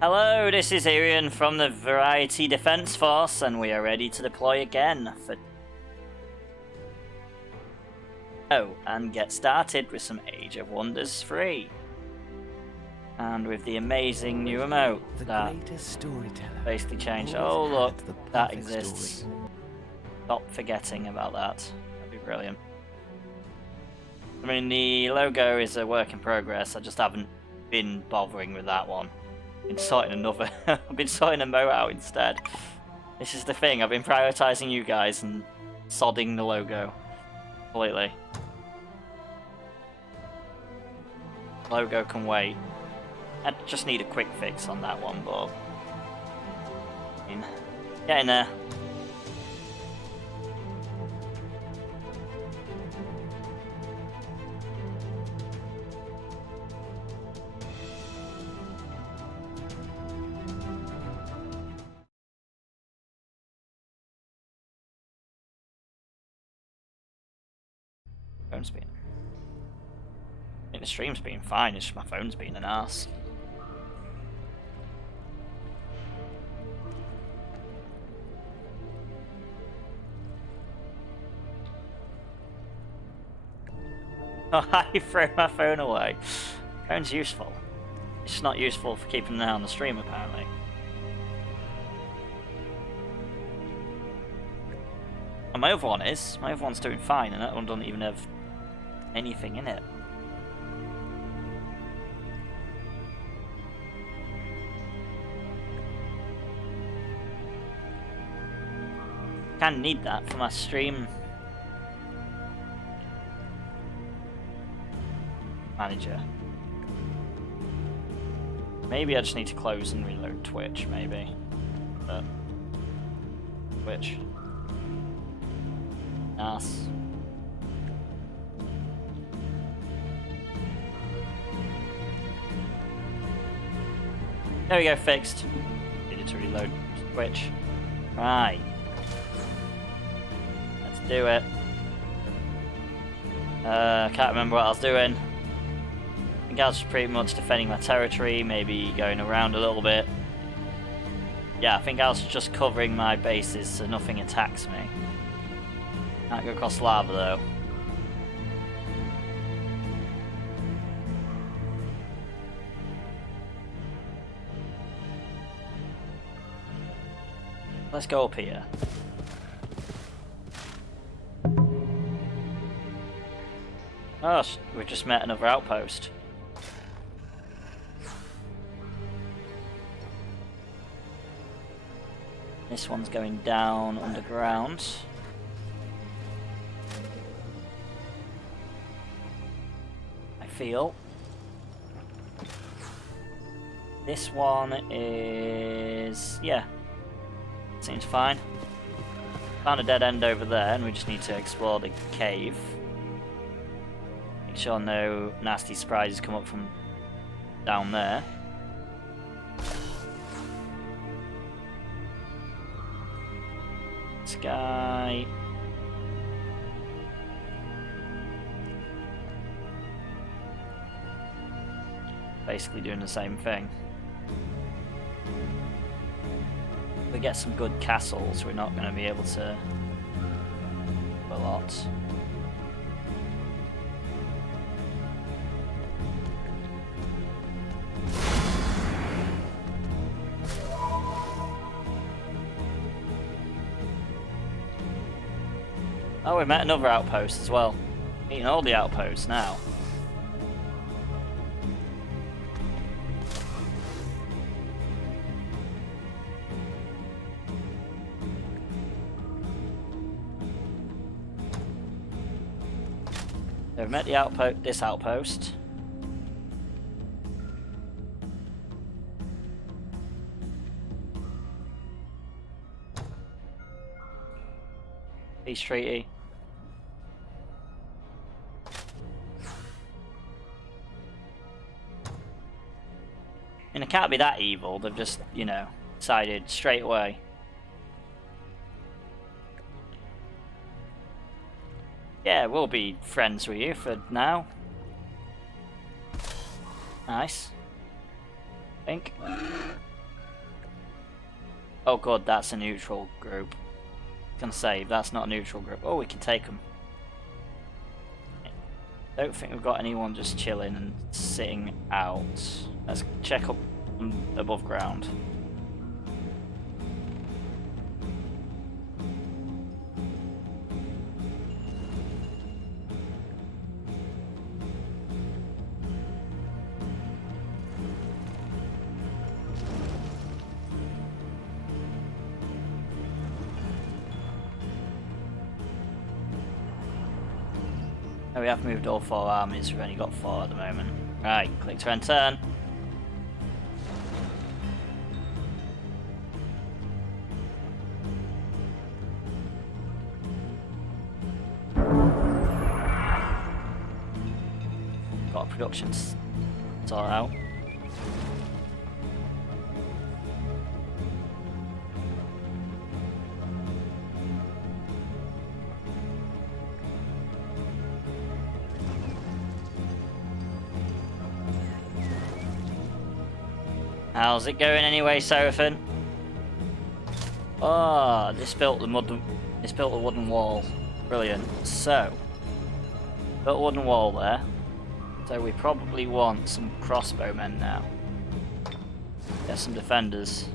Hello, this is Arian from the Variety Defense Force, and we are ready to deploy again for... and get started with some Age of Wonders 3. And with the amazing new emote that basically changed. Oh look, that exists. Stop forgetting about that. That'd be brilliant. I mean, the logo is a work in progress. I just haven't been bothering with that one. I've been sorting another. I've been sorting a emote out instead. This is the thing. I've been prioritizing you guys and sodding the logo completely. Logo can wait. I just need a quick fix on that one, but I mean, getting there. Phone's been. I think the stream's been fine. It's just my phone's been an arse. Oh, I threw my phone away. Phone's useful. It's just not useful for keeping an eye on the stream, apparently. And my other one is. My other one's doing fine, and that one doesn't even have anything in it. Kind of need that for my stream manager. Maybe I just need to close and reload Twitch, maybe. But Twitch. Nice. There we go, fixed. Needed to reload Twitch. Right. Let's do it. Can't remember what I was doing. I think I was pretty much defending my territory, maybe going around a little bit. Yeah, I think I was just covering my bases so nothing attacks me. Can't go across lava though. Let's go up here. Oh, we've just met another outpost. This one's going down underground. I feel. This one is... yeah. Seems fine. Found a dead end over there and we just need to explore the cave. Make sure no nasty surprises come up from down there. This guy... basically doing the same thing. If we get some good castles, we're not going to be able to do a lot. Oh, we met another outpost as well. Meeting all the outposts now. So we've met the this outpost. Peace treaty. And it can't be that evil, they've just, you know, decided straight away. Yeah, we'll be friends with you for now. Nice. I think. Oh god, that's a neutral group. Can save, that's not a neutral group. Oh, we can take them. Don't think we've got anyone just chilling and sitting out. Let's check up above ground. We have moved all 4 armies, we've only got 4 at the moment. Right, click to end turn. Got a production sort out. How's it going anyway, Seraphin? Oh, this built the wooden wall. Brilliant. So, built a wooden wall there. So we probably want some crossbowmen now. Get some defenders.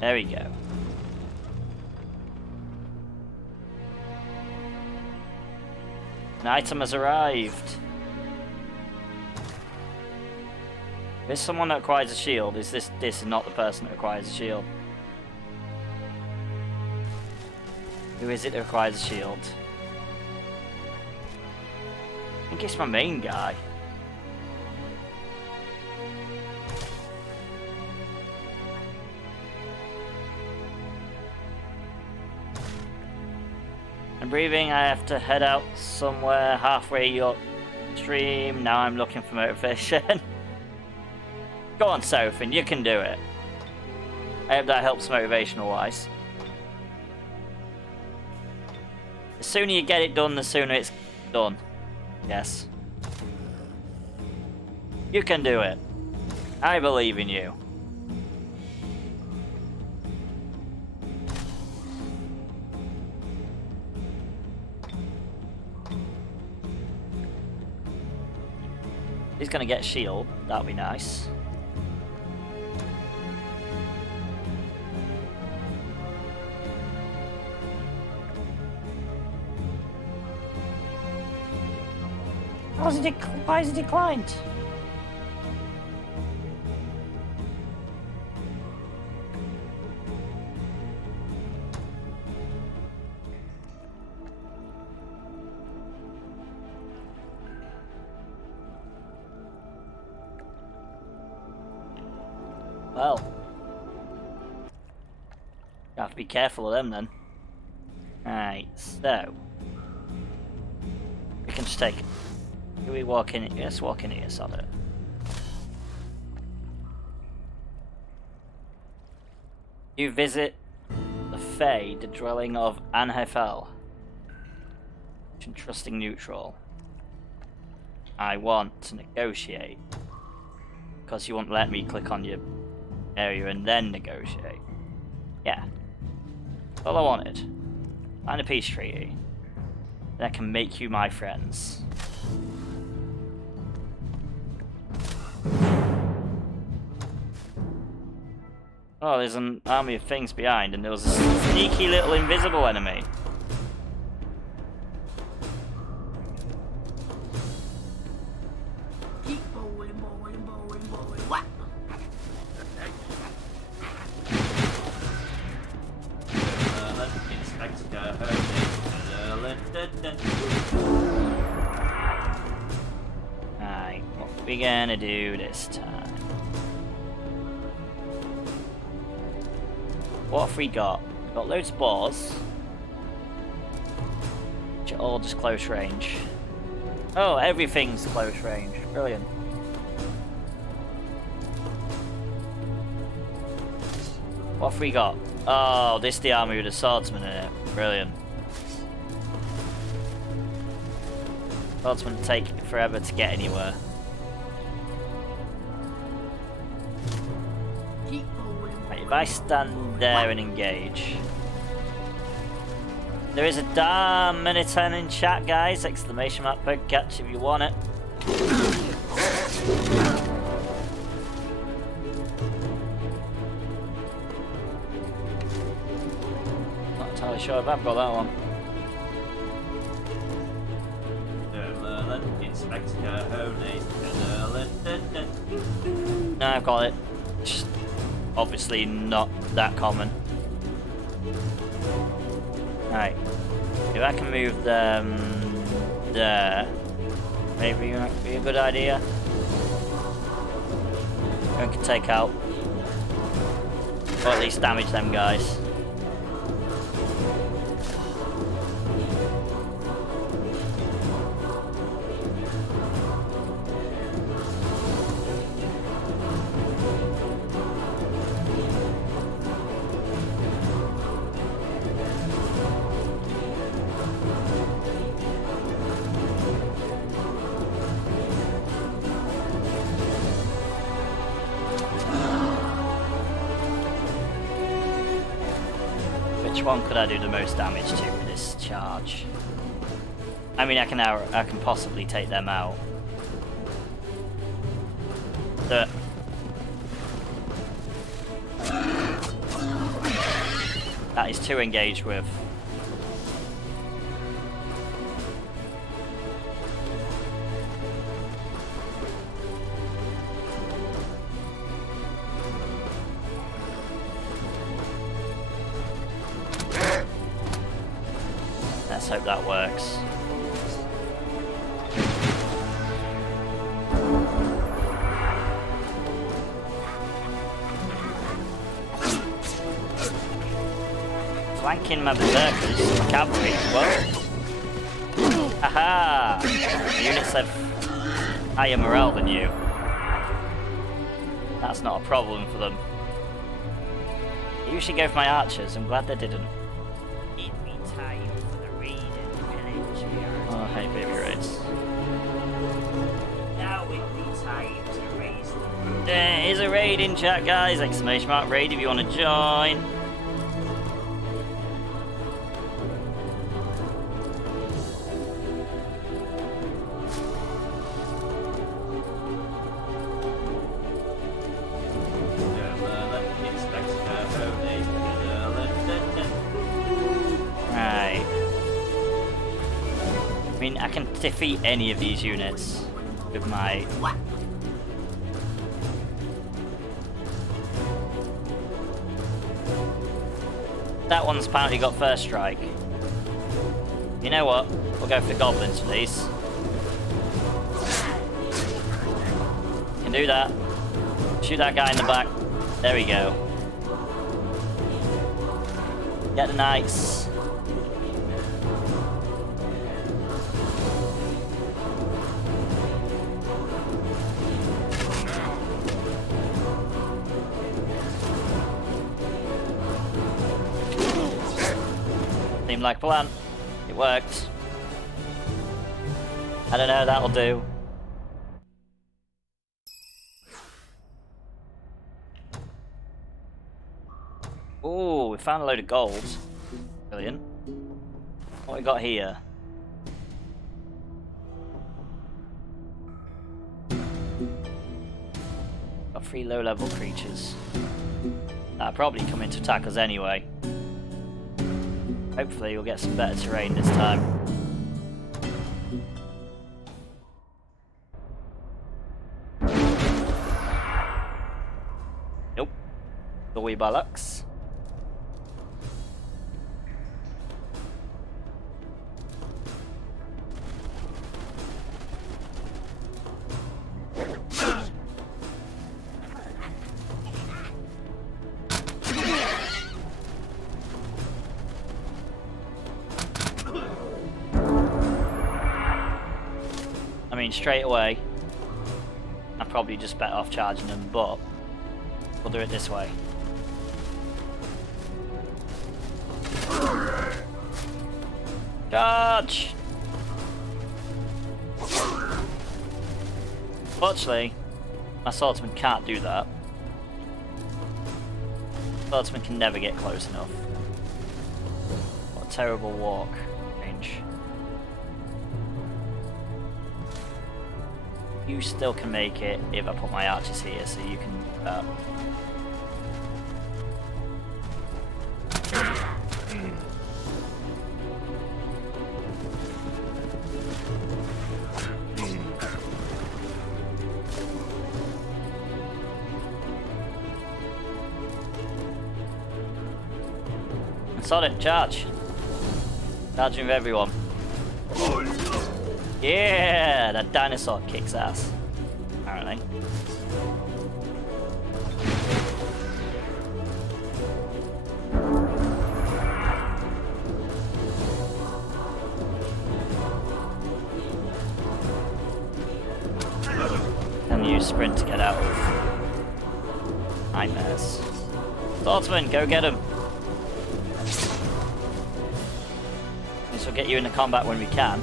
There we go. An item has arrived. There's someone that acquires a shield. Is this is not the person that acquires a shield? Who is it that acquires a shield? I think it's my main guy. I'm breathing, I have to head out somewhere halfway upstream. Now I'm looking for motivation. Go on, Seraphin, you can do it. I hope that helps motivational wise. The sooner you get it done, the sooner it's done. Yes. You can do it. I believe in you. He's gonna get shield, that'll be nice. Why is it declined? Well, you have to be careful of them then. Right, so we can just take. Do we walk in? Let's walk in here, solid. You visit the Fae, the dwelling of Anhefel. Trusting neutral. I want to negotiate. Because you won't let me click on your area and then negotiate. Yeah. That's all I wanted. Find a peace treaty. Then I can make you my friends. Oh, there's an army of things behind, and there was a sneaky little invisible enemy. Alright, what are we gonna do this time? What have we got? We've got loads of boars, which are all just close range. Oh, everything's close range. Brilliant. What have we got? Oh, this is the army with the swordsman in it. Brilliant. Well, it's going to take forever to get anywhere. Right, if I stand there and engage. There is a damn Minotaur in chat, guys! Exclamation mark per catch if you want it. Not entirely sure if I've got that one. No, I've got it. Just obviously not that common. Right. If I can move them there, maybe it might be a good idea. I can take out, or at least damage them guys. Which one could I do the most damage to with this charge? I mean, I can possibly take them out. That is 2 engaged with. Let's hope that works. Flanking my berserkers, my cavalry. Whoa! Aha! The units have higher morale than you. That's not a problem for them. They usually go for my archers. I'm glad they didn't. Oh, I hate baby raids. Now would be time to raise them. There is a raid in chat, guys! Exclamation mark raid if you want to join. Right. I mean, I can defeat any of these units with my... That one's apparently got first strike. You know what? We'll go for the goblins for these. Can do that. Shoot that guy in the back. There we go. Get the knights. Seemed like a plan. It worked. I don't know, that'll do. Ooh, we found a load of gold. Brilliant. What we got here? Got 3 low-level creatures. That'll probably come in to attack us anyway. Hopefully we'll get some better terrain this time. Nope. The wee bollocks. I mean, straight away, I'm probably just better off charging them, but we'll do it this way. Charge! Fortunately, my swordsman can't do that. Swordsman can never get close enough. What a terrible walk range. You still can make it if I put my archers here, so you can do that. Sonic, charge! Charging with everyone. Yeah, that dinosaur kicks ass. Apparently. Can use sprint to get out of nightmares. Swordsman, go get him! This will get you into combat when we can.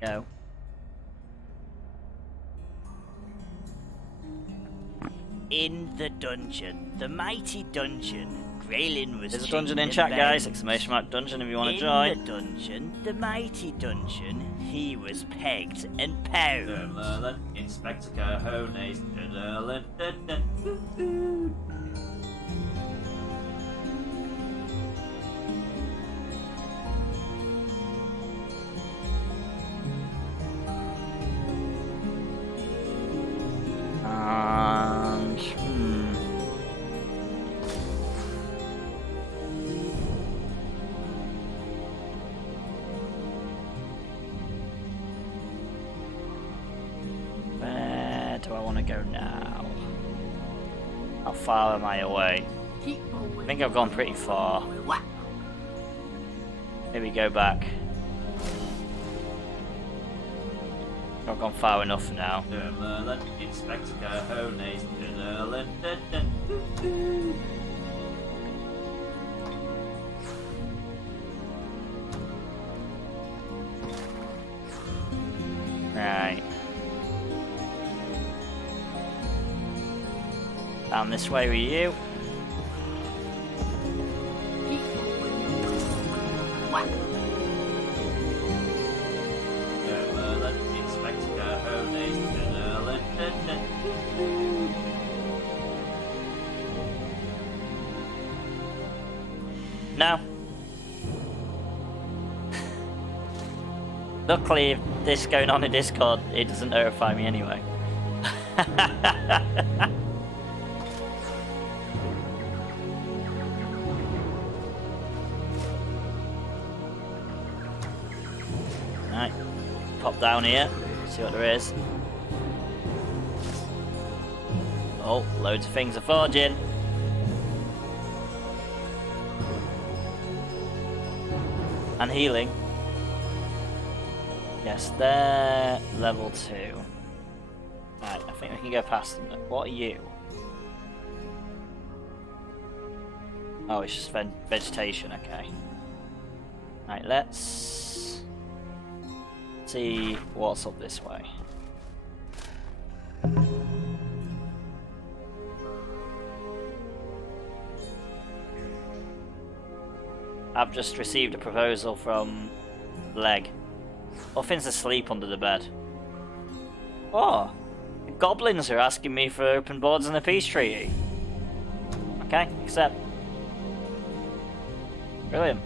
Go. In the dungeon, the mighty dungeon, Graylin was. There's a dungeon in chat, guys. Exclamation mark dungeon if you want to join. In the dungeon, the mighty dungeon, he was pegged and pounded. Inspector Cajones. And where do I want to go now? How far am I away? I think I've gone pretty far. Maybe go back. I've gone far enough for now. Inspector Cajones. Right. Down this way with you. No. Luckily, if this is going on in Discord, it doesn't notify me anyway. Right, pop down here, see what there is. Oh, loads of things are forging. And healing. Yes, they're level 2. Right, I think we can go past them. What are you? Oh, it's just vegetation, okay. Right, let's see what's up this way. I've just received a proposal from Leg. Uffin's asleep under the bed. Oh, the goblins are asking me for open boards and a peace treaty. Okay, accept. Brilliant.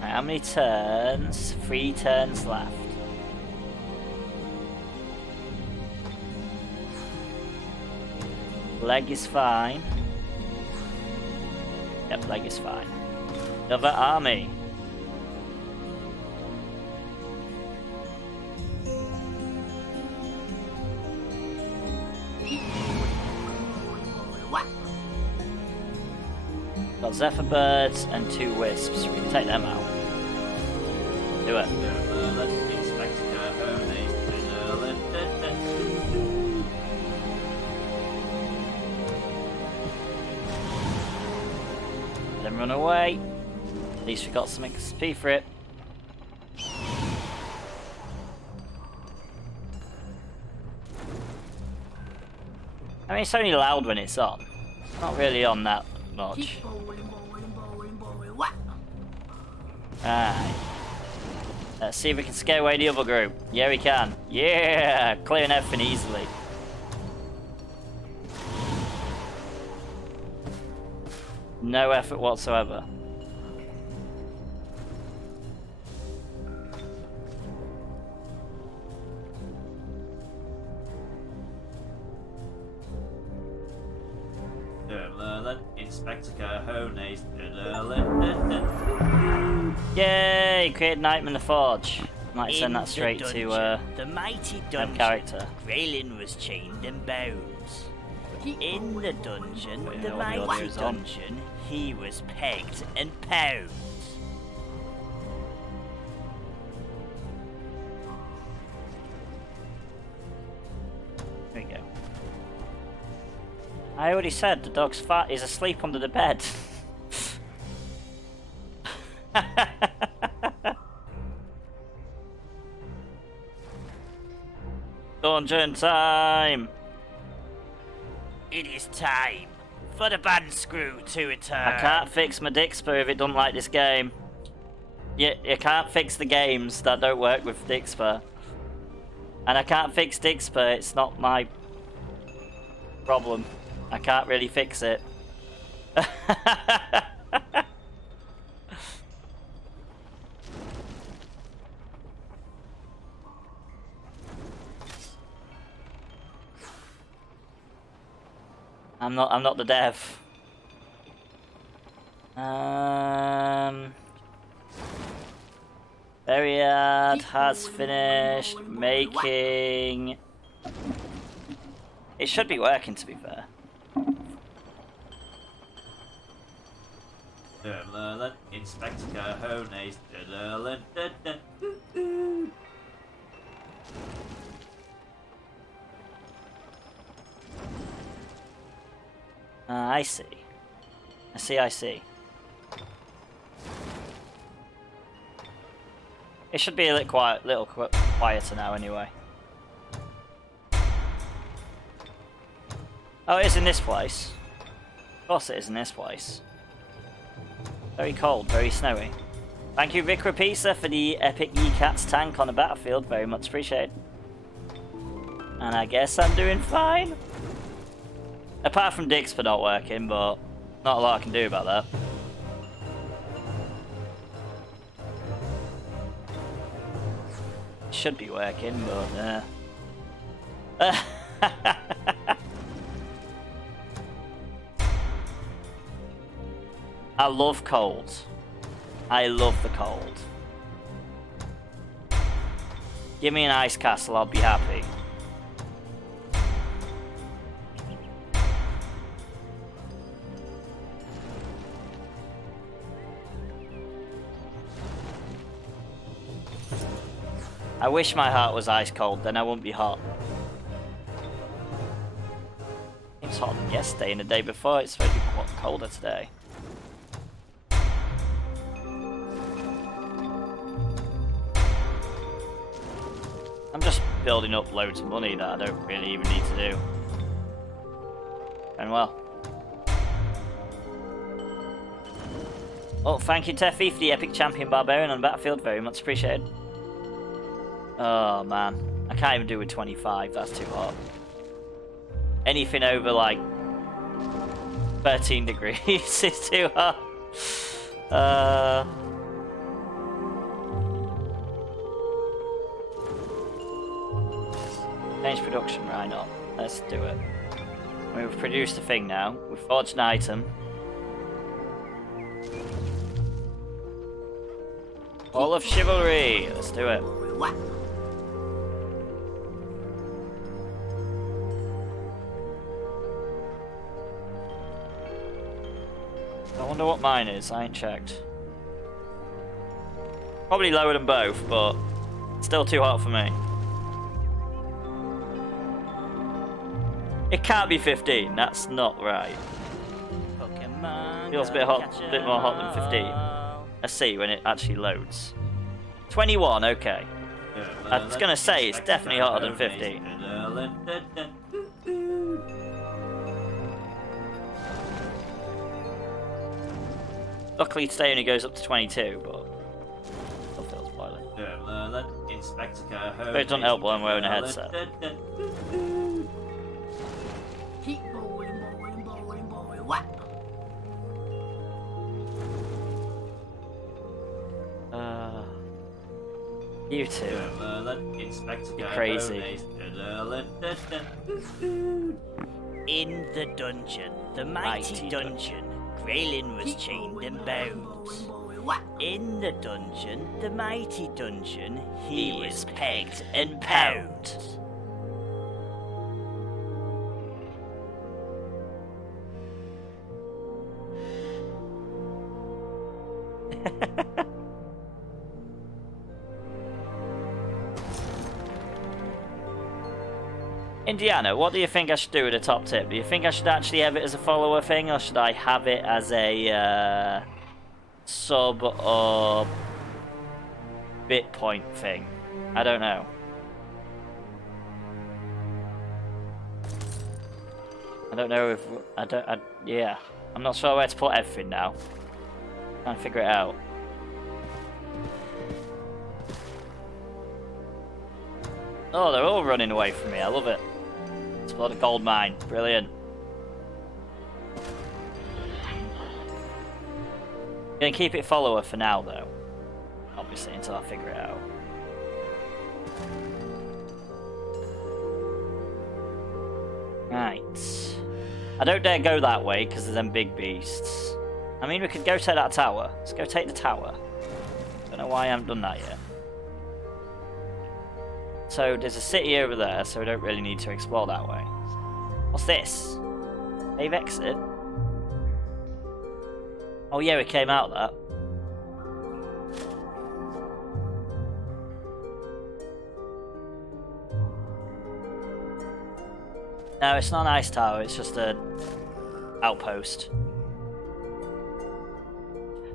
Right, how many turns? 3 turns left. Leg is fine. Yep, leg is fine. Another army. Got Zephyr Birds and 2 Wisps. We can take them out. Do it. Then run away. At least we got some XP for it. I mean, it's only loud when it's on. It's not really on that much. Alright. Let's see if we can scare away the other group. Yeah, we can. Yeah! Clearing everything easily. No effort whatsoever. Yay! Create Nightmare in the Forge. Might send that straight to the mighty dungeon character. Graylin was chained and bound. In the dungeon, the mighty dungeon, he was pegged and pounded. There we go. I already said the dog's fat is asleep under the bed. Dungeon time! It is time for the band screw to return. I can't fix my dixper if it doesn't like this game. You can't fix the games that don't work with dixper. And I can't fix dixper, it's not my problem. I can't really fix it. I'm not the dev. Buriad has finished making. It should be working, to be fair. I see. I see. It should be a little quieter now, anyway. Oh, it is in this place. Of course it is in this place. Very cold, very snowy. Thank you, Vic Pizza, for the epic Ye-Cats tank on the battlefield. Very much appreciated. And I guess I'm doing fine. Apart from Dix for not working, but not a lot I can do about that. Should be working, but I love cold. I love the cold. Give me an ice castle, I'll be happy. I wish my heart was ice cold, then I wouldn't be hot. It's hotter than yesterday and the day before. It's supposed to be quite colder today. I'm just building up loads of money that I don't really even need to do. And well. Oh, thank you, Teffy, for the epic champion barbarian on the battlefield. Very much appreciated. Oh man, I can't even do with 25, that's too hot. Anything over like 13 degrees is too hot. Change production, right not? Let's do it. We've produced a thing now, we've forged an item. All of chivalry, let's do it. I wonder what mine is, I ain't checked. Probably lower than both, but still too hot for me. It can't be 15, that's not right. Pokemon Feels a bit hot, a bit more hot than 15. Let's see when it actually loads. 21, okay. I was gonna say it's definitely hotter than 15. Luckily today only goes up to 22, but still feels boiling. But it doesn't help while I'm wearing a headset. Keep boiling, boiling, boiling, boiling. What? You two. You're crazy. In the dungeon, the mighty dungeon, Graylin was chained and bound. In the dungeon, the mighty dungeon, he was pegged and pound. Indiana, what do you think I should do with a top tip? Do you think I should actually have it as a follower thing, or should I have it as a sub or bit point thing? I don't know. I don't know if yeah, I'm not sure where to put everything now. Trying to figure it out. Oh, they're all running away from me. I love it. It's a lot of gold mine. Brilliant. Gonna keep it follower for now, though. Obviously, until I figure it out. Right. I don't dare go that way because there's them big beasts. I mean, we could go take that tower. Let's go take the tower. Don't know why I haven't done that yet. So there's a city over there, so we don't really need to explore that way. What's this? Cave exit? Oh yeah, we came out of that. No, it's not an ice tower, it's just an outpost.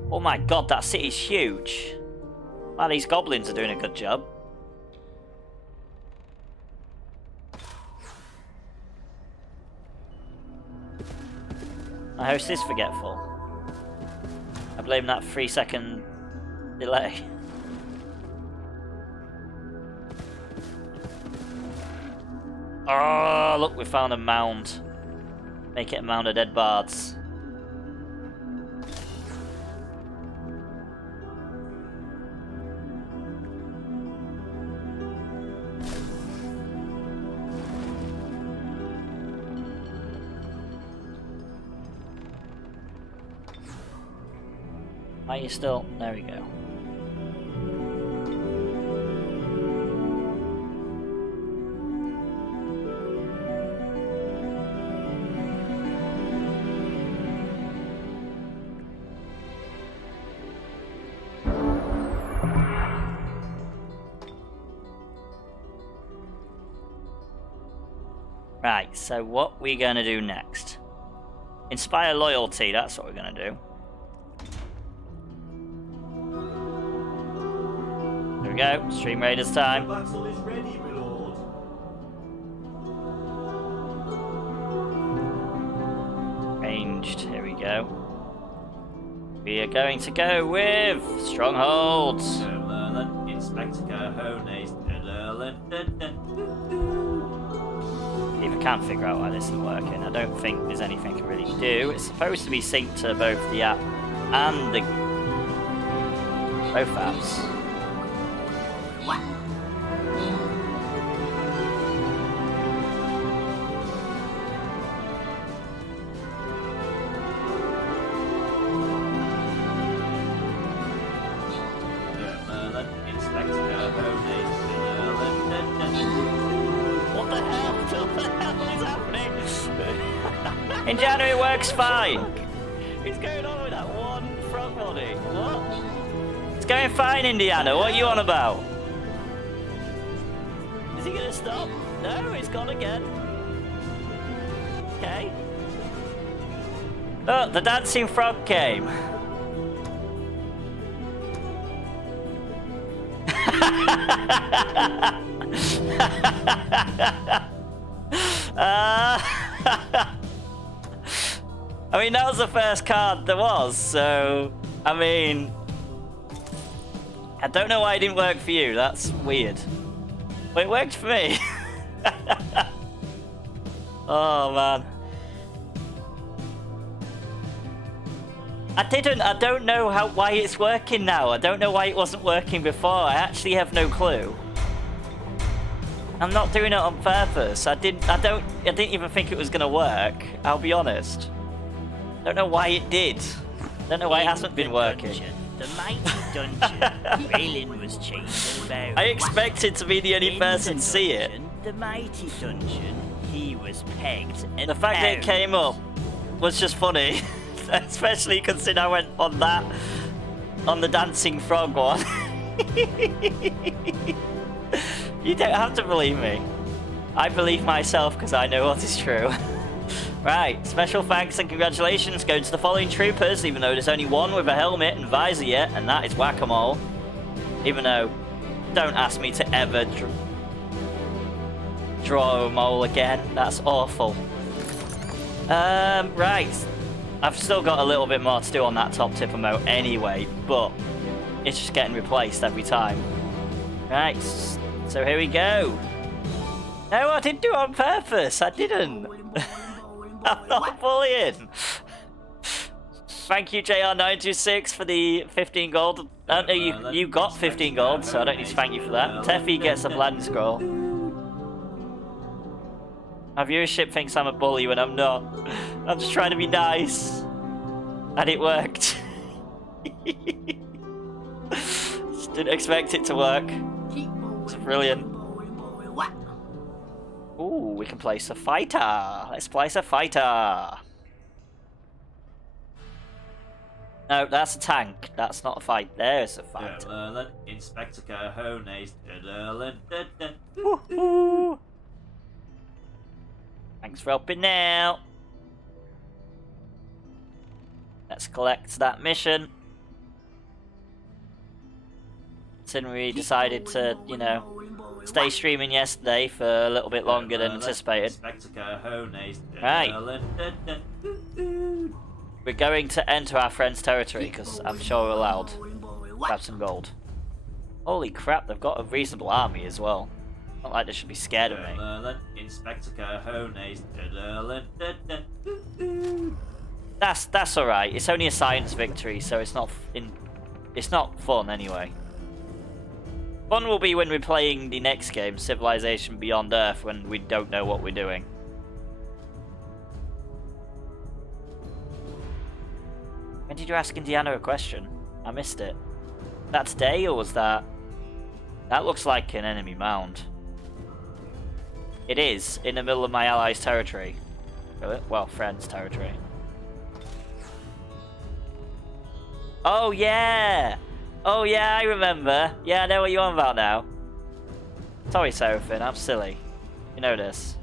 Oh my god, that city's huge. Wow, these goblins are doing a good job. My host is forgetful. I blame that 3-second delay. Oh, look, we found a mound. Make it a mound of dead bards. Are you still? There we go. Right, so what we gonna do next? Inspire loyalty, that's what we're gonna do. There we go, Stream Raiders time. The battle is ready, my lord. Ranged, here we go. We are going to go with strongholds. If I can't figure out why this is working, I don't think there's anything I can really do. It's supposed to be synced to both the app and the both apps. What? What the hell? What the hell is happening? In January it works fine. What's going on with that one frog body? What? It's going fine, Indiana. What are you on about? Is he gonna stop? No, he's gone again. Okay. Oh, the dancing frog came. I mean, that was the first card there was, so... I mean... I don't know why it didn't work for you, that's weird. But it worked for me. Oh, man. I don't know why it's working now. I don't know why it wasn't working before. I actually have no clue. I'm not doing it on purpose. I didn't even think it was gonna work. I'll be honest. Don't know why it did. Don't know why it hasn't been working. The mighty dungeon, railing was chained and bound. I expected to be the only person to see it. The mighty dungeon, he was pegged and the fact that it came up was just funny. Especially considering I went on the dancing frog one. You don't have to believe me. I believe myself because I know what is true. Right, special thanks and congratulations go to the following troopers, even though there's only one with a helmet and visor yet, and that is Whack-A-Mole. Even though, don't ask me to ever draw a mole again, that's awful. Right. I've still got a little bit more to do on that top tip emote anyway, but it's just getting replaced every time. Right, so here we go. No, I didn't do it on purpose. I didn't. I'm not bullying. Thank you, JR926, for the 15 gold. No, you got 15 gold, so I don't need to thank you for that. Teffy gets a blend scroll. My viewership thinks I'm a bully when I'm not. I'm just trying to be nice. And it worked. Just didn't expect it to work. It's brilliant. Ooh, we can place a fighter. Let's place a fighter. No, that's a tank. That's not a fight. There's a fighter. Inspector Cajones. Woohoo! Thanks for helping now. Let's collect that mission. Since we decided to, you know, stay streaming yesterday for a little bit longer than anticipated. Right. We're going to enter our friend's territory because I'm sure we're allowed. Grab some gold. Holy crap, they've got a reasonable army as well. Not like they should be scared of me. That's alright. It's only a science victory, so it's not fun anyway. Fun will be when we're playing the next game, Civilization Beyond Earth, when we don't know what we're doing. When did you ask Indiana a question? I missed it. That today, or was that... That looks like an enemy mound. It is, in the middle of my allies' territory. Well, friends' territory. Oh, yeah! Oh, yeah, I remember. Yeah, I know what you're on about now. Sorry, Seraphim, I'm silly. You know this.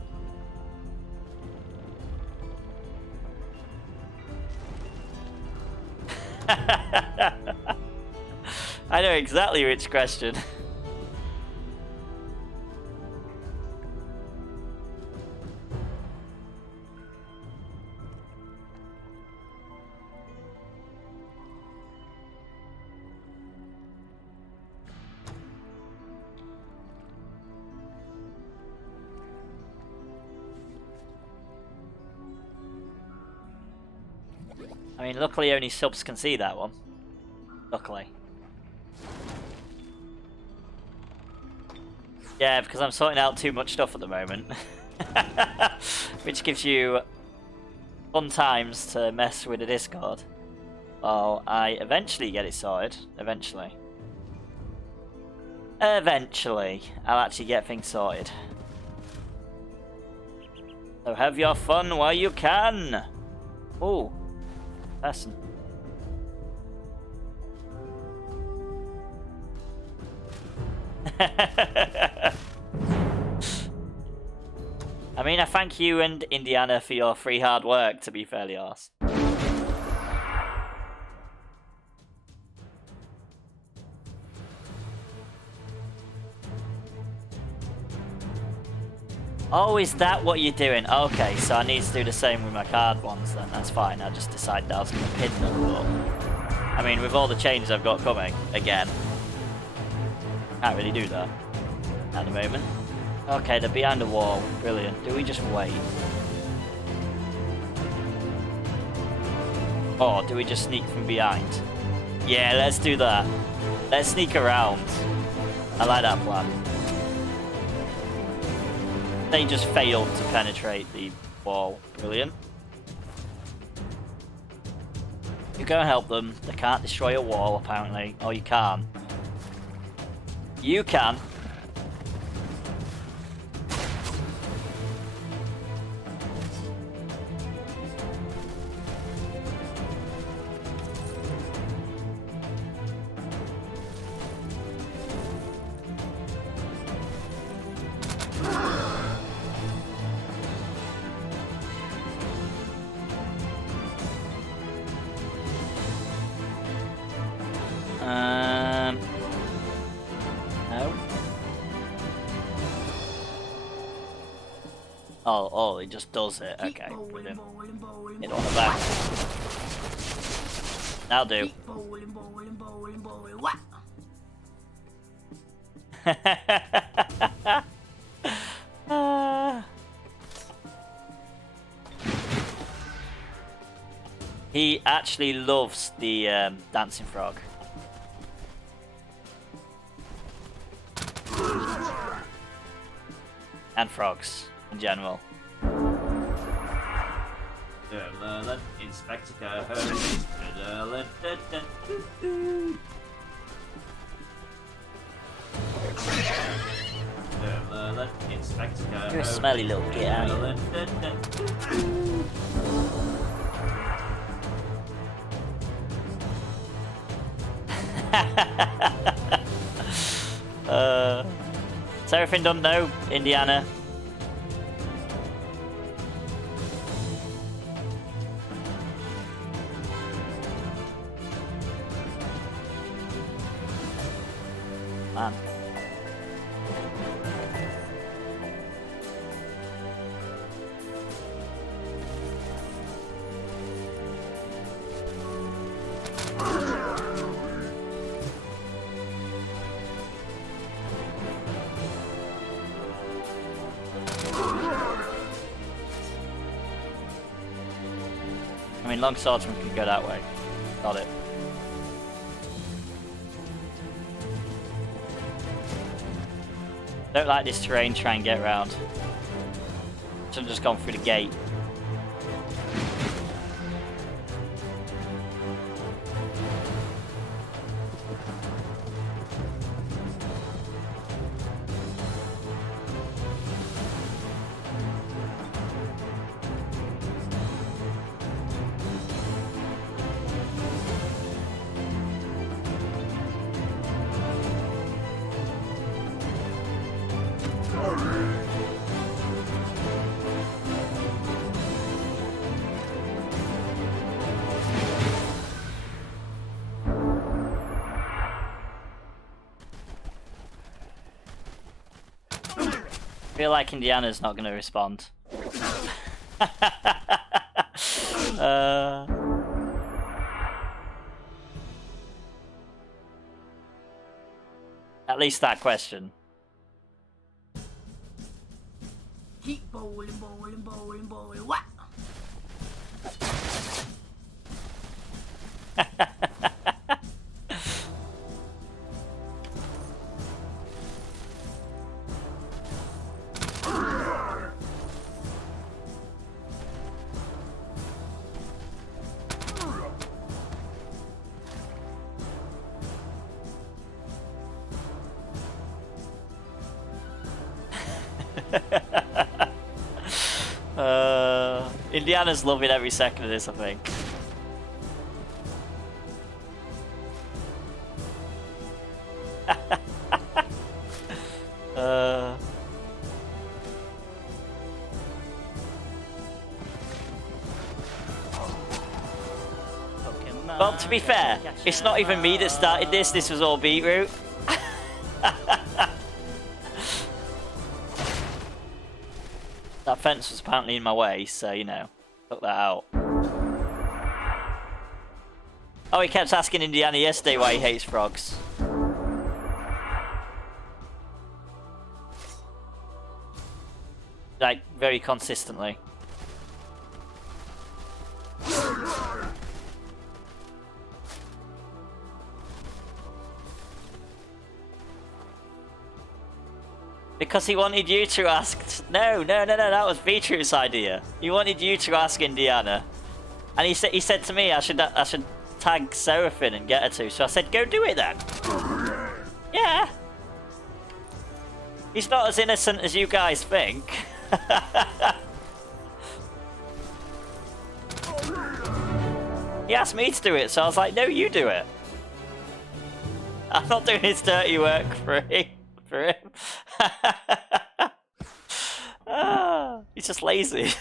I know exactly which question. I mean, luckily only subs can see that one. Luckily. Yeah, because I'm sorting out too much stuff at the moment. Which gives you fun times to mess with the Discord. Well, I eventually get it sorted. Eventually. Eventually, I'll actually get things sorted. So have your fun while you can! Ooh. Person. I mean, I thank you and Indiana for your free hard work, to be fairly honest. Oh, is that what you're doing? Okay, so I need to do the same with my card ones then. That's fine. I just decided I was going to pin them. But, I mean, with all the changes I've got coming, again, can't really do that at the moment. Okay, they're behind the wall. Brilliant. Do we just wait? Or do we just sneak from behind? Yeah, let's do that. Let's sneak around. I like that plan. They just failed to penetrate the wall. Brilliant. You go and help them. They can't destroy a wall, apparently. Oh, you can. You can. No. Oh, he just does it. Okay, brilliant. Hit on the back. That'll do. He actually loves the dancing frog. And frogs in general. Inspector Calhoun. Inspector Calhoun. You're a smelly little git, aren't you? Is everything done now, Indiana? Man. I mean, long swordsman can go that way. Got it. Don't like this terrain, try and get around. So I'm just gone through the gate. I feel like Indiana's not going to respond. At least that question. Keep bowling, bowling, bowling, bowling. What? Indiana's loving every second of this, I think. Well, to be fair, it's not even me that started this. This was all Beetroot. fence was apparently in my way, so, you know, took that out. Oh, he kept asking Indiana yesterday why he hates frogs. Like, very consistently. Because he wanted you to ask. No, that was Beetroot's idea. He wanted you to ask Indiana, and he said to me I should tag Seraphine and get her to. So I said, go do it then. Yeah. He's not as innocent as you guys think. He asked me to do it, so I was like, no, you do it. I'm not doing his dirty work for him. He's just lazy.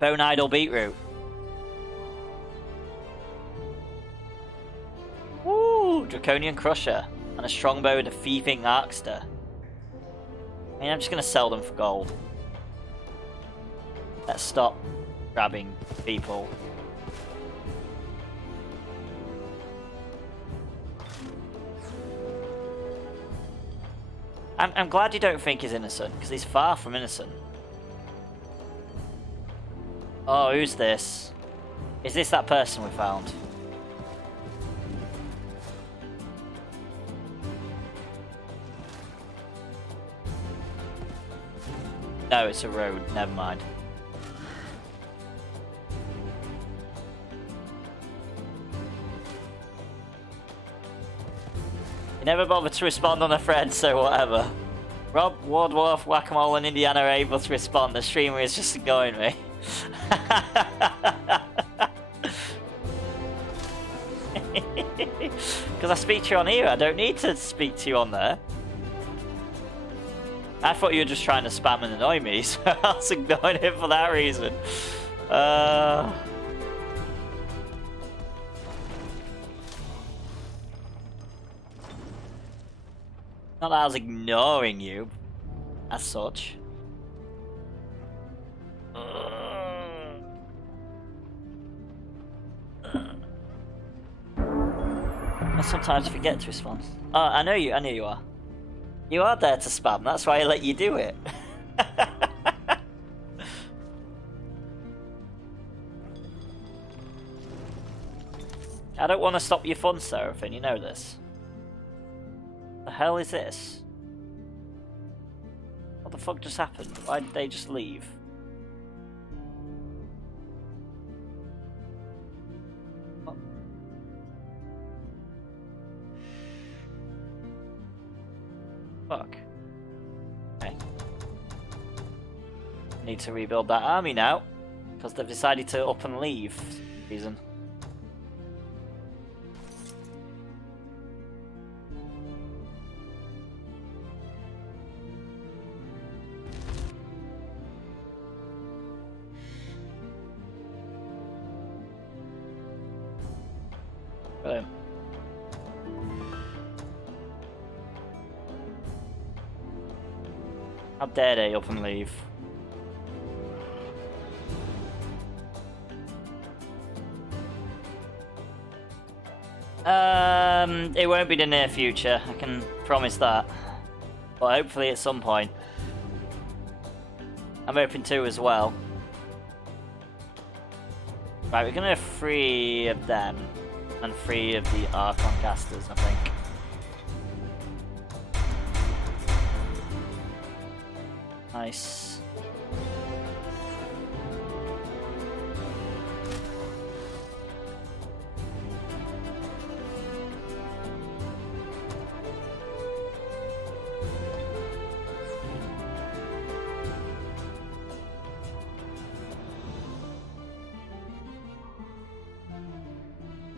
Bone idol beetroot. Woo! Draconian Crusher. And a strongbow and a thieving Arkster. I mean, I'm just gonna sell them for gold. Let's stop grabbing people. I'm glad you don't think he's innocent, because he's far from innocent. Oh, who's this? Is this that person we found? No, it's a road. Never mind. Never bothered to respond on a thread, so whatever. Rob, Wardwolf, Whack-A-Mole and Indiana are able to respond. The streamer is just annoying me. Because I speak to you on here, I don't need to speak to you on there. I thought you were just trying to spam and annoy me, so I was ignoring him for that reason. Not that I was ignoring you, as such. I sometimes forget to respond. Oh, I know you are. You are there to spam, that's why I let you do it. I don't want to stop your fun, Seraphine, you know this. The hell is this? What the fuck just happened? Why did they just leave? What? Fuck. Okay. Need to rebuild that army now, because they've decided to up and leave for some reason. Brilliant. How dare they up and leave? It won't be the near future, I can promise that. But hopefully at some point. I'm hoping to as well. Right, we're gonna have 3 of them. And 3 of the Archon casters, I think. Nice.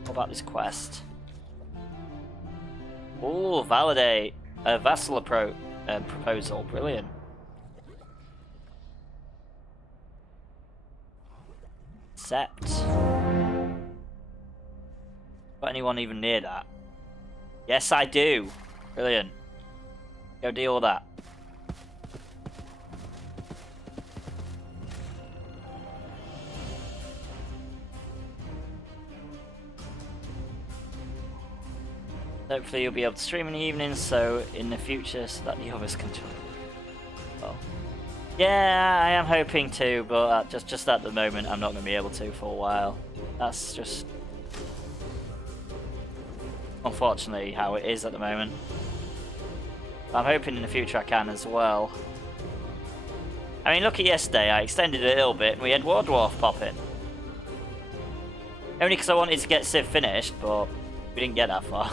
What about this quest? Oh, validate a vassal proposal. Brilliant. Accept. Got anyone even near that? Yes, I do. Brilliant. Go deal with that. Hopefully you'll be able to stream in the evenings, so in the future, so that the others can join. Well, yeah, I am hoping to, but just at the moment, I'm not going to be able to for a while. That's just unfortunately how it is at the moment. I'm hoping in the future I can as well. I mean, look at yesterday, I extended it a little bit and we had War Dwarf pop in. Only because I wanted to get Civ finished, but we didn't get that far.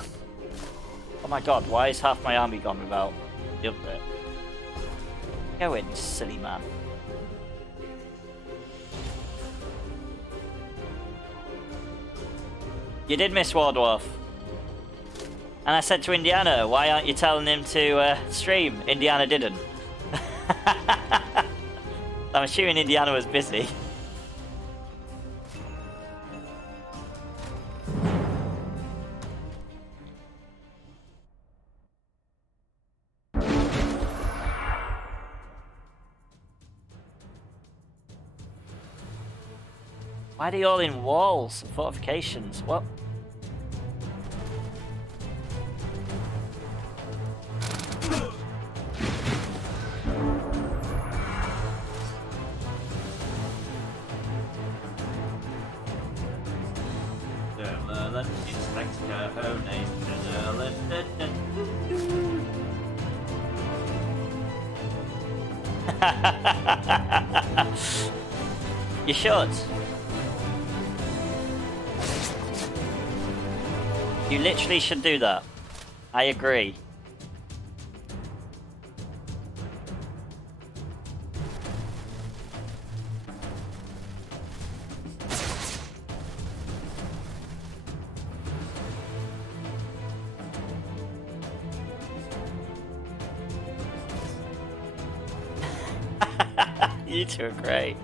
Oh my god, why is half my army gone without the other bit? Go in, silly man. You did miss War Dwarf. And I said to Indiana, why aren't you telling him to stream? Indiana didn't. I'm assuming Indiana was busy. Why are they all in walls and fortifications? What? You should. You literally should do that. I agree. You two are great.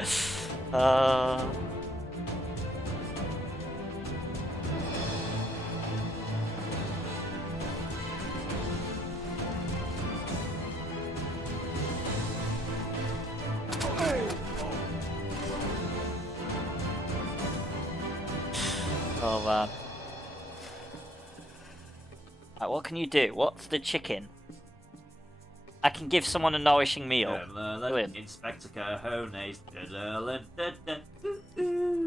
Oh man. Right, what can you do? What's the chicken? I can give someone a nourishing meal. Inspector Cajones.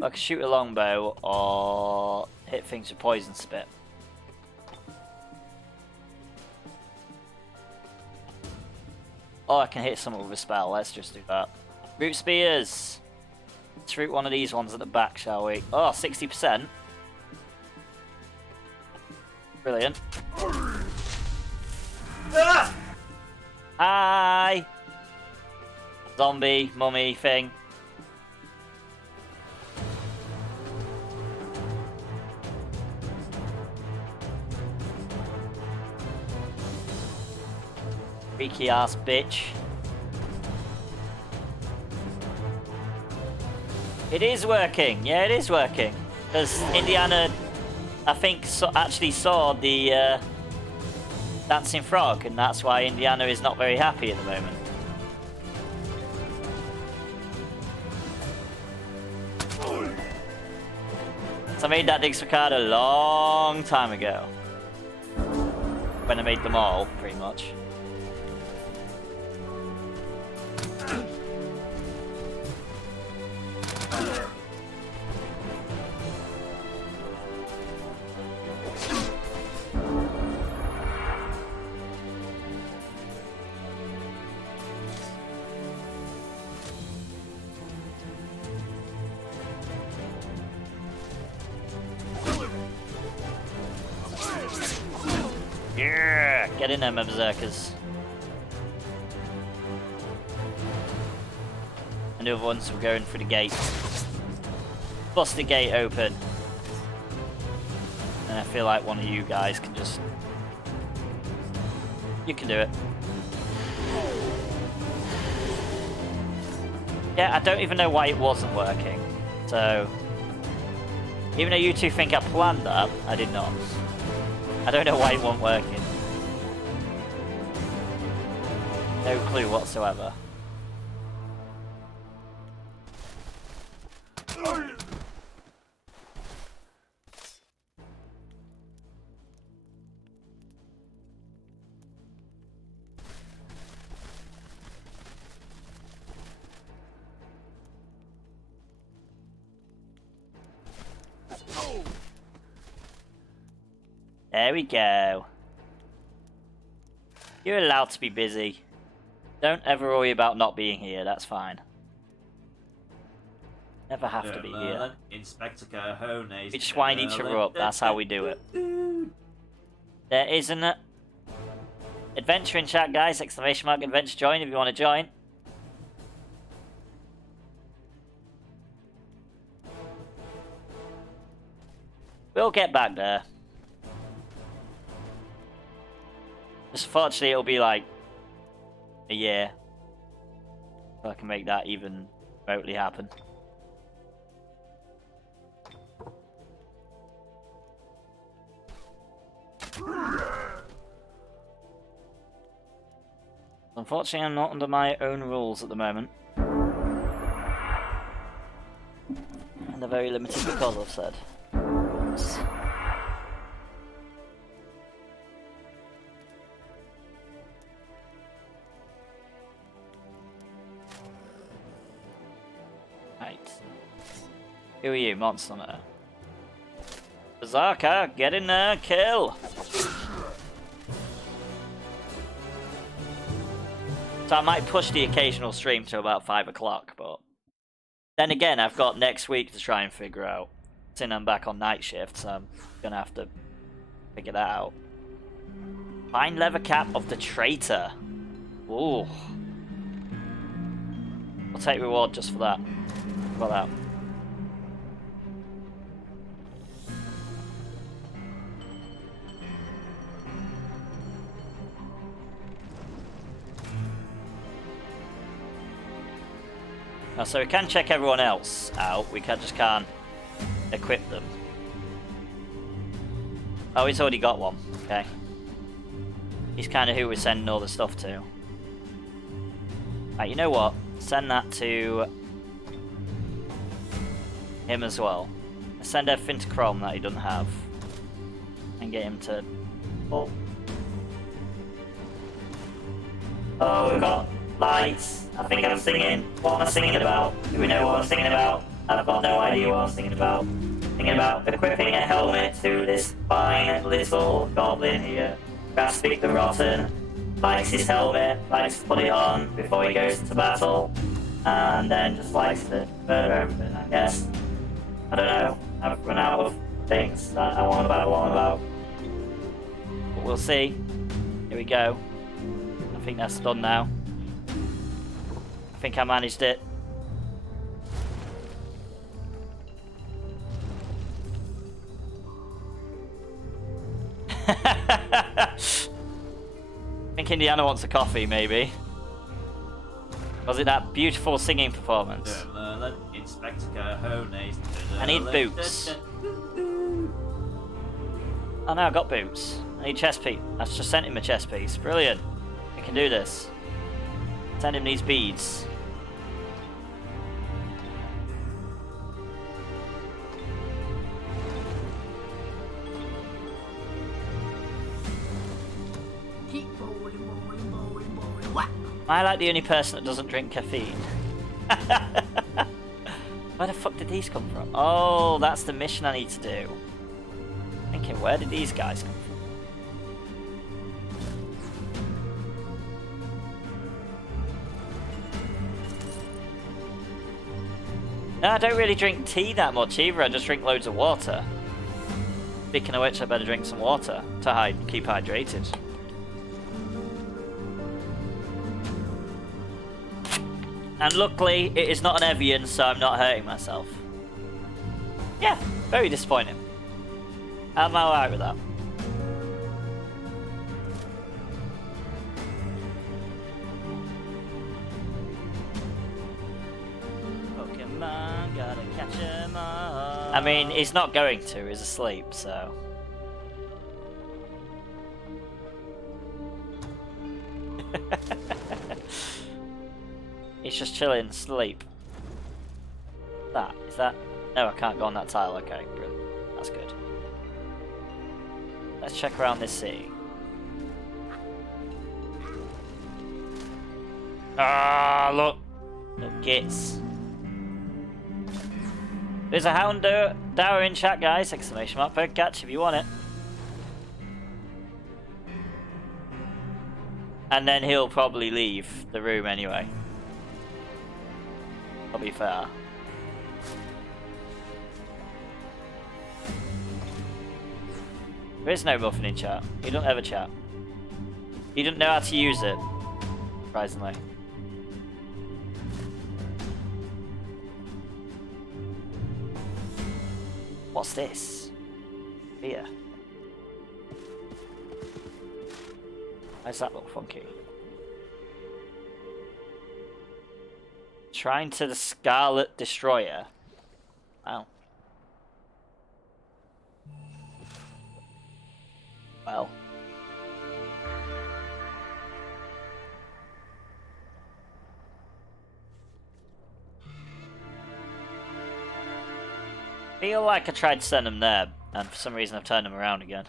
I can shoot a longbow or hit things with poison spit. Or I can hit someone with a spell. Let's just do that. Root spears. Let's root one of these ones at the back, shall we? Oh, 60%. Brilliant. Ah! Hi! Zombie, mummy thing. Freaky ass bitch. It is working. Yeah, it is working. Because Indiana, I think, actually saw the dancing frog, and that's why Indiana is not very happy at the moment. So I made that dixper card a long time ago. When I made them all, pretty much. Yeah, get in there, my berserkers. And the other ones will go in through the gate. Bust the gate open. And I feel like one of you guys can just... You can do it. Yeah, I don't even know why it wasn't working. So... Even though you two think I planned that, I did not. I don't know why it wasn't working. No clue whatsoever. There we go. You're allowed to be busy. Don't ever worry about not being here, that's fine. Never have to be here. Inspector Cahone's We just wind each other up, that's how we do it. There is an adventure in chat, guys. Exclamation mark adventure join if you want to join. We'll get back there. Just fortunately it'll be like a year so I can make that even remotely happen. Unfortunately, I'm not under my own rules at the moment. And they're very limited because I've said. Oops. Right. Who are you, Monster Hunter? Berserker, get in there, kill! So I might push the occasional stream to about 5 o'clock, but then again, I've got next week to try and figure out. Since I'm back on night shift, so I'm gonna have to figure that out. Fine leather cap of the traitor. Ooh. I'll take reward just for that. How about that? So we can check everyone else out, we just can't equip them. Oh, he's already got one, okay. He's kind of who we're sending all the stuff to. Right, you know what? Send that to him as well. Send everything to Chrome that he doesn't have. And get him to... Oh, we've got lights. I think I'm singing. What am I singing about? Do we know what I'm singing about? I've got no idea what I'm singing about. Thinking about equipping a helmet to this fine little goblin here. Grasping the rotten, likes his helmet, likes to put it on before he goes into battle, and then just likes to murder everything, I guess. I don't know. I've run out of things that I want about. But we'll see. Here we go. I think that's done now. I think I managed it. I think Indiana wants a coffee, maybe. Was it that beautiful singing performance? I need boots. Oh no, I got boots. I need chest piece. I just sent him a chest piece. Brilliant. We can do this. Send him these beads. Am I like the only person that doesn't drink caffeine? Where the fuck did these come from? Oh, that's the mission I need to do. Thinking, where did these guys come from? No, I don't really drink tea that much either, I just drink loads of water. Speaking of which, I better drink some water to keep hydrated. And luckily, it is not an Evian, so I'm not hurting myself. Yeah, very disappointing. I'm alright with that. Pokemon, gotta catch 'em all. I mean, he's not going to, he's asleep, so... He's just chilling, asleep. Is that? No, I can't go on that tile. Okay, brilliant. That's good. Let's check around this city. Ah, look! Look, gits. There's a hound dower in chat, guys! Exclamation mark per catch if you want it. And then he'll probably leave the room anyway. I'll be fair. There is no muffin in chat. You don't ever chat. You don't know how to use it, surprisingly. What's this? Here. Why does that look funky? Shrine to the Scarlet Destroyer. Wow. Well. Feel like I tried to send him there, and for some reason I've turned him around again.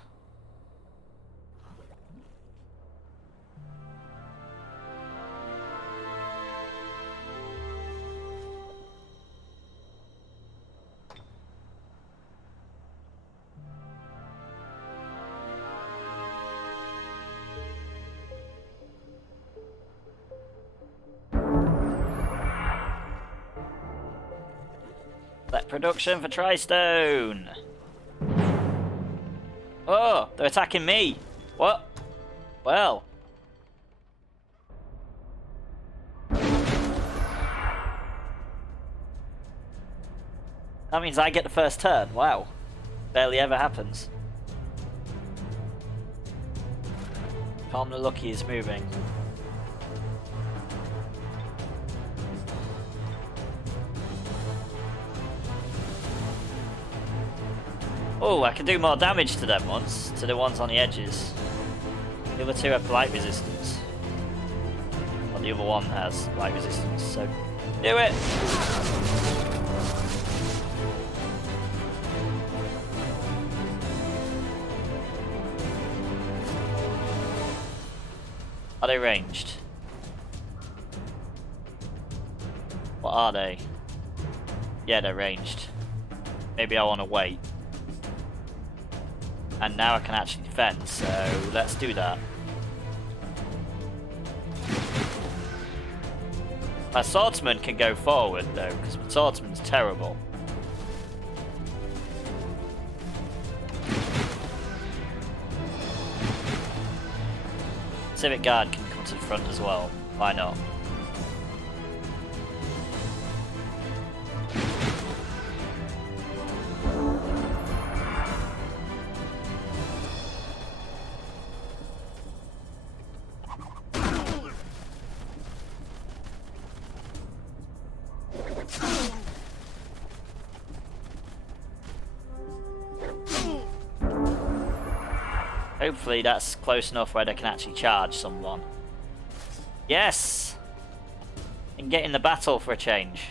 Let production for Tristone. Oh, they're attacking me. What? Well. That means I get the first turn. Wow. Barely ever happens. Calm the Lucky is moving. Oh, I can do more damage to them once, to the ones on the edges. The other two have light resistance. Well, the other one has light resistance, so do it! Are they ranged? What are they? Yeah, they're ranged. Maybe I want to wait. And now I can actually defend, so let's do that. My swordsman can go forward though, because my swordsman's terrible. Civic Guard can come to the front as well. Why not? Hopefully that's close enough where they can actually charge someone. Yes! And get in the battle for a change.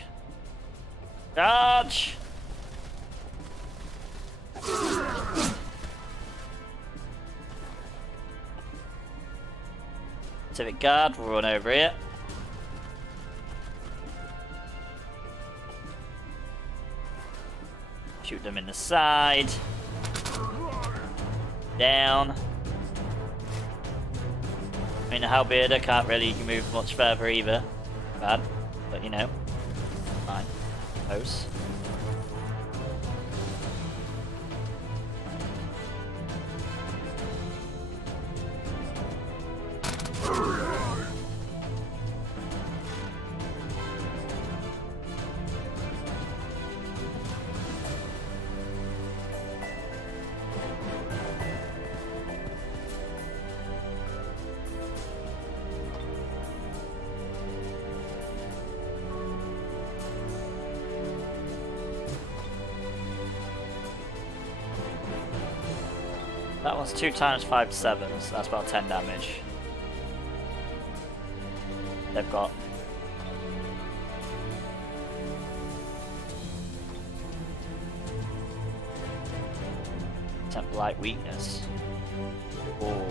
Charge! Civic Guard will run over here. Shoot them in the side. Down. I mean, the halberdier can't really move much further either. Bad, but you know, fine. Close. That one's 2 times 5 to 7, so that's about 10 damage. They've got Templite weakness. Or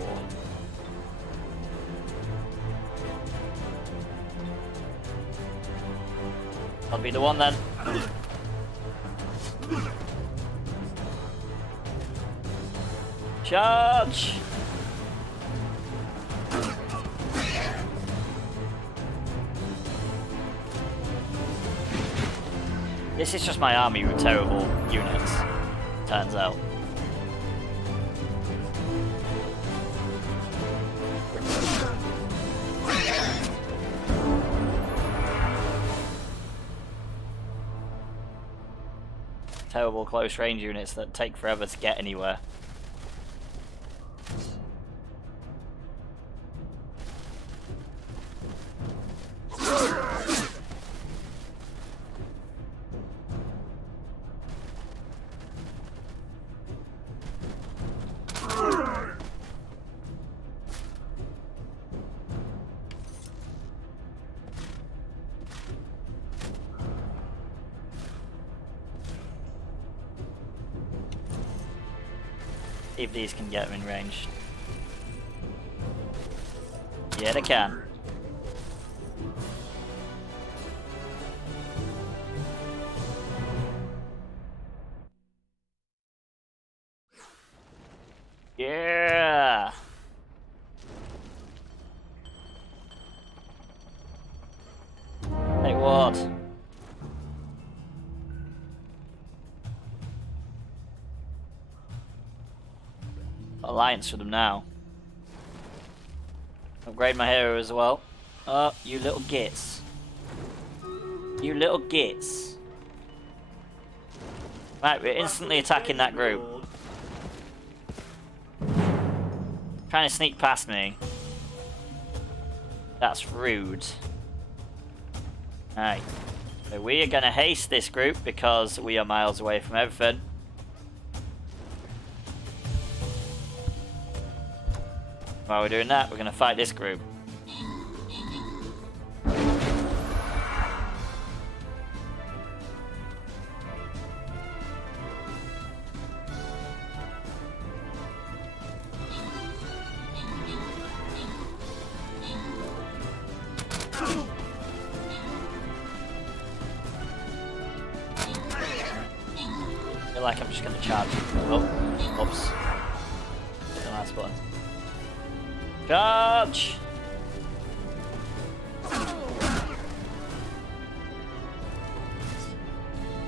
I'll be the one then. Charge! This is just my army with terrible units, turns out. Terrible close range units that take forever to get anywhere. If these can get them in range. Yeah, they can. Yeah. Hey, what? Alliance for them now. Upgrade my hero as well. Oh, you little gits. You little gits. Right, we're instantly attacking that group. Trying to sneak past me. That's rude. Alright. So we are gonna haste this group because we are miles away from everything. While we're doing that, we're going to fight this group. I feel like I'm just going to charge. Oh, oops. The last button. Charge!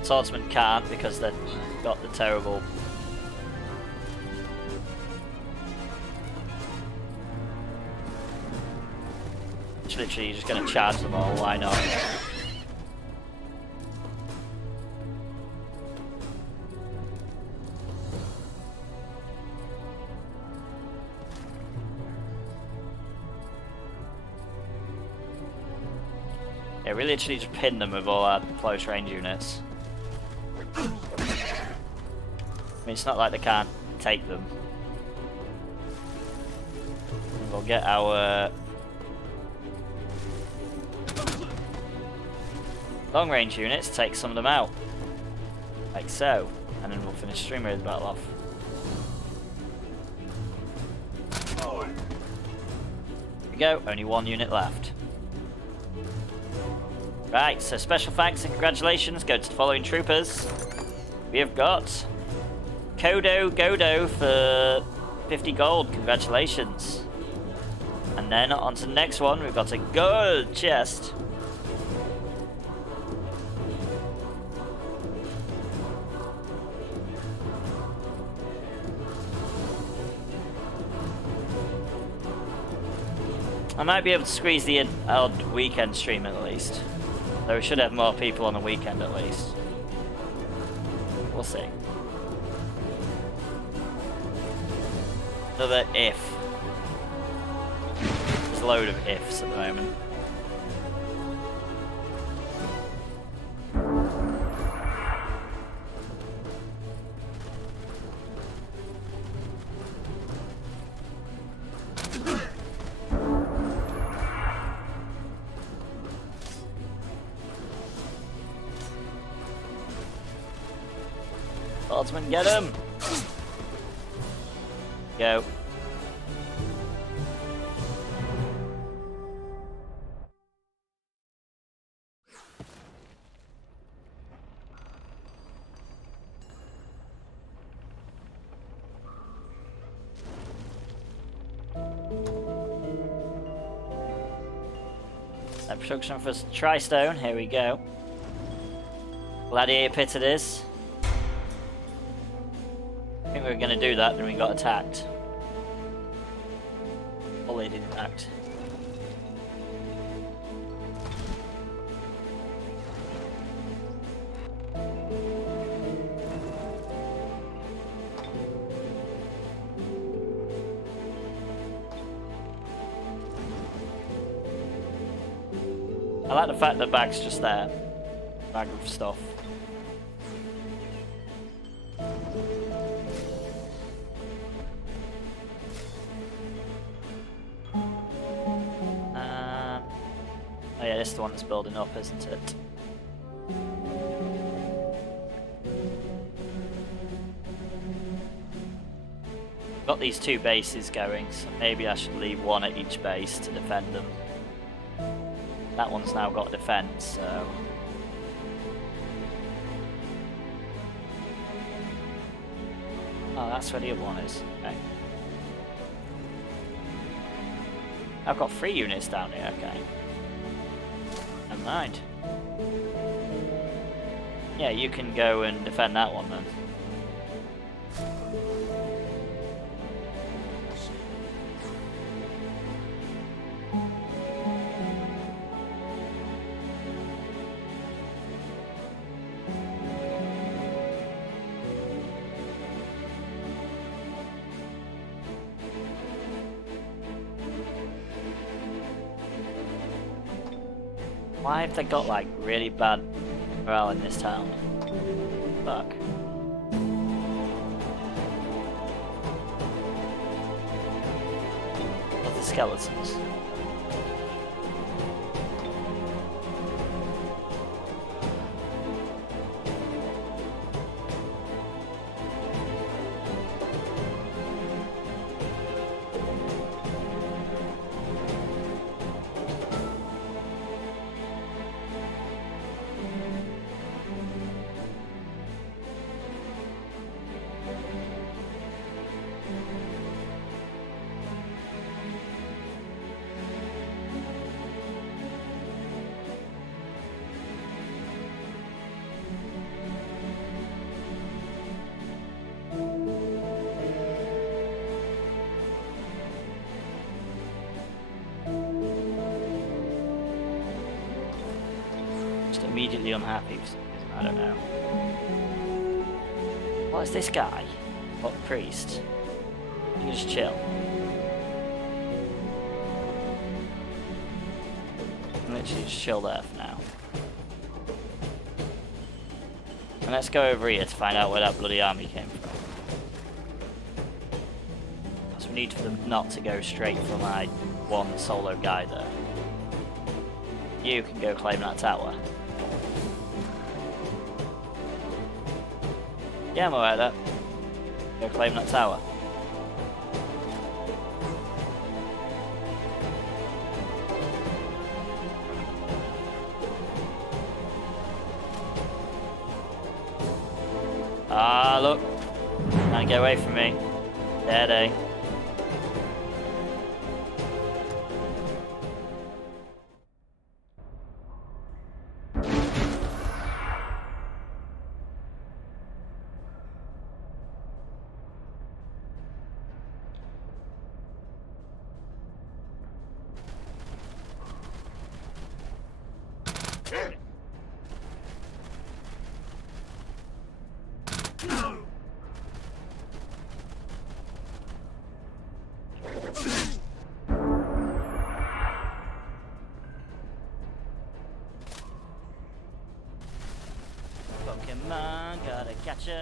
Swordsman can't because they've got the terrible... Literally, you're just going to charge them all, why not? Yeah, we literally just pin them with all our close range units. I mean, it's not like they can't take them. And we'll get our long range units, take some of them out. Like so. And then we'll finish streamraiders battle off. There we go, only one unit left. Right, so special thanks and congratulations go to the following troopers. We have got Kodo Godo for 50 gold, congratulations. And then on to the next one, we've got a gold chest. I might be able to squeeze the odd weekend stream at least. So we should have more people on the weekend at least. We'll see. Another if. There's a load of ifs at the moment. Swordsman, get him! Go. Production for Tri-Stone, here we go. Gladiator Pit it is. I think we were going to do that, then we got attacked. Fully attacked. I like the fact that the bag's just there. Bag of stuff. Oh yeah, this is the one that's building up, isn't it? Got these two bases going, so maybe I should leave one at each base to defend them. That one's now got a defense, so... Oh, that's where the other one is. Okay. I've got 3 units down here, okay. Never mind. Yeah, you can go and defend that one then. Why have they got like really bad morale in this town? Fuck. What are the skeletons? Immediately unhappy for some reason, I don't know. What is this guy? What priest? You can just chill. Literally just chill there for now. And let's go over here to find out where that bloody army came from. Because we need for them not to go straight for my one solo guy there. You can go claim that tower. Yeah, I'm aware of that. Go claim that tower. Ah, look. Trying to get away from me. Dead, eh?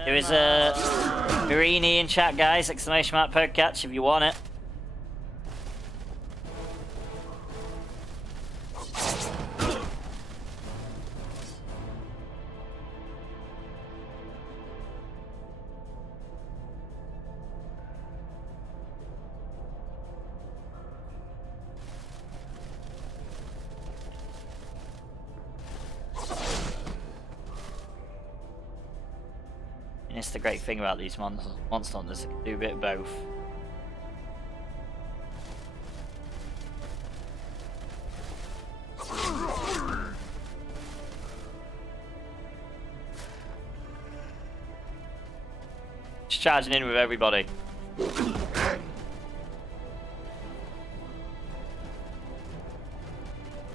There is a Marini in chat, guys. Exclamation mark per catch if you want it. It's the great thing about these monster hunters, they can do a bit of both. Just charging in with everybody.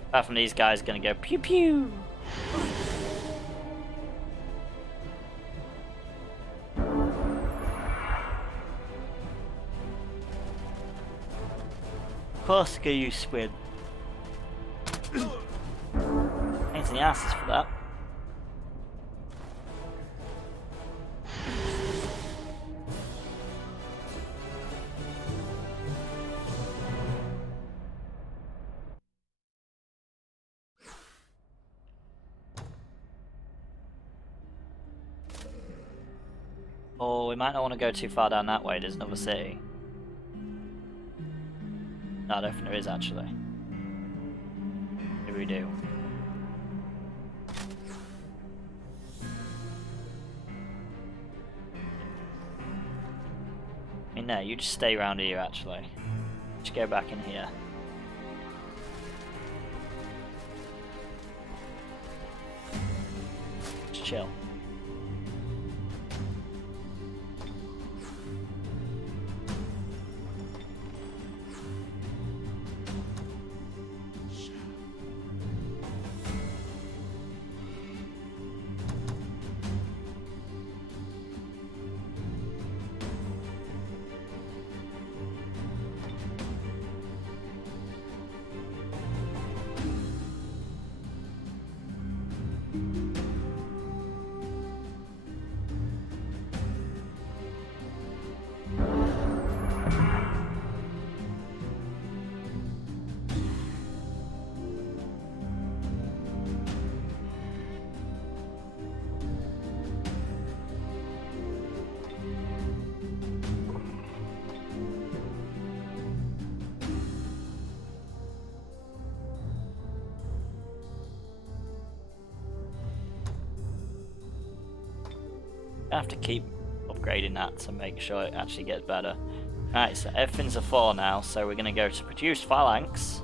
Apart from these guys gonna go pew pew. Of course, you squid. Ain't any asses for that. Oh, we might not want to go too far down that way. There's another city. No, I don't think there is actually. Maybe we do. I mean, no, you just stay around here actually. Just go back in here. Just chill. I have to keep upgrading that to make sure it actually gets better. Alright, so everything's a 4 now, so we're going to go to produce phalanx.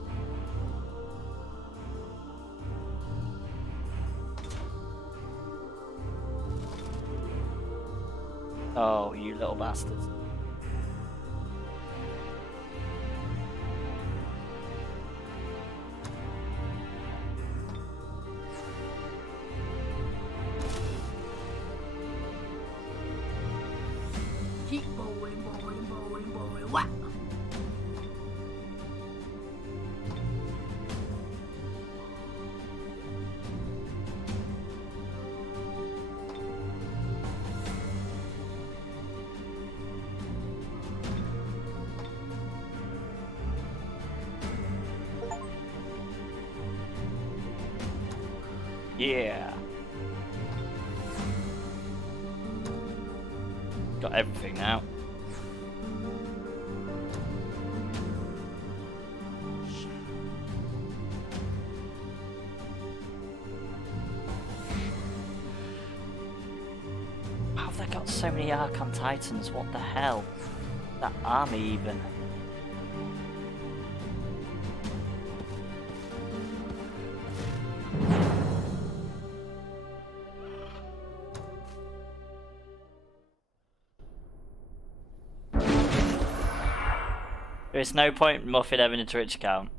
Oh, you little bastards. Keep bowling, bowling, bowling, bowling. What? Yeah. Got everything now. How have they got so many Archon Titans? What the hell? That army even. There's no point in muffing having a Twitch account.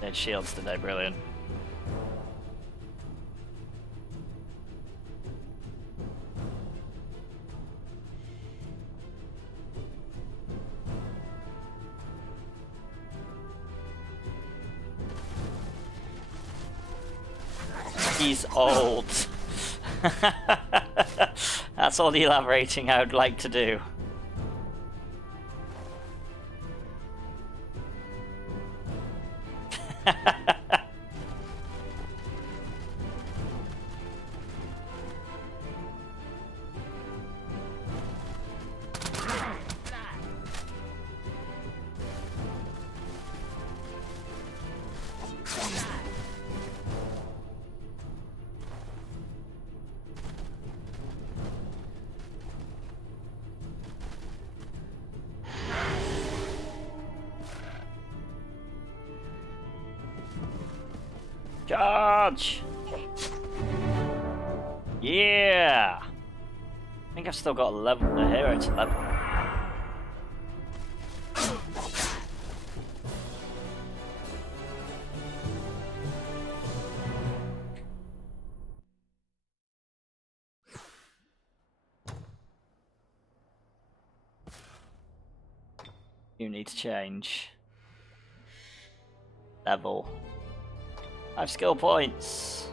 Dead shields today, brilliant. He's old. That's all the elaborating I would like to do. Charge! Yeah! I think I've still got a level, a hero to level. You need to change. Level. 5 skill points.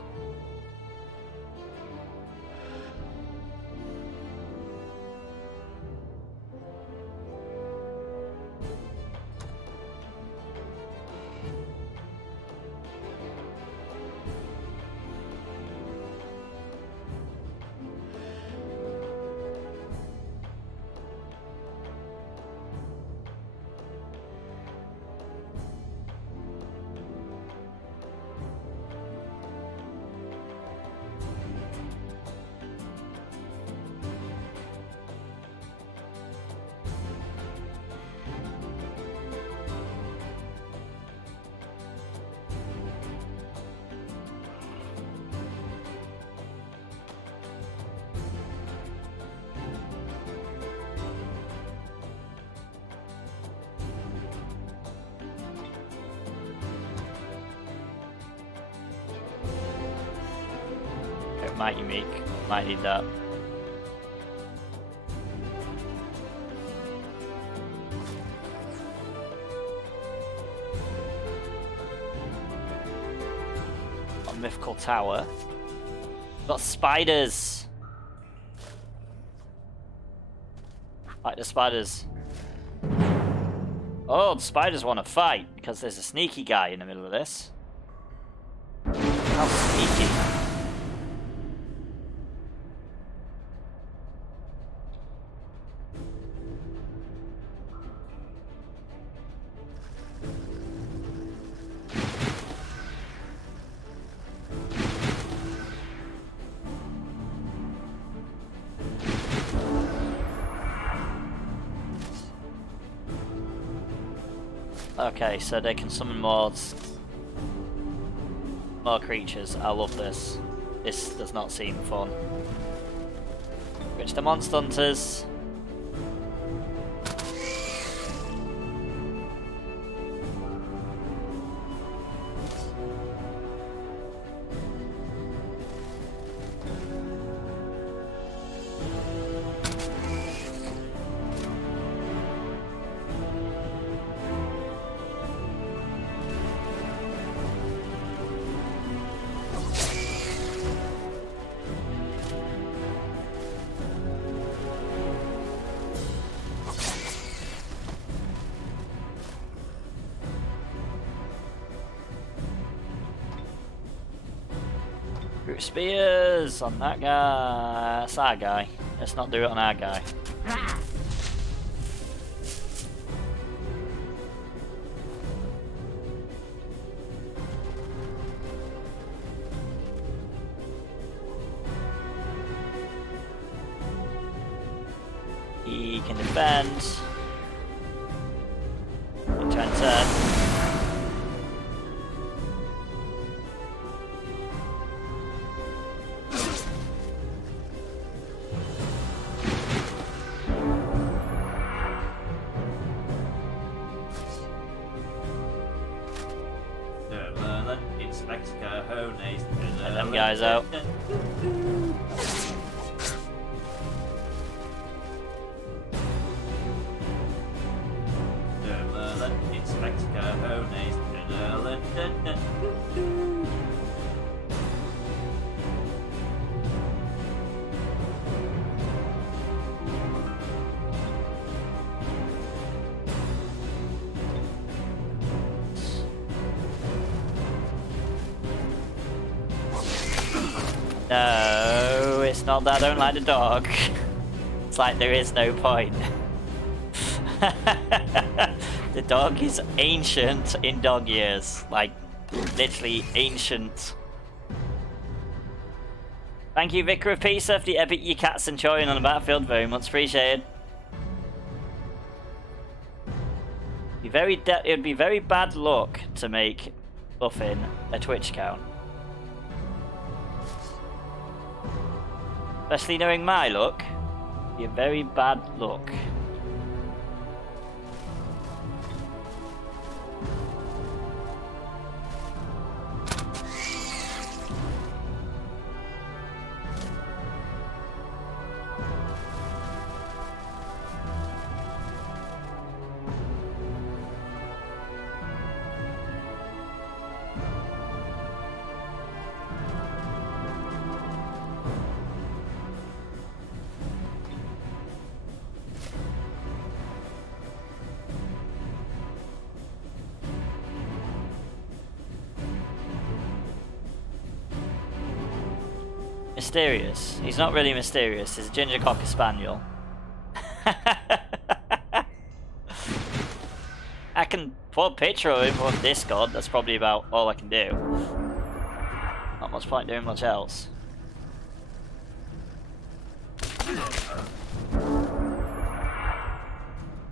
Might unique, might need that. A mythical tower. Got spiders. Fight the spiders. Oh, the spiders want to fight because there's a sneaky guy in the middle of this. How sneaky. Okay, so they can summon more creatures. I love this. This does not seem fun. Which the monster hunters. Spears on that guy. That's our guy. Let's not do it on our guy. He can defend. He try and turn. Let them guys out. not that I don't like the dog. It's like there is no point. The dog is ancient in dog years. Like, literally ancient. Thank you, Vicar of Pizza, for the epic your cat Centurion on the battlefield. Very much appreciated. It would be very bad luck to make Buffin a Twitch account. Especially knowing my luck, it'd be a very bad luck. Mysterious. He's not really mysterious. He's a ginger cocker spaniel. I can put a picture of him on Discord. That's probably about all I can do. Not much point doing much else.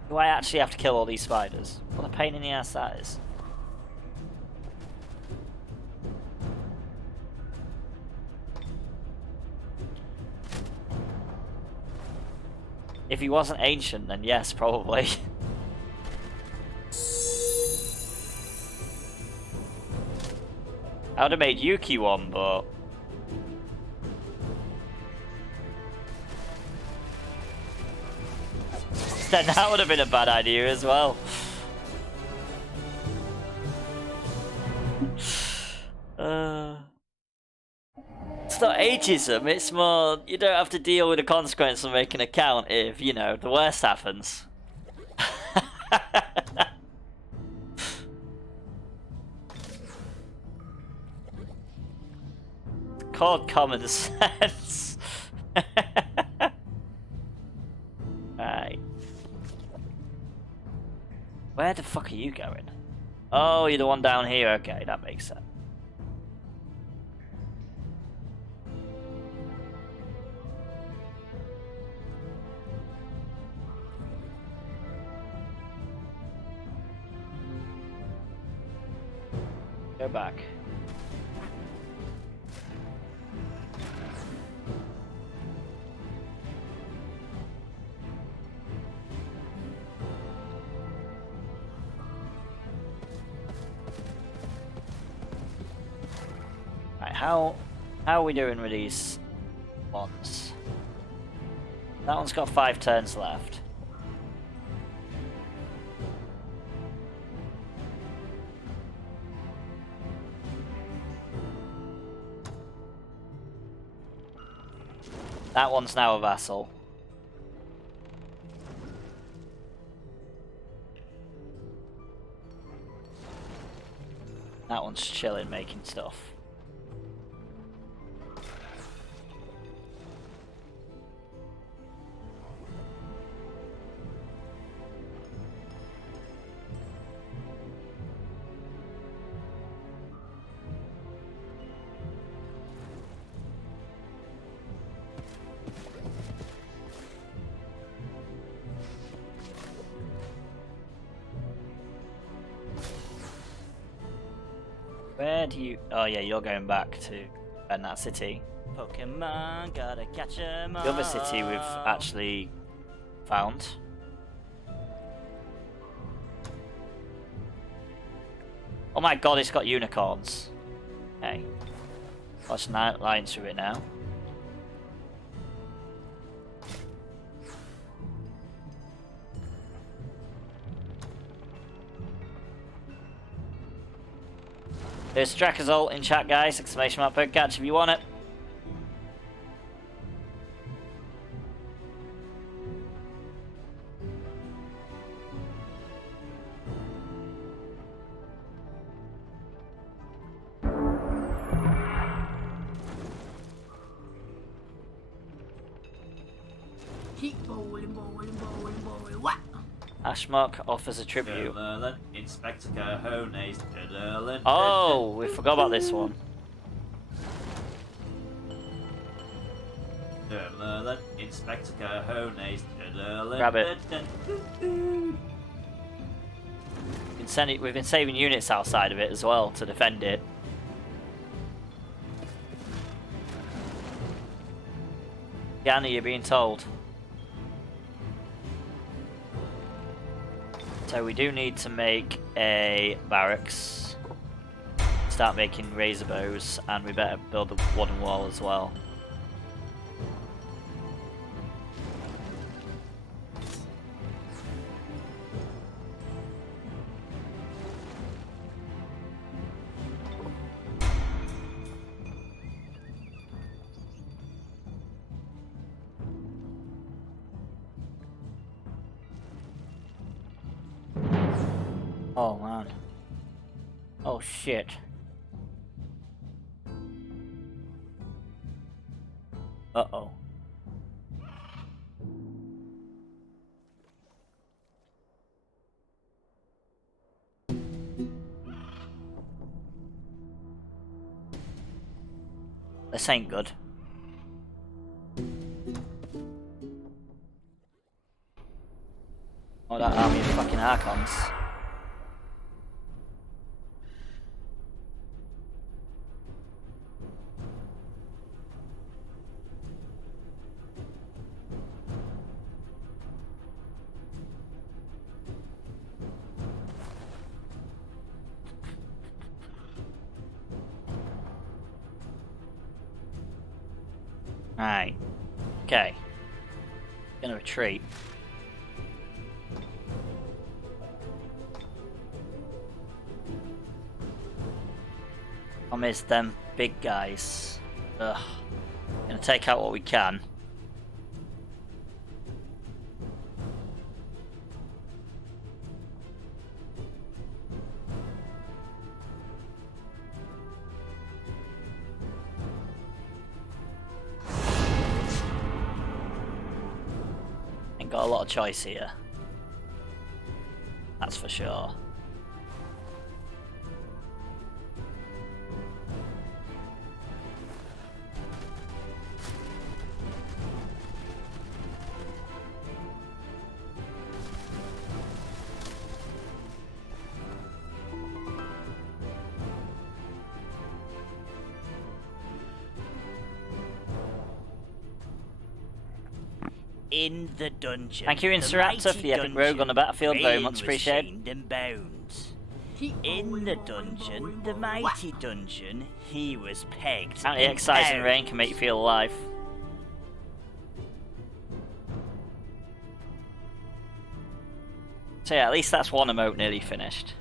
Do I actually have to kill all these spiders? What a pain in the ass that is. If he wasn't ancient, then yes, probably. I would have made Yuki one, but... then that would have been a bad idea as well. It's not ageism, it's more you don't have to deal with the consequence of making an account if, you know, the worst happens. It's called common sense. Right. Where the fuck are you going? Oh, you're the one down here. Okay, that makes sense. Go back. Right, how are we doing with these ones? That one's got 5 turns left. That one's now a vassal. That one's chilling, making stuff. Where do you... Oh yeah, you're going back to that city. Pokemon, gotta catch 'em all. The other city we've actually found. Oh my god, it's got unicorns. Okay. Watch an outline through it now. There's Drakazol in chat, guys. Exclamation mark Pokecatch if you want it. Keep bowling, bowling, bowling, bowling. What? Ashmock offers a tribute. Inspector Cahone's. Oh, we forgot about this one. Inspector Cahone's. Grab it. We've been saving units outside of it as well to defend it. Yanni, you're being told. So we do need to make a barracks. Start making razor bows, and we better build a wooden wall as well. Oh man. Oh shit. Uh-oh. This ain't good. Oh, that army of fucking Archons. Right. Okay. Gonna retreat. Is them big guys. Ugh. Gonna take out what we can. Ain't got a lot of choice here. That's for sure. In the dungeon. Thank you, Insuraptor, for the epic rogue on the battlefield. Very much appreciated. In the dungeon, the mighty dungeon, he was pegged. Anti-exercise and rain can make you feel alive. So yeah, at least that's one emote nearly finished.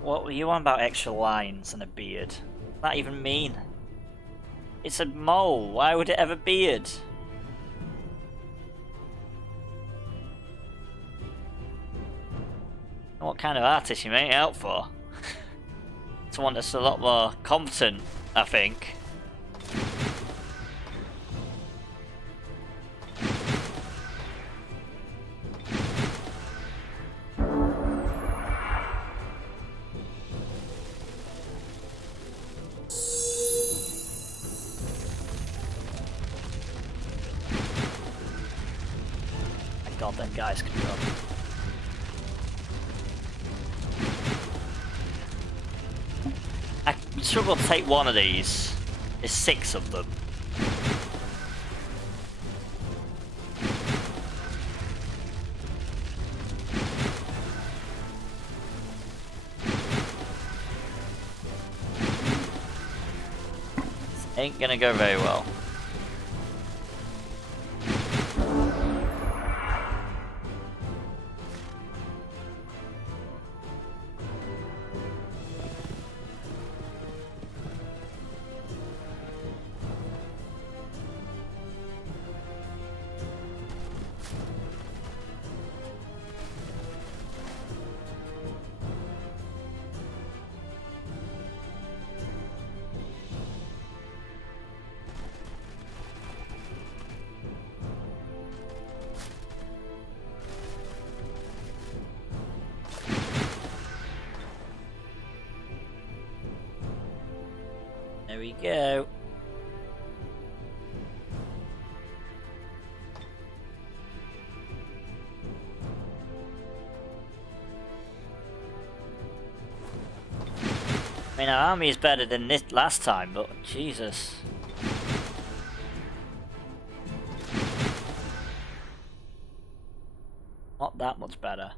What were you on about extra lines and a beard? What does that even mean? It's a mole, why would it have a beard? What kind of artist you make it out for? Someone that's a lot more competent, I think. God, them guys can run. I struggle to take one of these. There's 6 of them. This ain't gonna go very well. There we go. I mean, our army is better than this last time, but Jesus. Not that much better.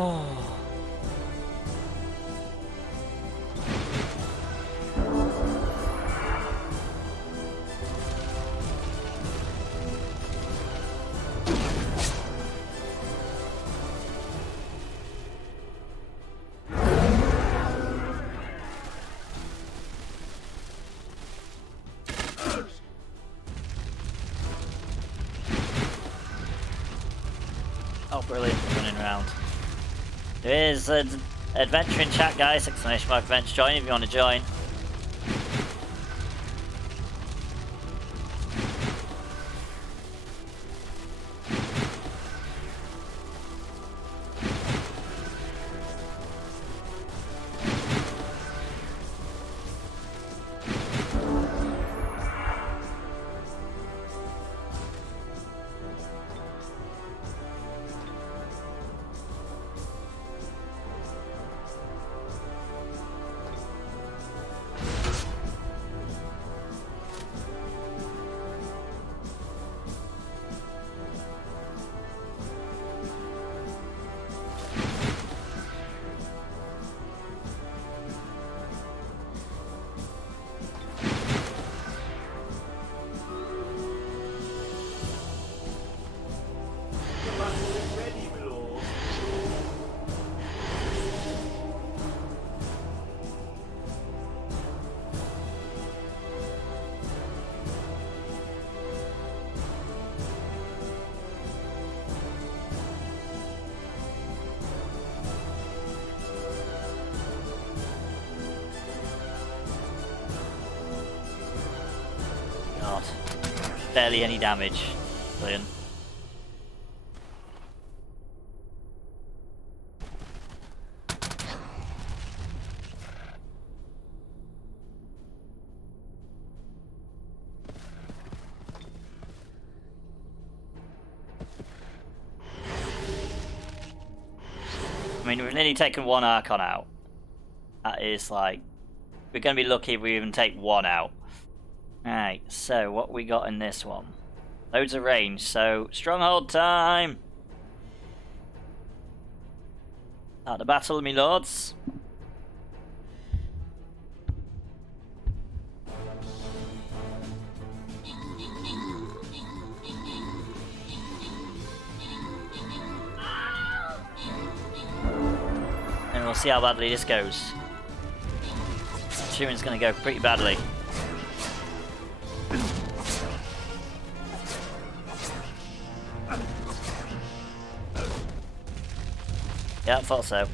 Oh. Oh, brilliant, running around. There is an adventure in chat, guys. Exclamation mark adventure join if you want to join. God. Barely any damage. Brilliant. I mean, we've nearly taken one Archon out. That is like... We're going to be lucky if we even take one out. Alright, so what we got in this one? Loads of range, so stronghold time! Start the battle, me lords. we'll see how badly this goes. I'm assuming it's going to go pretty badly. Yeah, I thought so.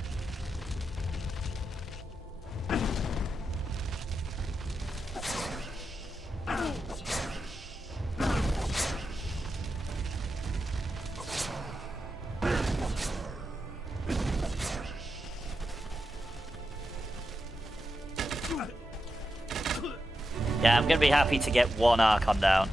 Yeah, I'm going to be happy to get one Archon down.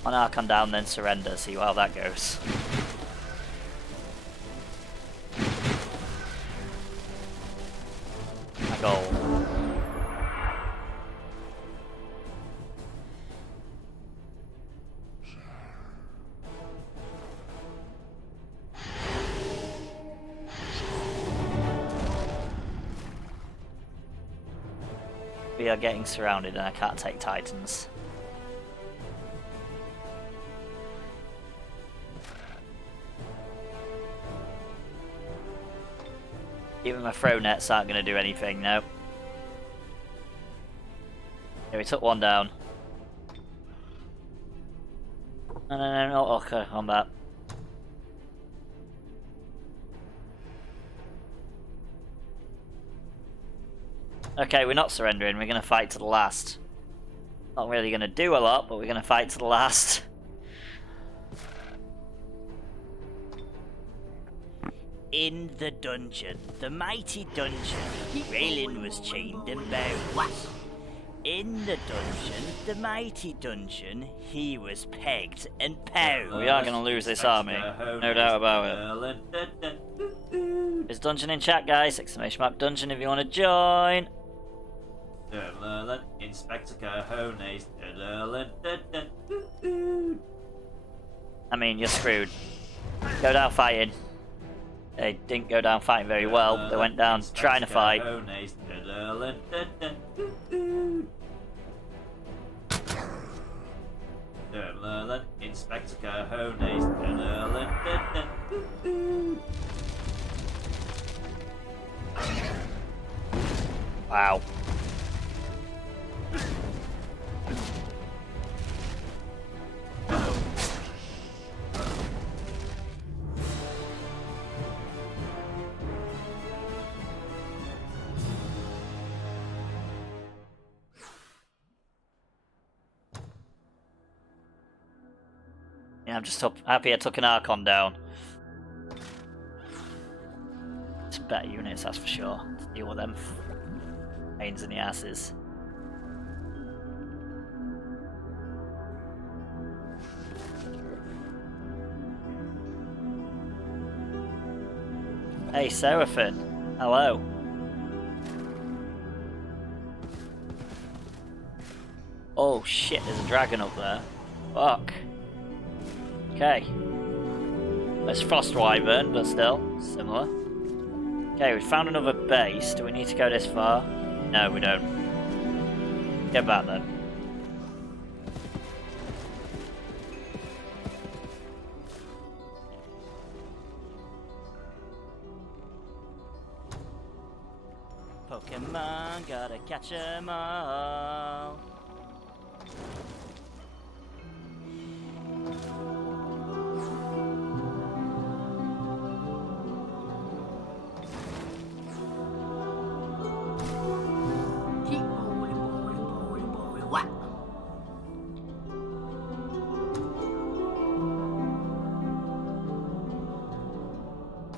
One Archon down, then surrender, see how that goes. My goal. We are getting surrounded and I can't take Titans. Even my throw nets aren't going to do anything, no. Yeah, we took one down. No, okay, on that. Okay, we're not surrendering, we're going to fight to the last. Not really going to do a lot, but we're going to fight to the last. In the dungeon, the mighty dungeon, Graylin was chained and bound. In the dungeon, the mighty dungeon, he was pegged and pound. We are going to lose this army, no doubt about it. There's dungeon in chat, guys. Exclamation mark dungeon if you want to join. I mean, you're screwed. Go down fighting. They didn't go down fighting very well. They went down trying to fight. Wow. Yeah, I'm just happy I took an Archon down. It's better units, that's for sure. To deal with them pains in the asses. Hey, Seraphim. Hello. Oh shit, there's a dragon up there. Fuck. Okay. It's Frost Wyvern, but still, similar. Okay, we found another base. Do we need to go this far? No, we don't. Get back then. Pokemon, gotta catch 'em all.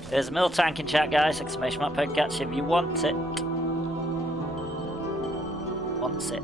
There's a mill tank in chat, guys. Exclamation mark Pokecatch if you want it. Wants it.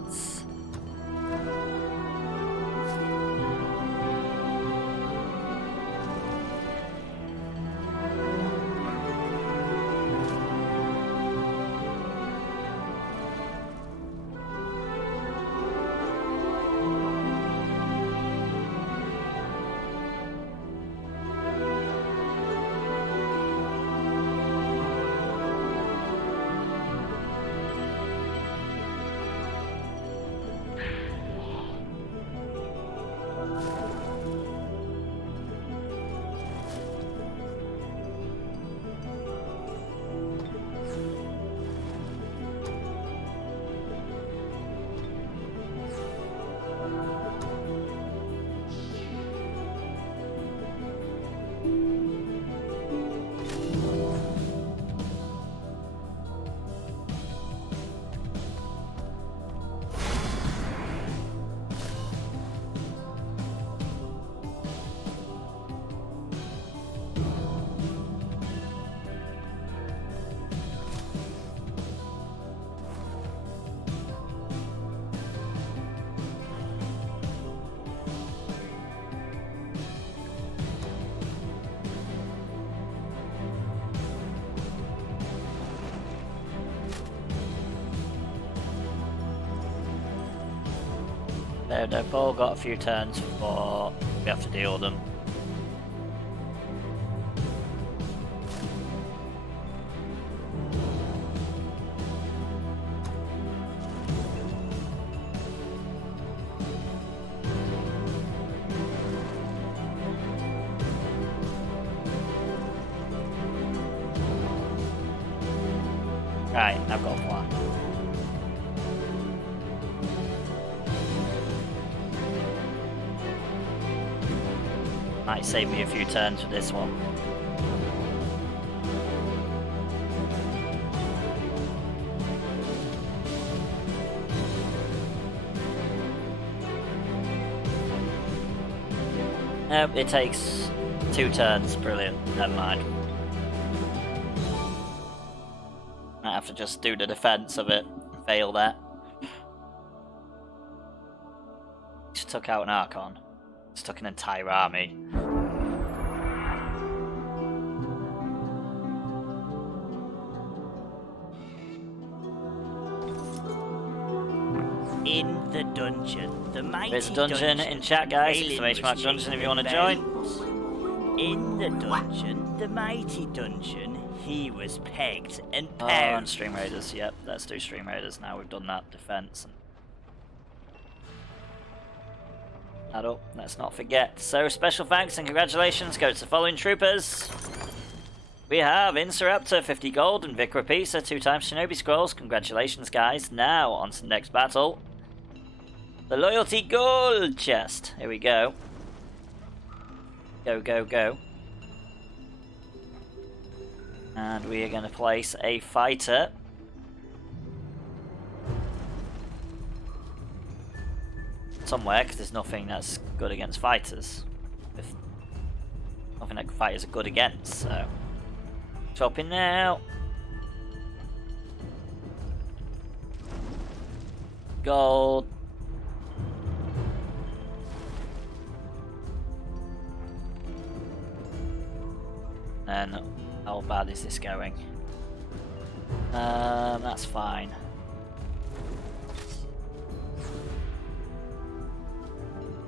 They've all got a few turns before we have to deal with them. Right, I've got a plan. Might save me a few turns with this one. Nope, it takes 2 turns. Brilliant. Never mind. Might have to just do the defense of it. Fail that. Just took out an Archon. Just took an entire army. In the dungeon, the mighty There's a dungeon in chat, guys. Exclamation mark dungeon if you want to join. In the dungeon, the mighty dungeon, he was pegged and Oh, pounded. and Stream Raiders. Yep, let's do Stream Raiders now. We've done that defense. Add up. Let's not forget. So, special thanks and congratulations go to the following troopers. We have Insurrector, 50 gold, and Vicar Pizza, 2 times Shinobi Scrolls. Congratulations, guys. Now, on to the next battle. The Loyalty Gold Chest. Here we go. Go, go, go. And we are going to place a fighter. Somewhere, because there's nothing that's good against fighters. Nothing that fighters are good against, so... Chopping now. Gold. And how bad is this going? That's fine.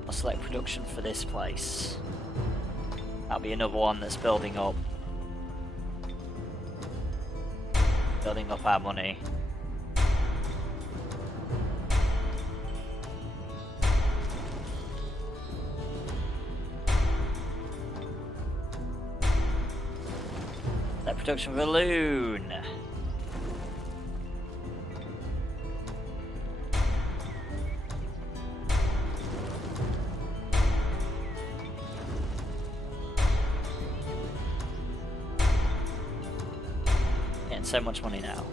I'll select production for this place. That'll be another one that's building up. Building up our money. That production balloon. Getting so much money now.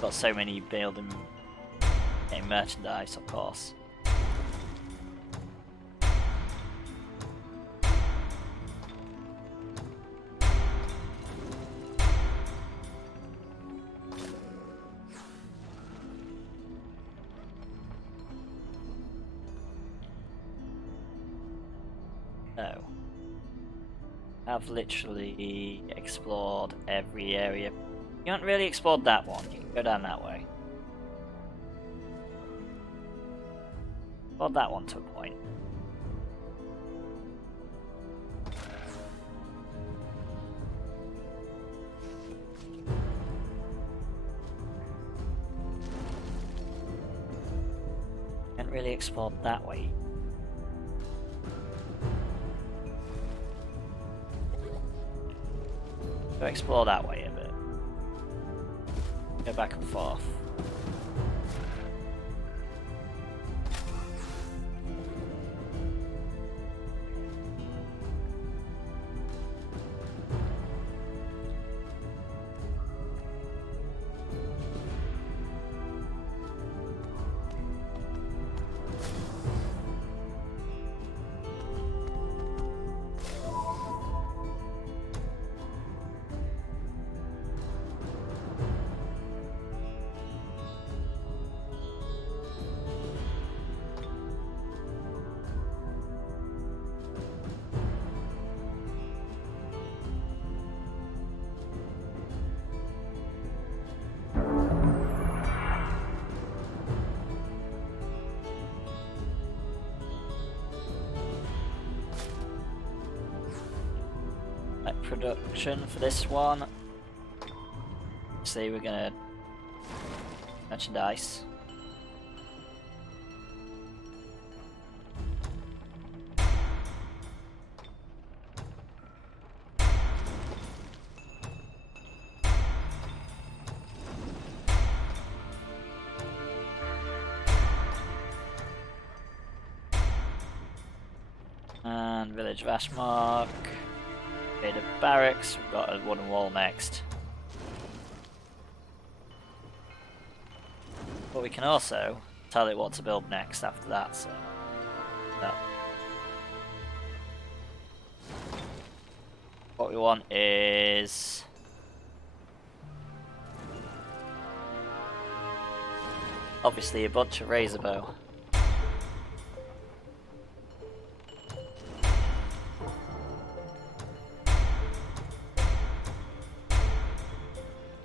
Got so many building, getting merchandise, of course. So, I've literally explored every area. You haven't really explored that one. You can go down that way. Explored that one to a point. Haven't really explored that way. Go explore that way a bit. Go back and forth. production for this one. See, we're gonna merchandise. And village of Ashmark. Bit of barracks. We've got a wooden wall next. But we can also tell it what to build next after that, so no. What we want is obviously a bunch of razor bow.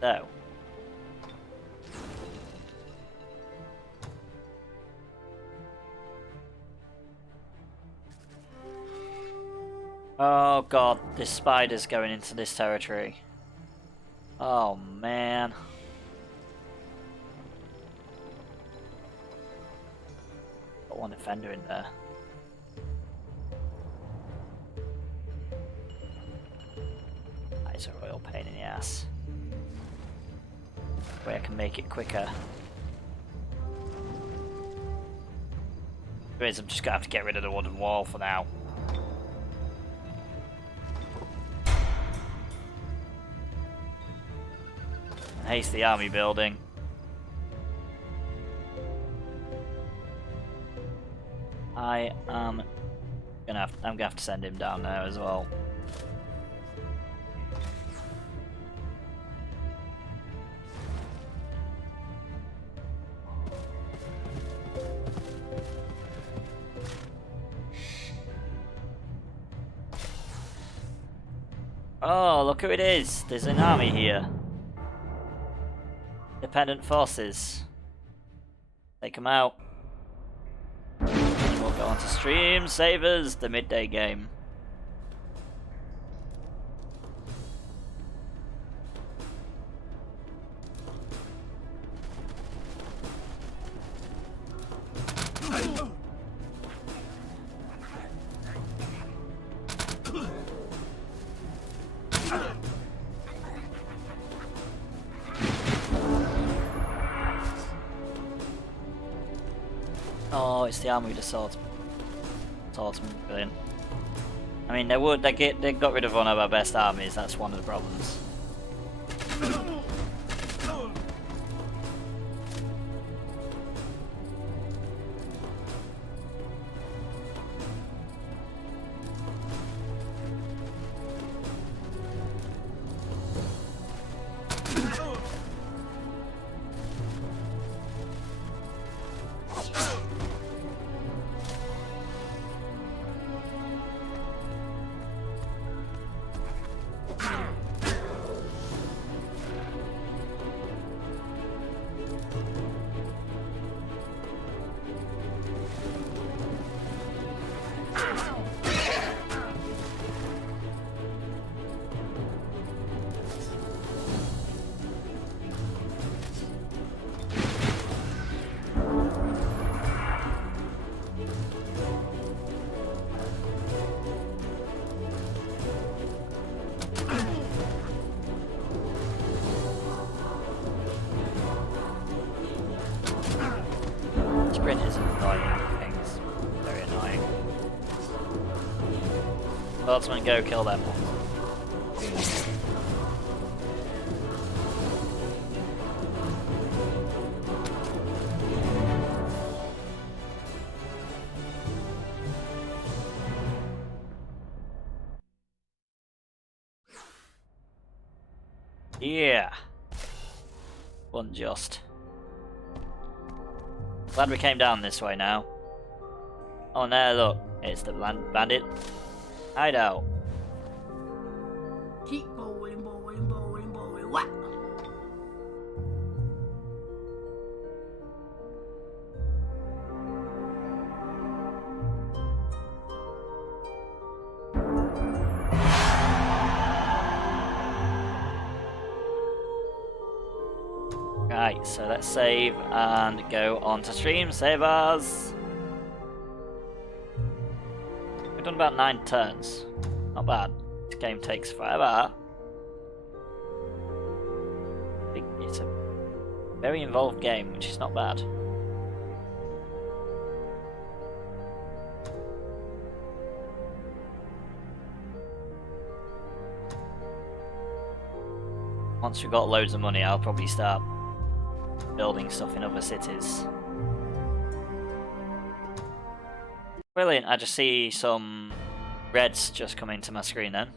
So oh god, this spider's going into this territory. Oh man. Got one defender in there. That is a royal pain in the ass. Way I can make it quicker. I'm just gonna have to get rid of the wooden wall for now. Haste the army building. I'm gonna have to send him down there as well. Oh, look who it is! There's an army here. Dependent forces. Take them out. And we'll go on to Stream Savers, the midday game. Oh, it's the army with the swordsman. Brilliant. I mean, they got rid of one of our best armies. That's one of the problems. Sprint is annoying things. Very annoying. Swordsman, go kill them. Yeah. Wasn't just. Glad we came down this way now. Oh no, look. It's the bandit hideout. Keep bowling, bowling, bowling, bowling. What? Right, so let's save and go on to stream savers. We've done about 9 turns. Not bad. This game takes forever. It's a very involved game, which is not bad. Once we've got loads of money, I'll probably start building stuff in other cities. Brilliant, I just see some reds just come into my screen then.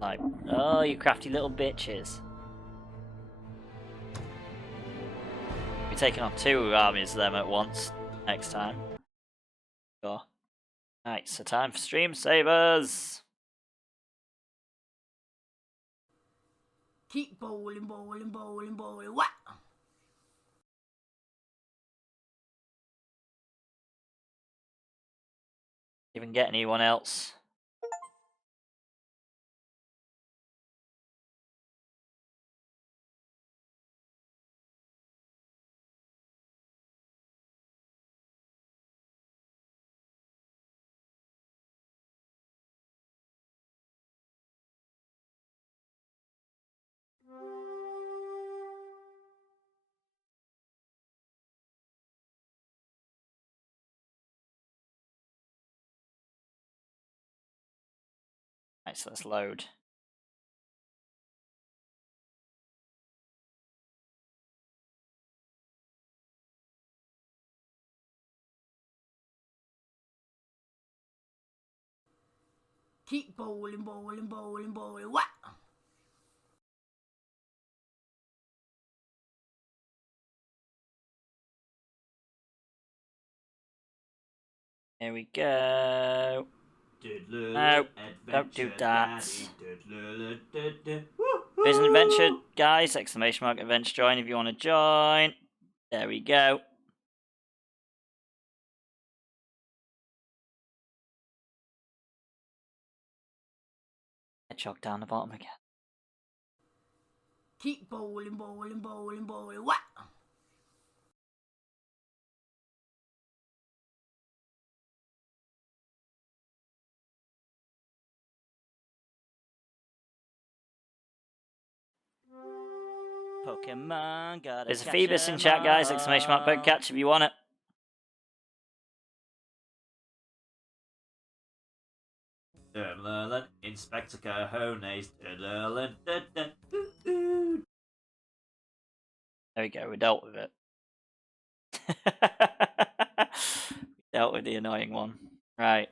Like, oh, you crafty little bitches. We're taking on 2 armies of them at once next time. Sure. Right, so time for stream savers. Keep bowling, bowling, bowling, bowling. What? Even get anyone else? Right, so let's load. Keep bowling, bowling, bowling, bowling. What? Here we go. No, don't do that. There's an adventure, guys. Exclamation mark adventure join if you want to join. There we go. Hedgehog down the bottom again. Keep bowling, bowling, bowling, bowling. What? Pokemon, gotta There's a Phoebus in chat, guys. Exclamation mark Pokecatch if you want it. Inspector Cojones. There we go, we dealt with it. We dealt with the annoying one. Right.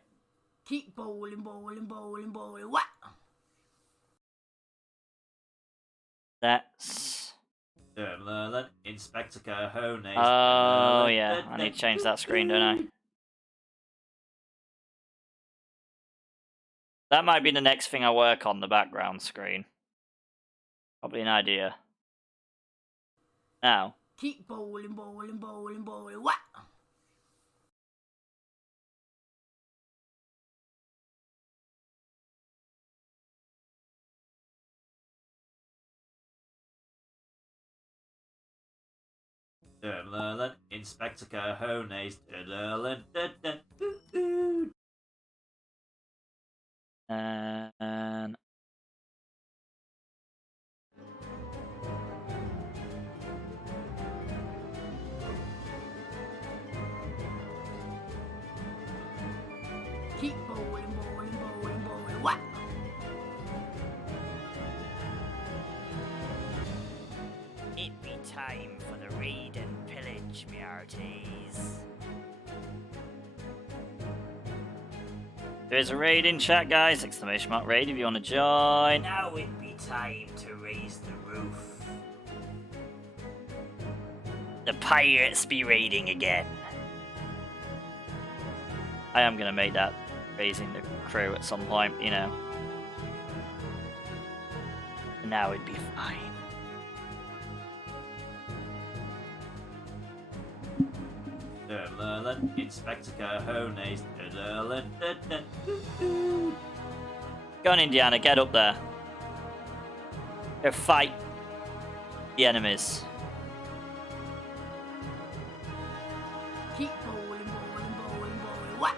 Keep bowling, bowling, bowling, bowling. What? That's... Inspector Cojones. Oh yeah, I need to change that screen, don't I? That might be the next thing I work on, the background screen. Probably an idea. Now. Keep bowling, bowling, bowling, bowling. What? Inspector Cojones. And Keep bowling, bowling, bowling, bowling. What? It be time for the raid and pillage, me hearties. there is a raid in chat, guys. Exclamation mark raid if you want to join. Now it be time to raise the roof. The pirates be raiding again. I am going to make that raising the crew at some point, you know. Now it'd be fine. Inspector Cojones. Go on, Indiana, get up there. Go fight the enemies. Keep bowling, bowling, bowling, bowling. What?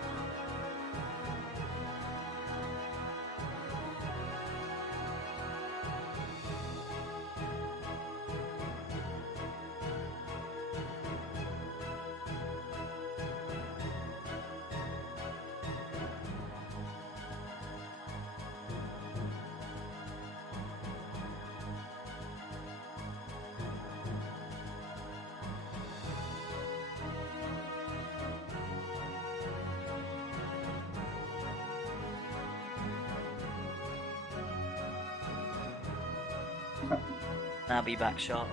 I'll be back shortly.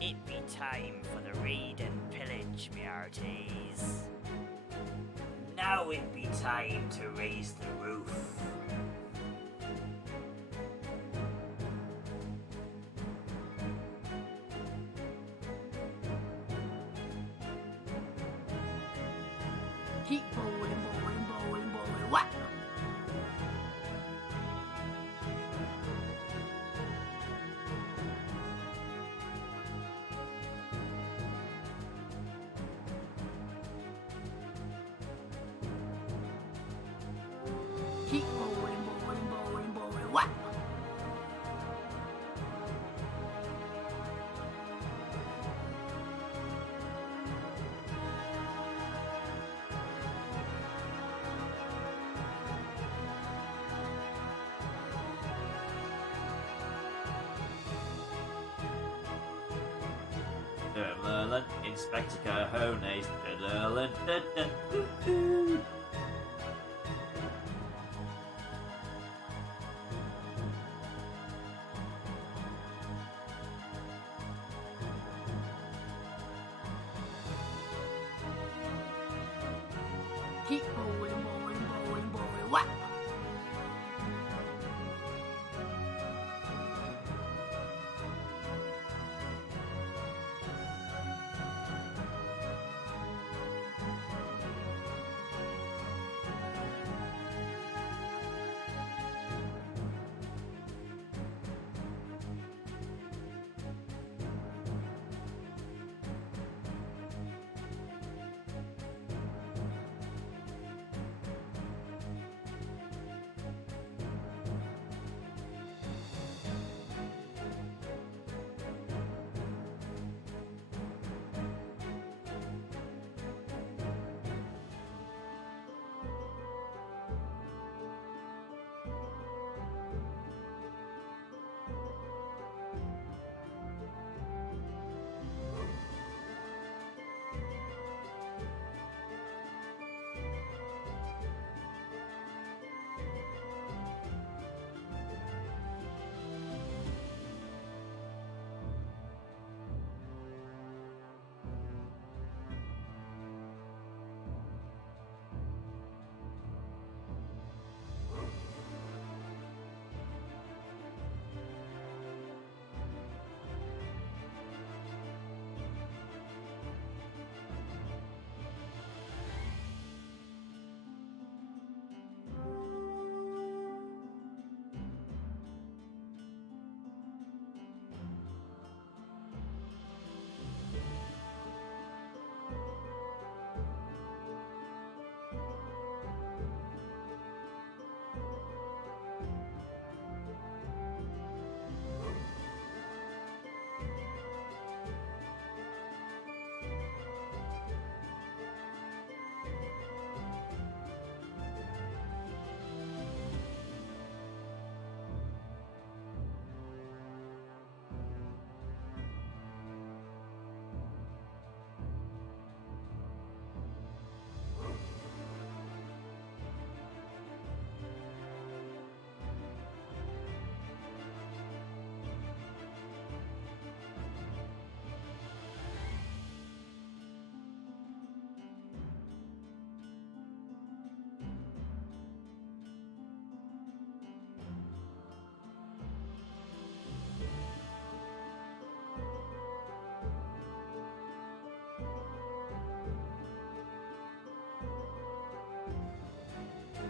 It be time for the raid and pillage, me hearties. Now it be time to raise the roof. Keep bowling, bowling, bowling, bowling. What? Keep bowling, bowling, bowling, bowling. What? Merlin, Inspector Cajones, Merlin, Keep bowling, bowling, bowling, bowling. What?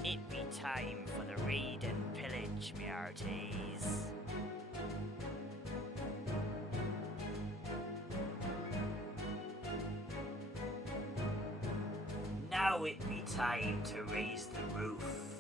It be time for the raid and pillage, me hearties. Now it be time to raise the roof.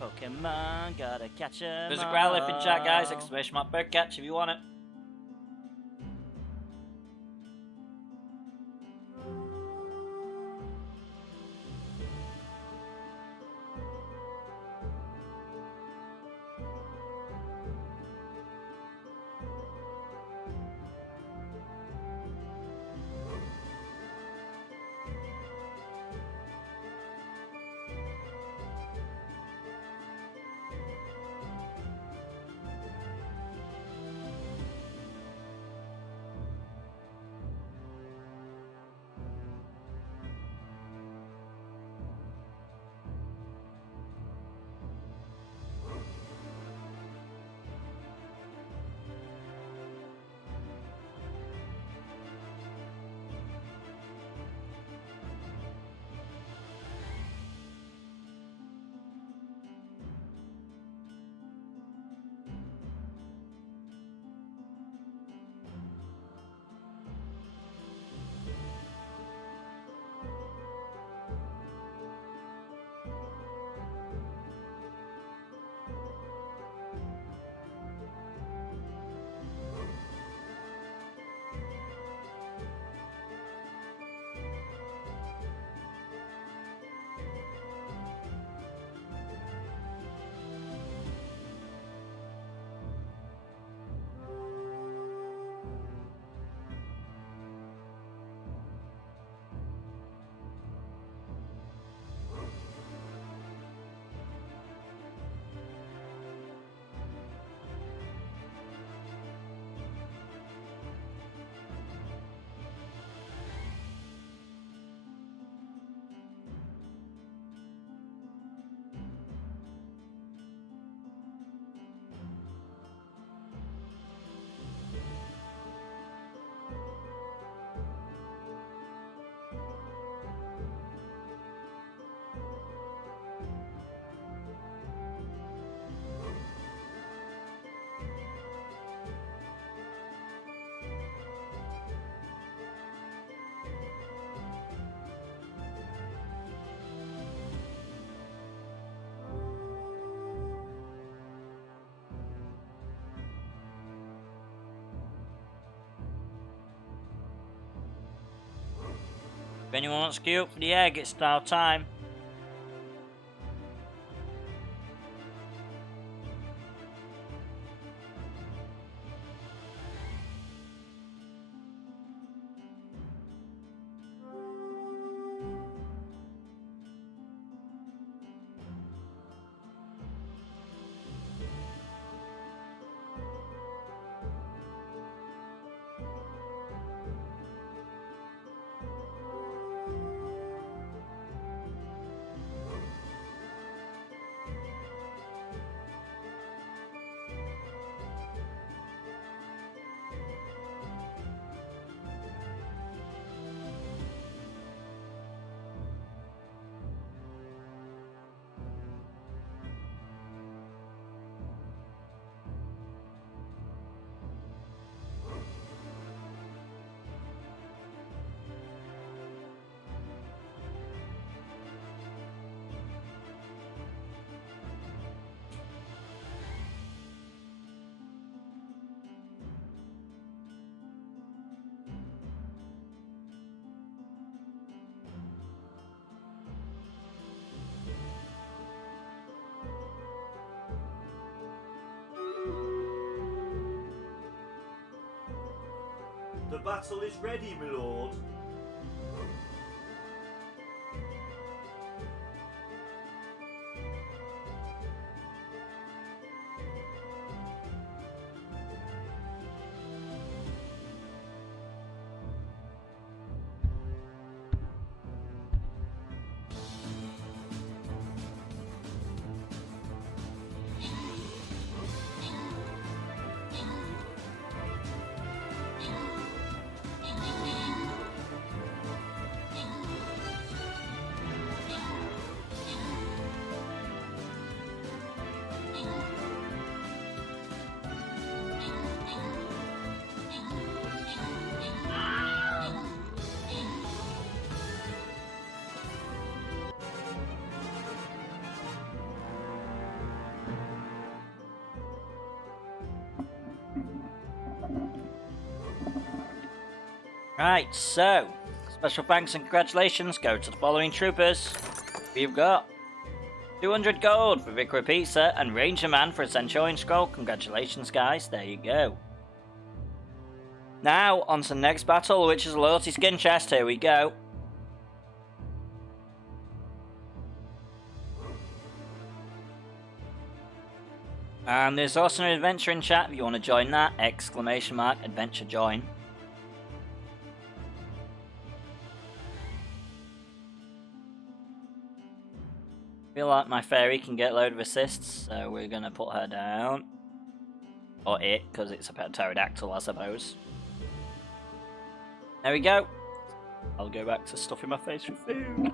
Pokemon, gotta catch 'em. There's a Growlithe in chat, guys. Exclamation mark Birdcatch if you want it. If anyone wants to queue up for the egg, it's now time. The battle is ready, my lord. Right, so special thanks and congratulations go to the following troopers. We've got 200 gold for Vicar Pizza and Ranger Man for a Centurion Scroll. Congratulations, guys. There you go. Now, on to the next battle, which is a Loyalty Skin Chest. Here we go. And there's also an adventure in chat if you want to join that. ! Adventure join. Feel like my fairy can get a load of assists, so we're gonna put her down. Or it, because it's a pterodactyl, I suppose. There we go. I'll go back to stuffing my face with food.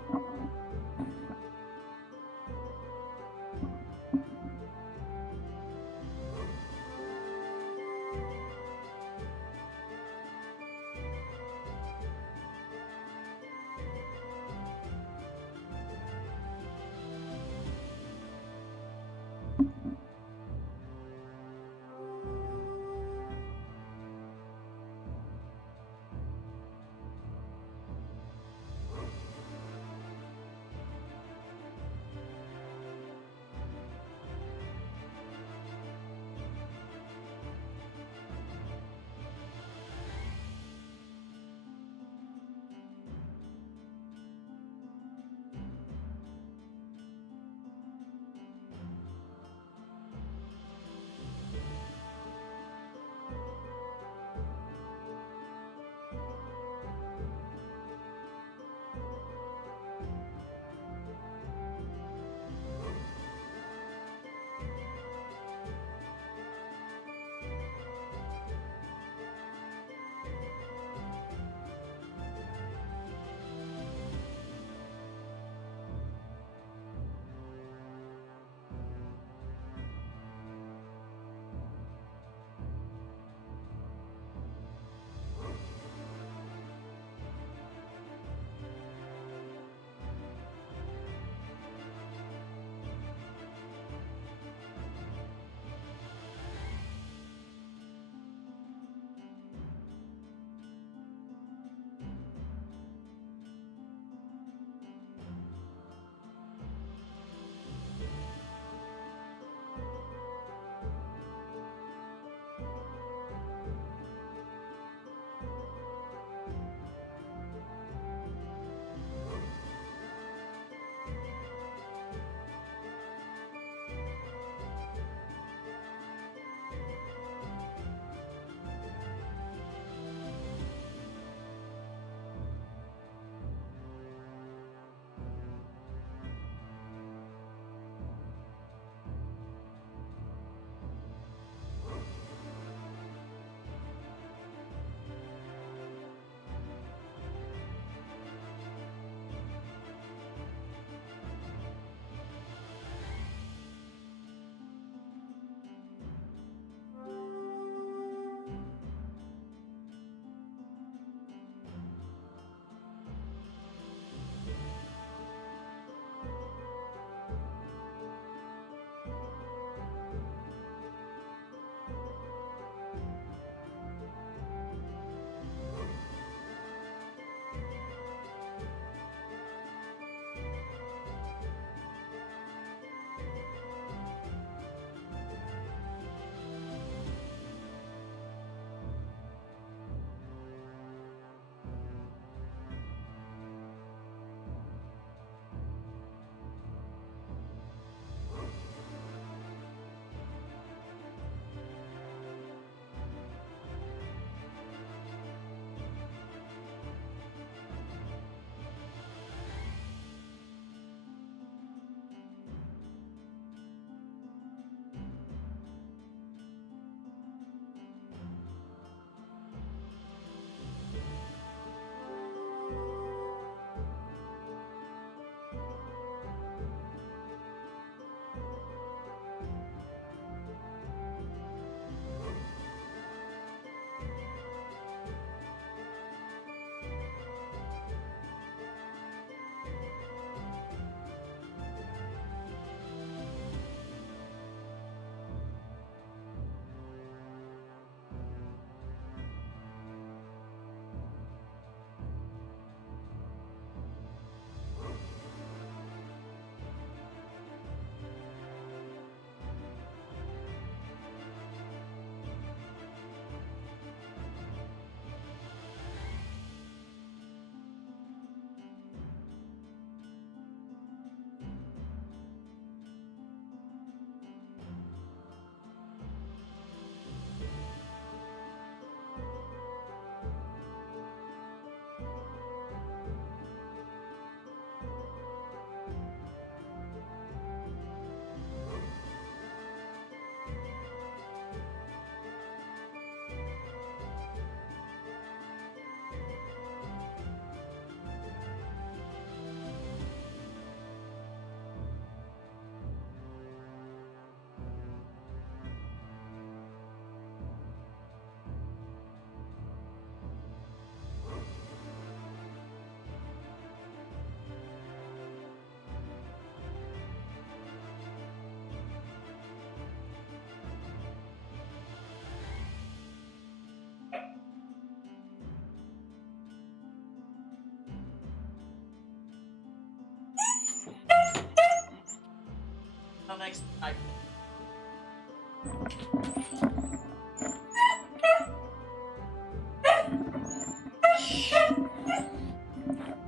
on next time.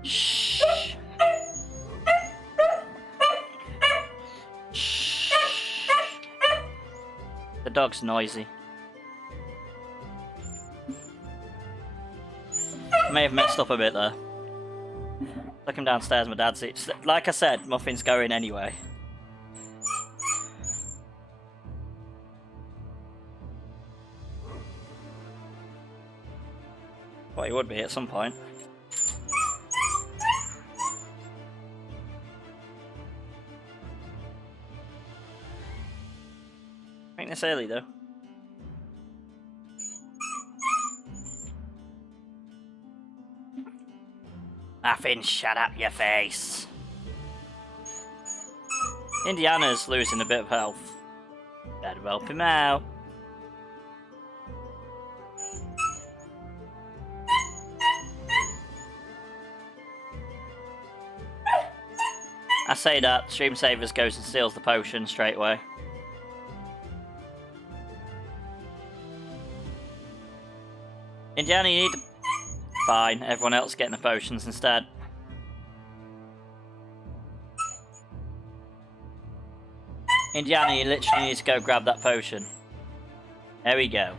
Shh. Shh. The dog's noisy. May have messed up a bit there. Took him downstairs, my dad's it. Like I said, Muffin's going anyway. Well, he would be at some point. I think this early though. Muffin, shut up your face. Indiana's losing a bit of health. Better help him out. I say that, Stream Savers goes and steals the potion straight away. Indiana, you need to... Fine, everyone else getting the potions instead. Indiana, you literally need to go grab that potion. There we go.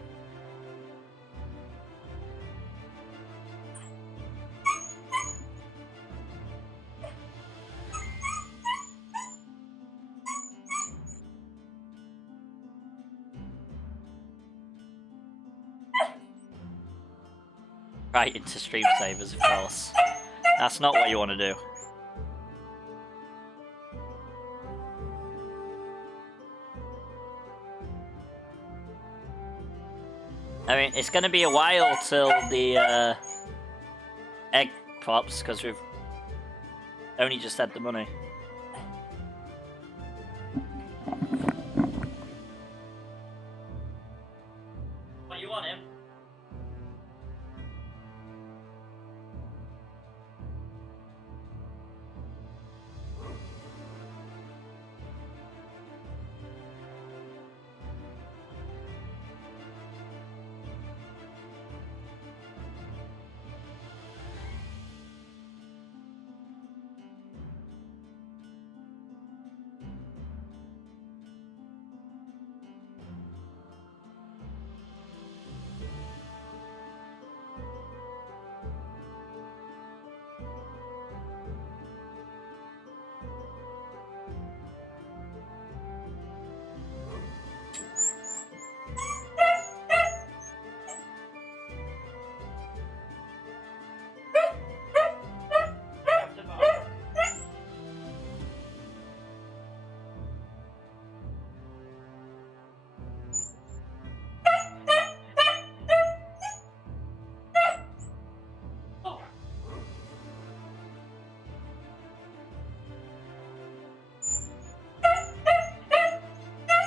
Right into Stream Savers, of course. That's not what you want to do. I mean, it's going to be a while till the egg pops, because we've only just had the money. What, you want him?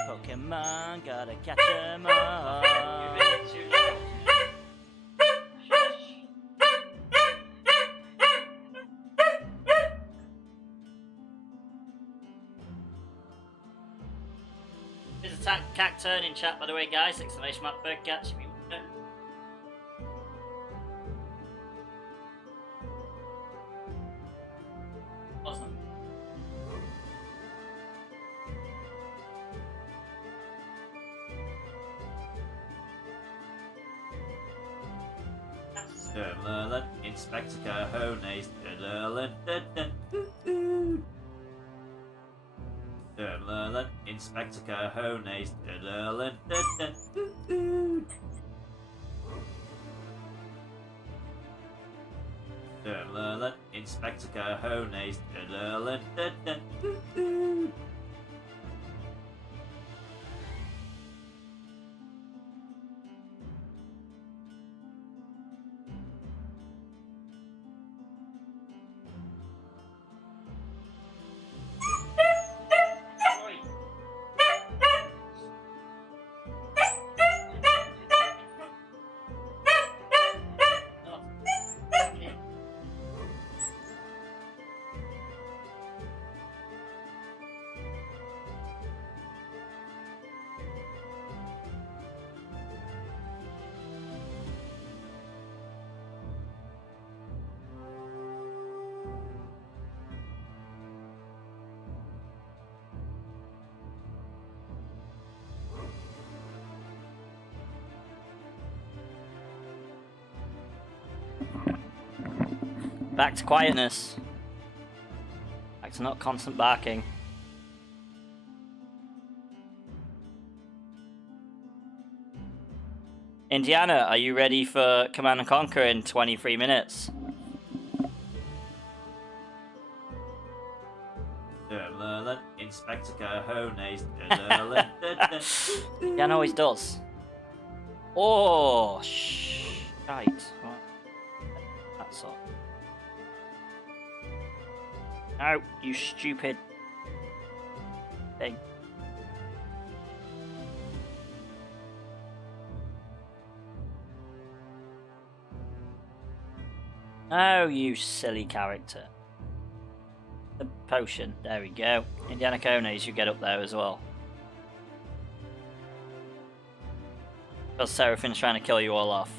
Pokemon, gotta catch 'em all. There's a cacturn in chat, by the way, guys. Exclamation mark bird catch if you want to know. Awesome. Merlin, Inspector Cajones, Merlin, Merlin, Inspector Cajones, Merlin, Merlin, Inspector Cajones, Merlin, Back to quietness. Back to not constant barking. Indiana, are you ready for Command and Conquer in 23 minutes? Inspector Cojones. Indiana always does. Oh, shite. That's all. No, you stupid thing. Oh, you silly character. The potion. There we go. Indiana Cones, you get up there as well. Because Seraphin's trying to kill you all off.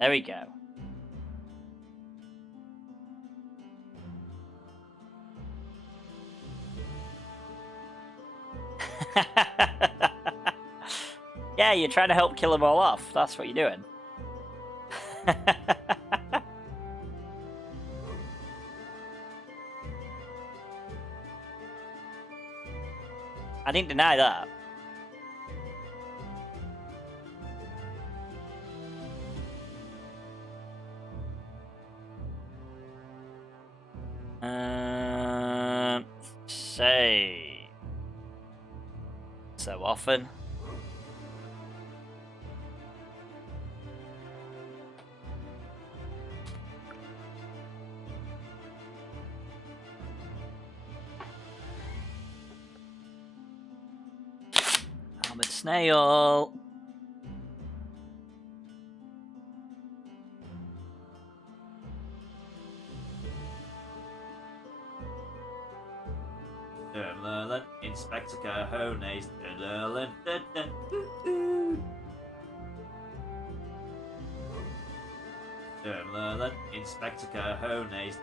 There we go. Yeah, you're trying to help kill them all off. That's what you're doing. I didn't deny that. Say so often. Armored snail. Inspector Cojones. Inspector Cojones.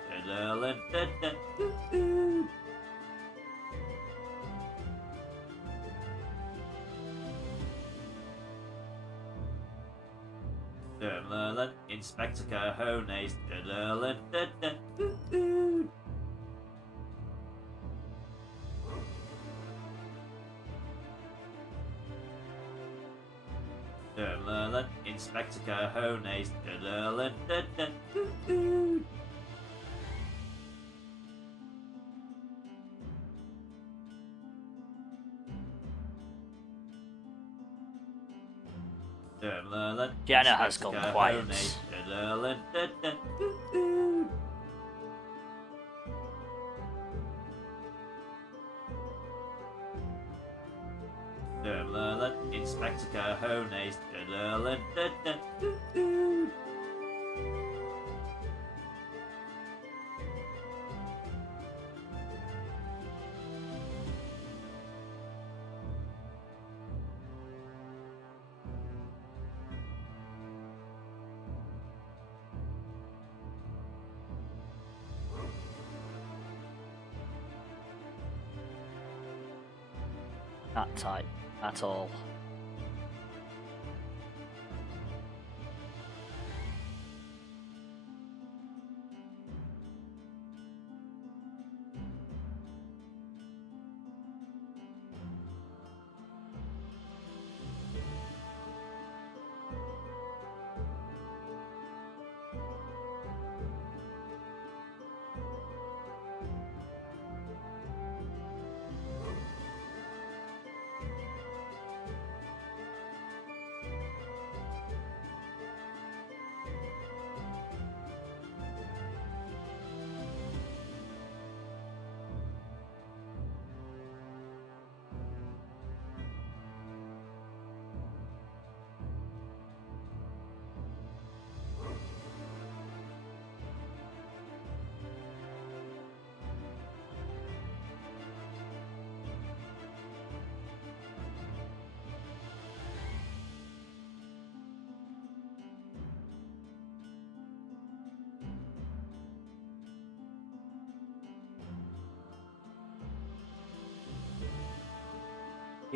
Inspector Cojones. Inspector Cojones. Jenna has gone quiet. Inspector Cojones. Not tight at all.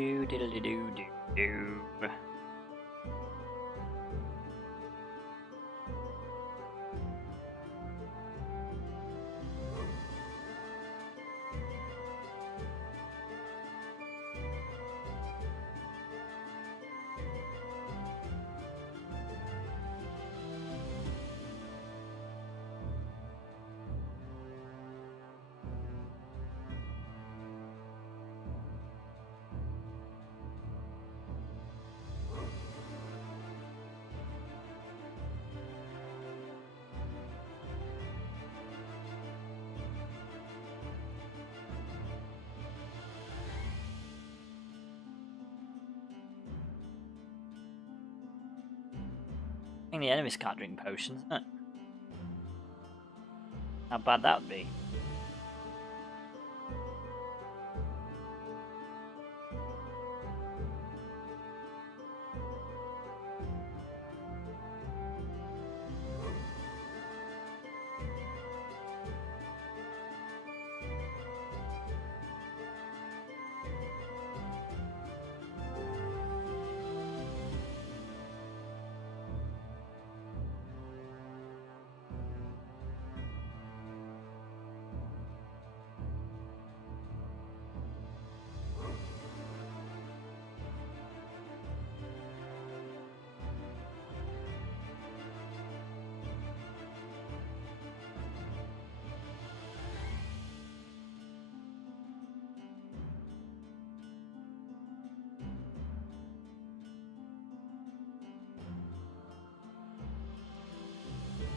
Do diddly do do do. I think the enemies can't drink potions, isn't it? How bad that would be.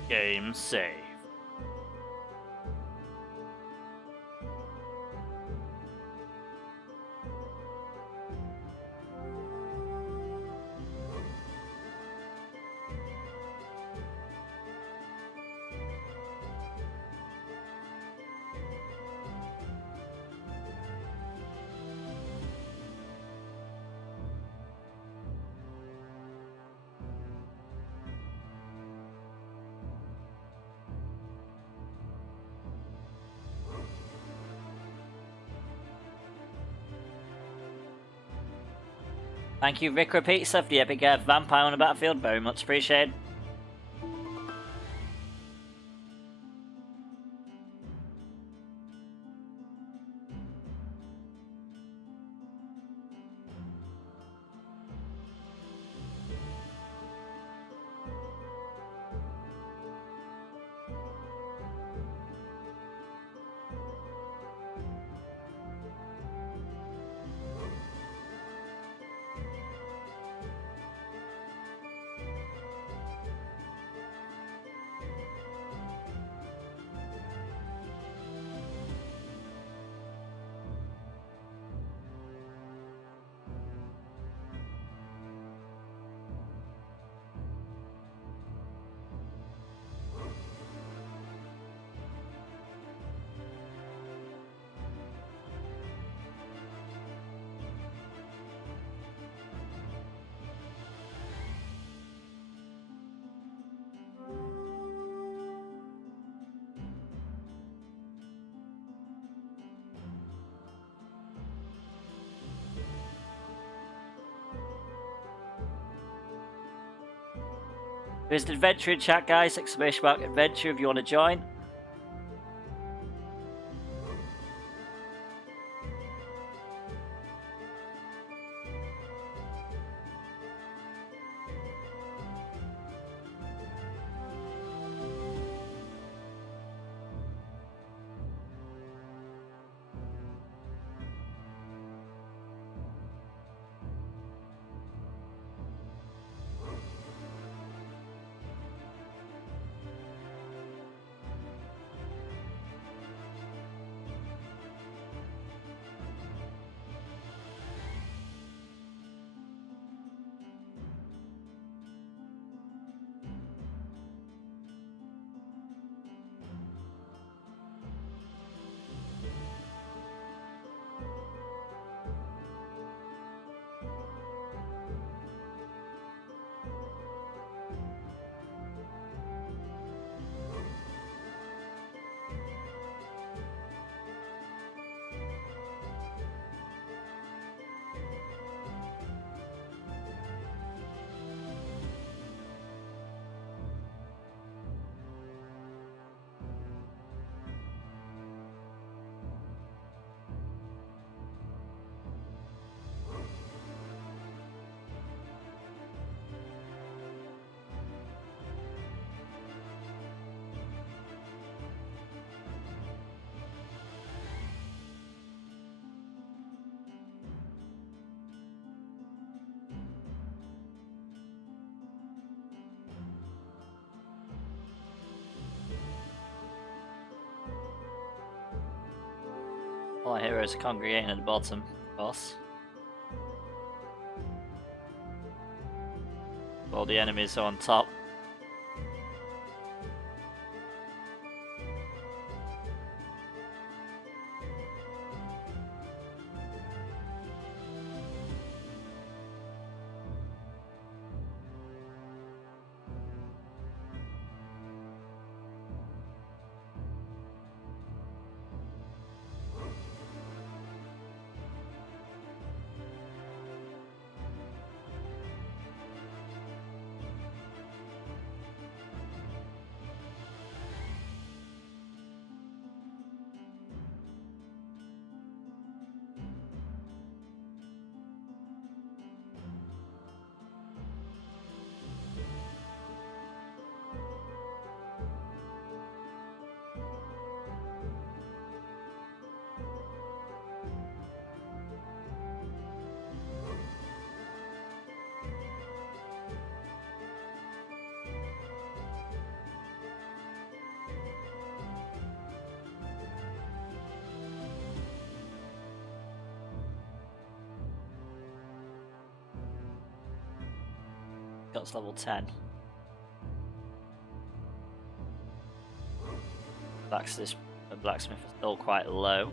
Game save. Thank you, Rick Repeats of the Epic Vampire on the Battlefield. Very much appreciated. There's an adventure in chat, guys. Exclamation mark adventure if you want to join. All our heroes are congregating at the bottom, of course. All the enemies are on top. Got to level 10. Blacksmith is still quite low.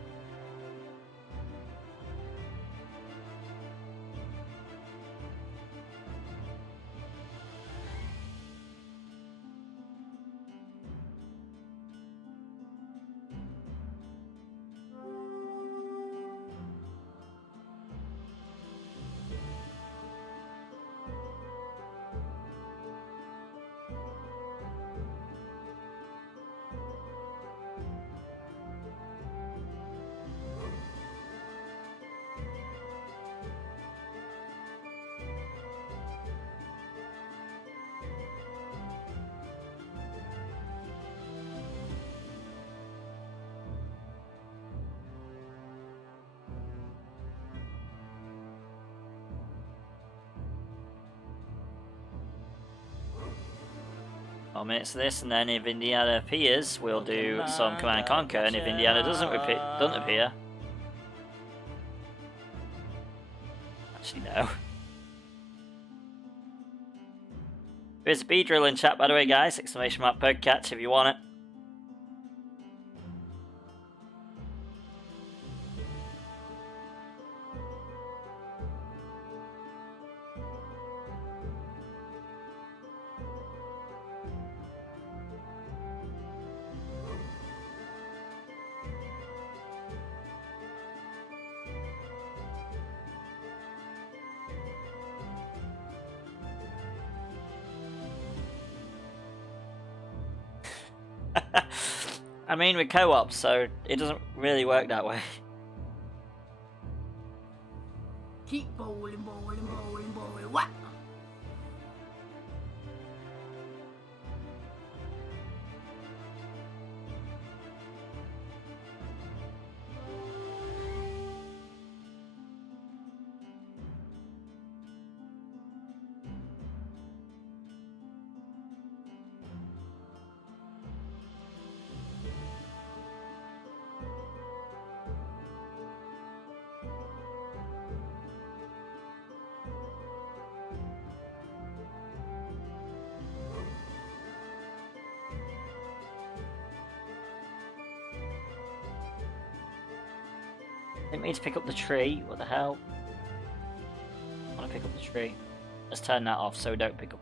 Minutes of this, and then if Indiana appears, we'll do some Command Conquer, and if Indiana doesn't appear... Actually, no. There's a B drill in chat, by the way, guys. Exclamation mark Pugcatch if you want it. I mean, we're co-op, so it doesn't really work that way. Keep bowling, bowling, bowling, bowling. What? Didn't mean to pick up the tree. What the hell? I want to pick up the tree. Let's turn that off so we don't pick up.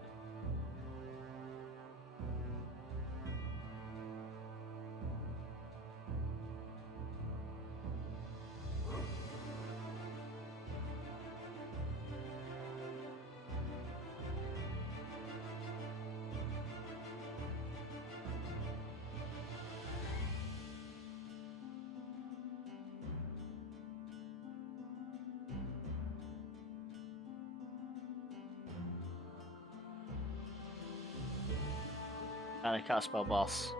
And I can't spell boss.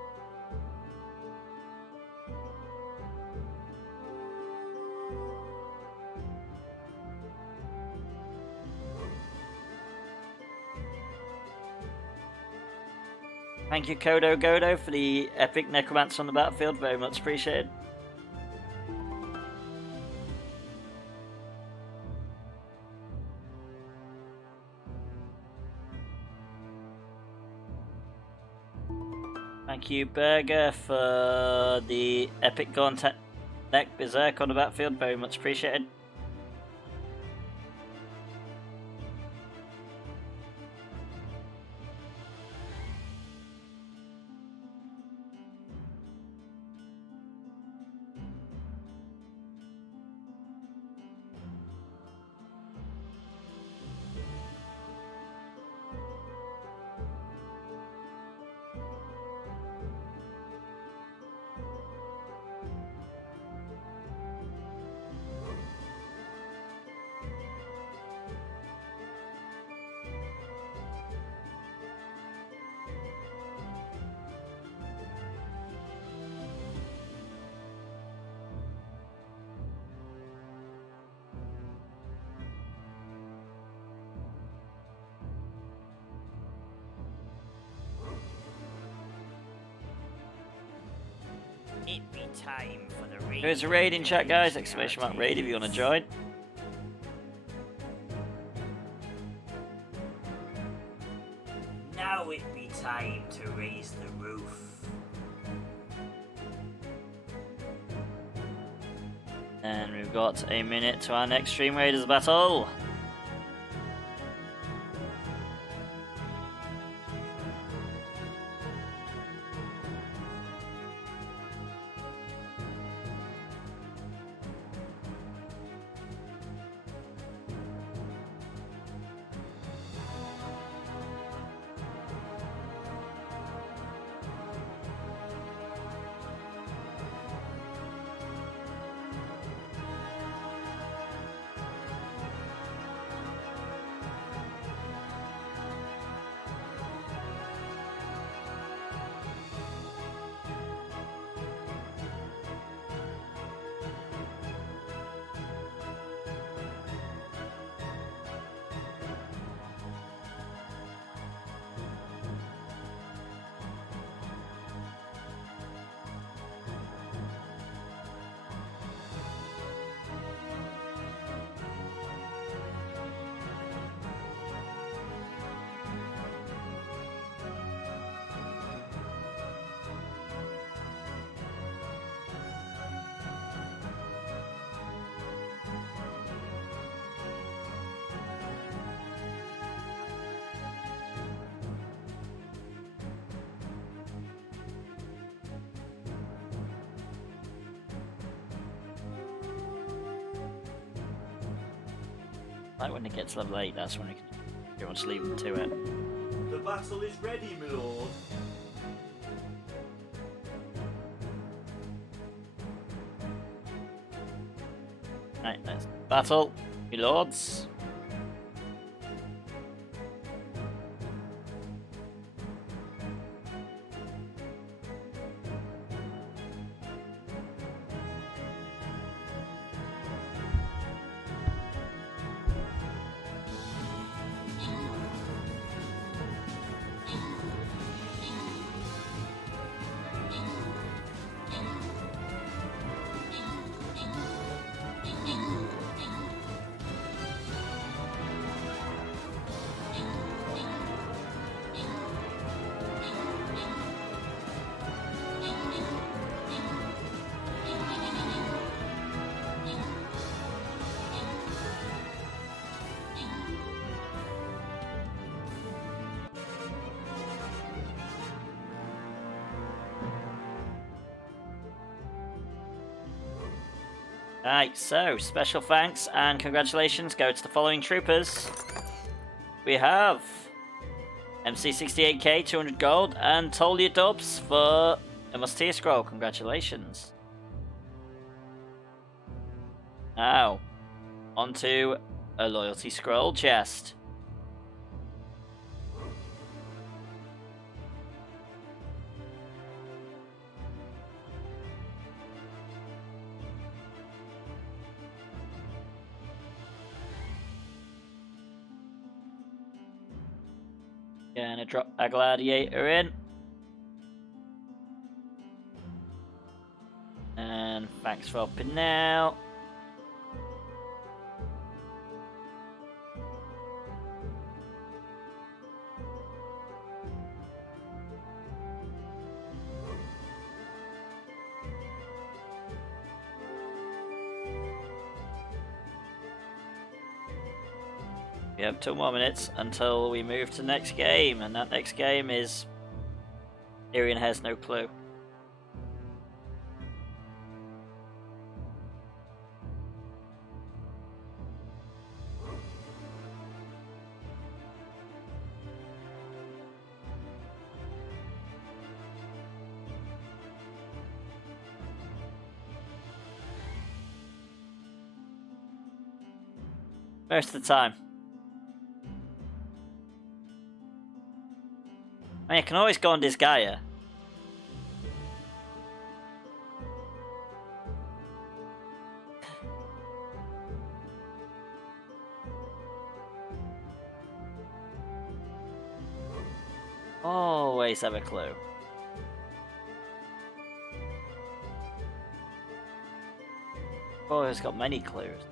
Thank you, Kodo Godo, for the epic necromancer on the battlefield. Very much appreciated. Thank you, Burger, for the epic Gauntlet deck Berserk on the battlefield. Very much appreciated. It be time for the raid. There's a raid in chat, guys. Exclamation mark raid if you want to join. Now it be time to raise the roof. And we've got a minute to our next Stream Raiders battle. Like when it gets level 8, that's when we can pretty much leave them to it. The battle is ready, my lord. Right, let's battle, my lords. Right, so special thanks and congratulations go to the following troopers. We have MC68K, 200 gold, and Tolia Dubs for a Mustia scroll. Congratulations. Now, onto a loyalty scroll chest. Gonna drop a gladiator in. And thanks for helping now. We have 2 more minutes until we move to the next game, and that next game is Tyrion has no clue. Most of the time. I mean, I can always go on Disgaea. Always have a clue. Always got many clues.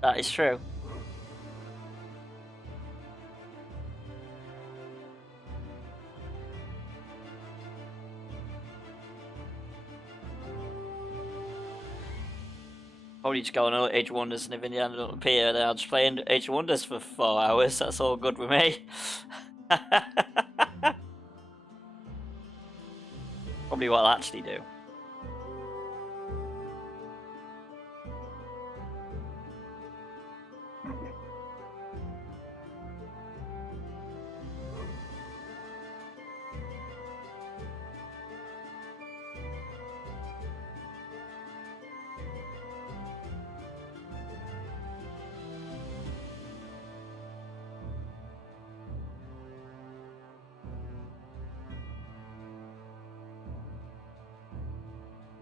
That is true. Probably just go on Age of Wonders, and if in the end I don't appear, then I'll just play Age of Wonders for 4 hours. That's all good with me. Probably what I'll actually do.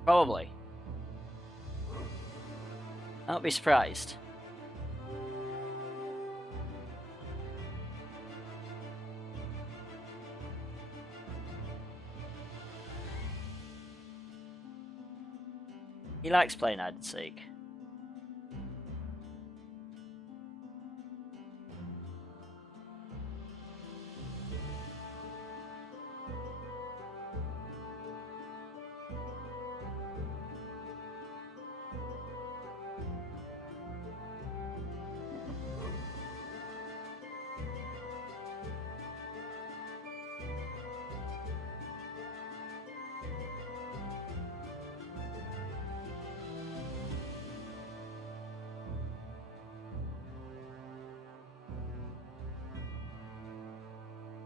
Probably. I'll be surprised. He likes playing hide and seek.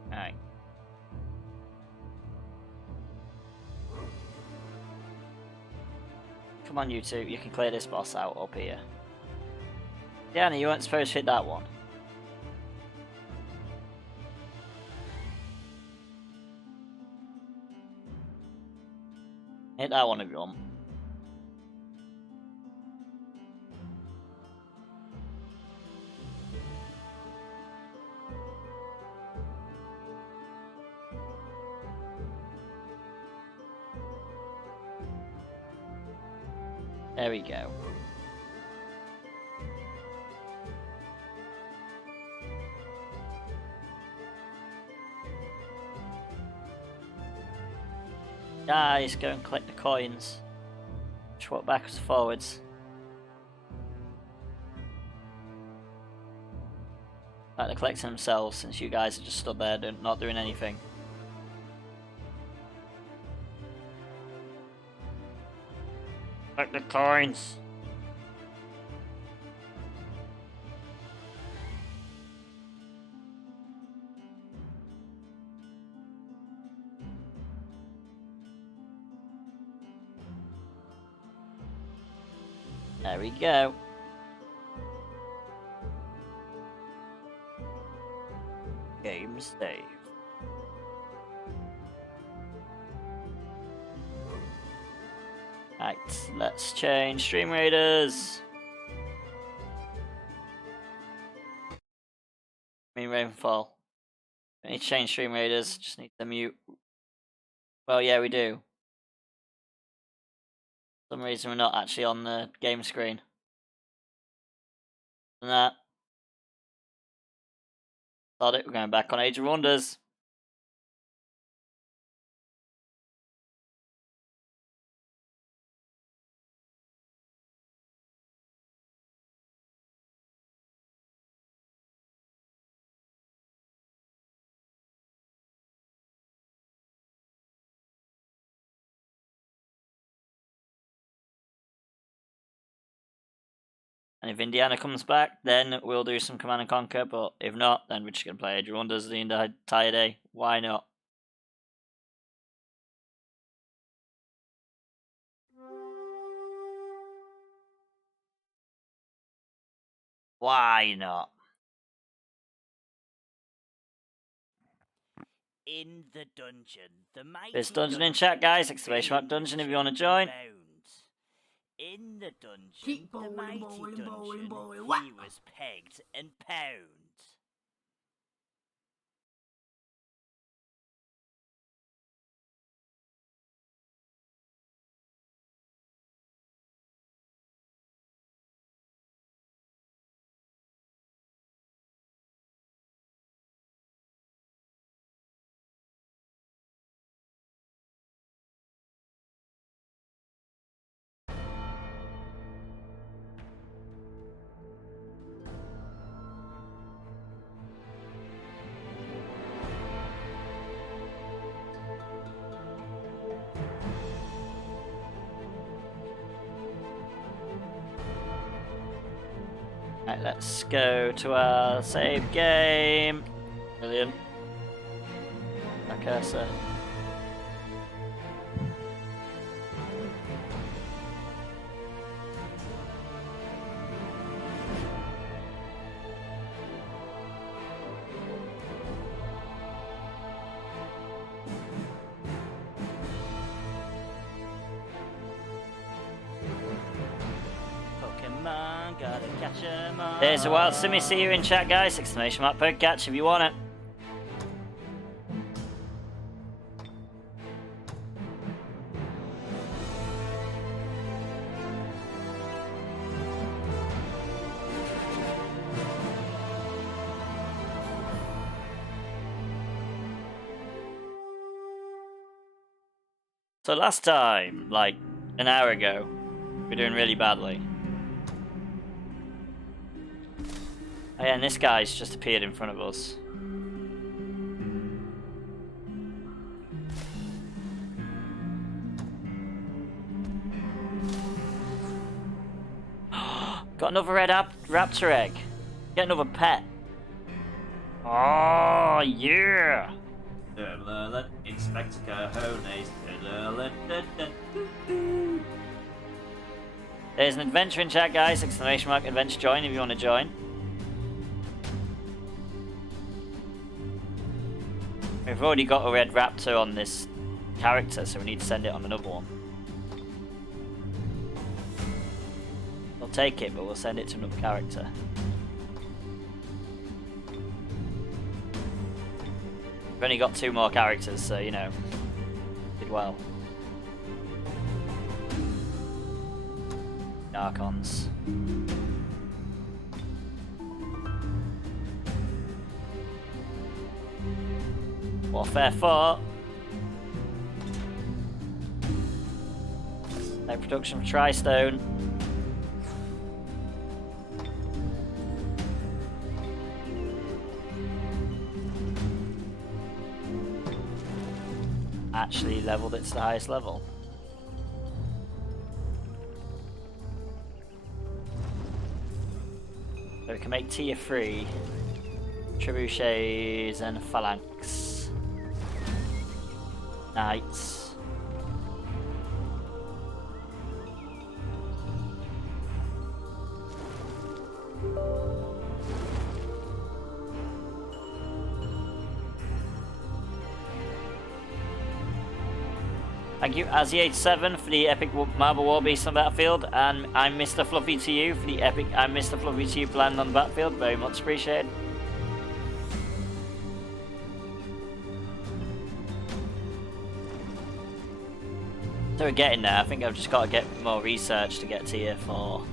Alright. Come on, you two. You can clear this boss out up here. Danny, you weren't supposed to hit that one. Hit that one if you want. There we go. Guys, go and collect the coins. Just walk backwards and forwards. Like they're collecting themselves, since you guys are just stood there not doing anything. Collect the coins. There we go. Game save. Right, let's change Stream Raiders. Rainfall. We need to change Stream Raiders, just need to mute. Well, yeah, we do. For some reason we're not actually on the game screen. And that. Thought it, we're going back on Age of Wonders. And if Indiana comes back, then we'll do some Command and Conquer, but if not, then we're just going to play Age of Wonders the entire day. Why not? Why not? In the dungeon, the mighty There's dungeon in chat, guys. Exclamation mark dungeon if you want to join. In the dungeon, Keep the bowling, mighty bowling, dungeon, bowling, bowling. he Whack. was pegged and pound. Right, let's go to our save game. Brilliant. Our cursor. Pokemon, gotta catch 'em all. There's a wild simmy. See you in chat, guys. Exclamation mark Pokecatch if you want it. So last time, like an hour ago, we were doing really badly. Oh yeah, and this guy's just appeared in front of us. Got another red raptor egg. Get another pet. Oh yeah! Inspector Cajones. There's an adventure in chat, guys. Exclamation mark adventure join if you want to join. We've already got a red raptor on this character, so we need to send it on another one. We'll take it, but we'll send it to another character. We've only got 2 more characters, so you know, did well. Archons. Warfare 4. No production for Tristone. Actually leveled it to the highest level. So we can make tier 3 trebuchets and phalanx knights. Thank you, Azzy87 for the epic Marble War Beast on Battlefield, and I'm Mr. Fluffy to you for the epic I'm Mr. Fluffy to you plan on Battlefield. Very much appreciated. So we're getting there. I think I've just got to get more research to get tier 4.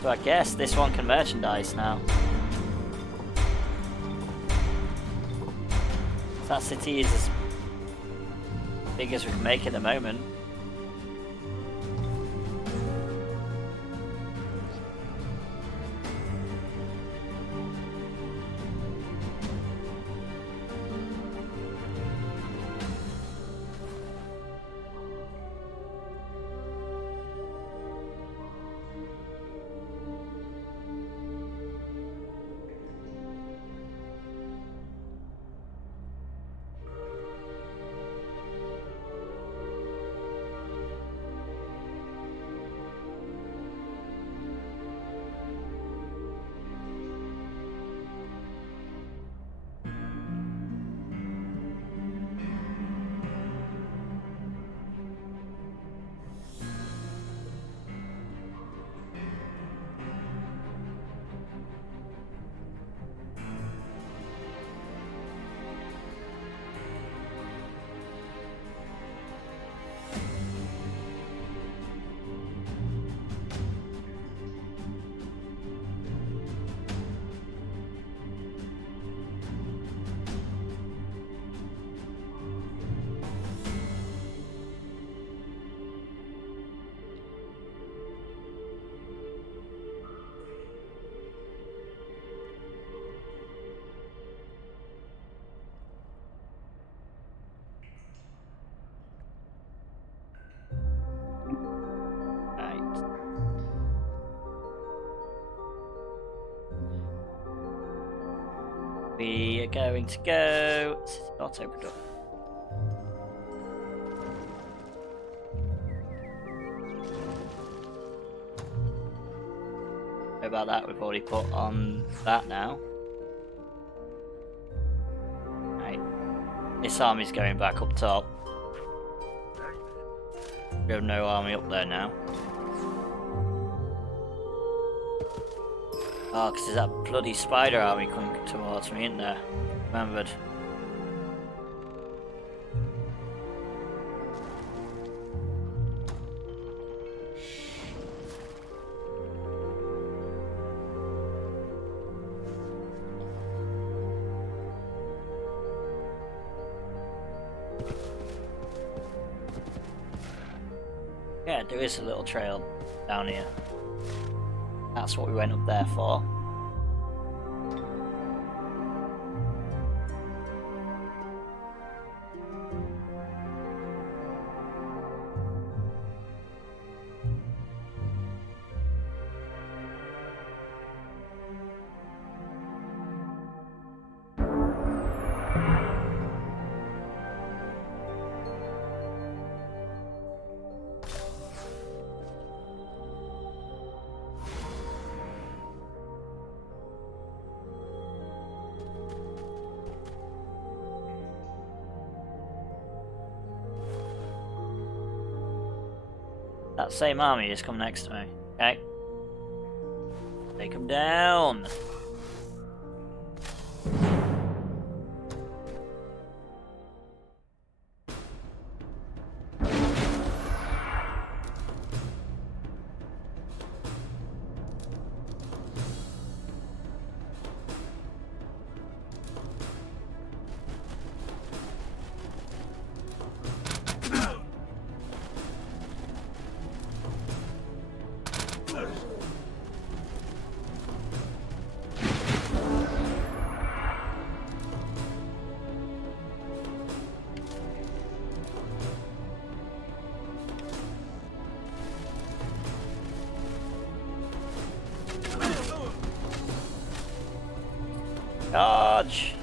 So I guess this one can merchandise now. That city is big as we can make at the moment. We are going to go auto production. How about that? We've already put on that now. Right. This army's going back up top. We have no army up there now. Oh, because there's that bloody spider army coming towards me, isn't there? Remembered. Yeah, there is a little trail down here. That's what we went up there for. That same army has come next to me. Okay. Take him down. Dodge!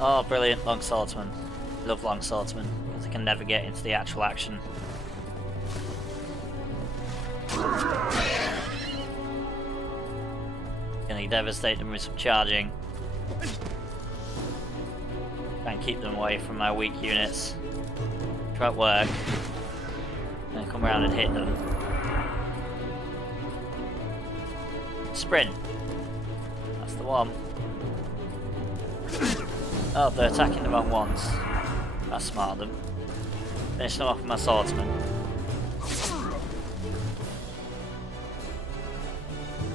Oh, brilliant, long swordsman. Love long swordsman, because I can never get into the actual action. Gonna devastate them with some charging. Try and keep them away from my weak units. Try to work. And come around and hit them. Sprint. That's the one. Oh, they're attacking the wrong ones. That's smart of them. Finish them off with my swordsman.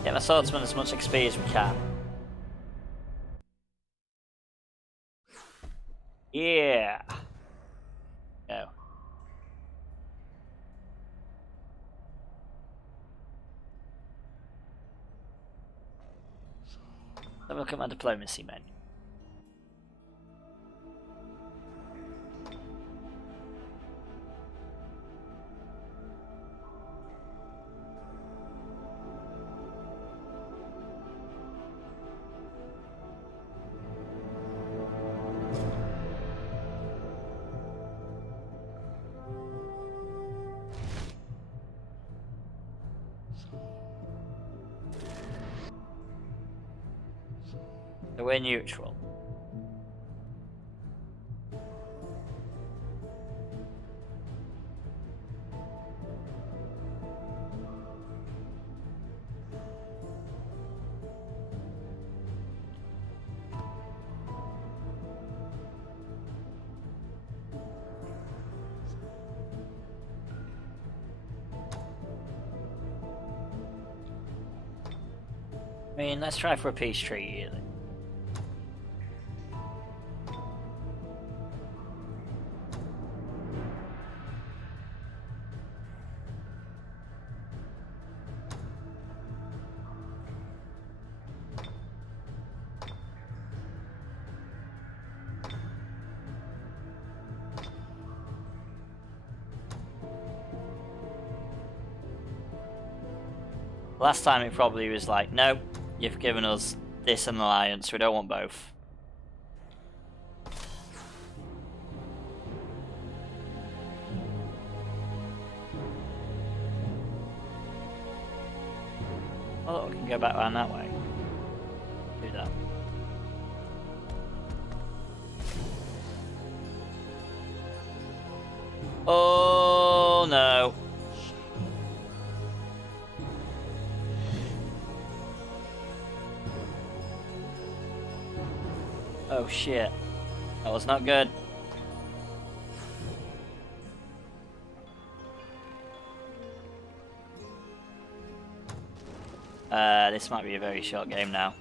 Get my swordsman as much XP as we can. Yeah. Go. Have a look at my diplomacy menu. So we're neutral. I mean, let's try for a peace treaty. Last time it probably was like, nope, you've given us this an alliance, we don't want both. Oh, we can go back around that way. Do that. Oh no. Oh shit. That was not good. This might be a very short game now.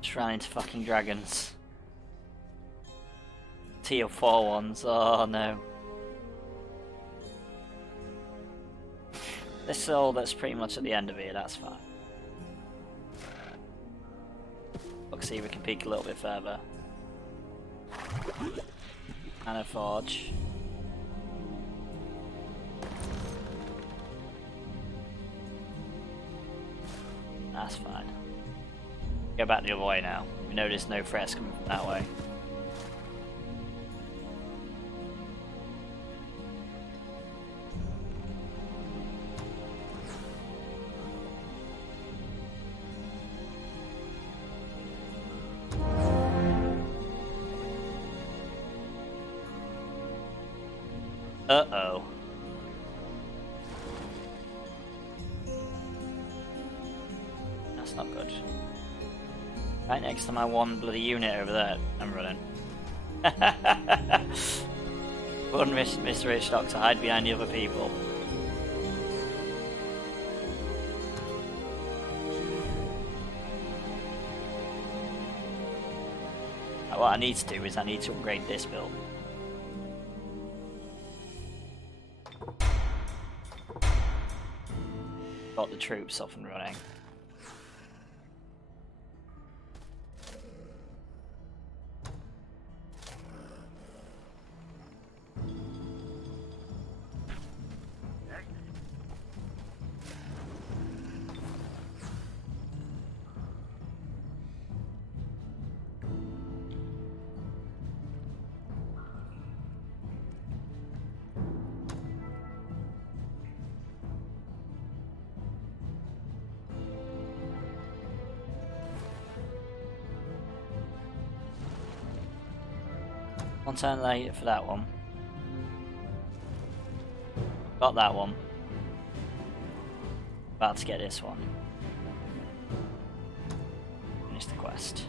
Just ran into fucking dragons. Tier 4 ones, oh no. This is all that's pretty much at the end of here, that's fine. Let's see if we can peek a little bit further. And a forge. That's fine. Go back the other way now. We know there's no threats coming from that way. Uh-oh. That's not good. Right next to my one bloody unit over there, I'm running. One Mr. Rich Doctor hide behind the other people. What I need to do is I need to upgrade this build. Got the troops off and running. One turn later for that one. Got that one. About to get this one. Finish the quest.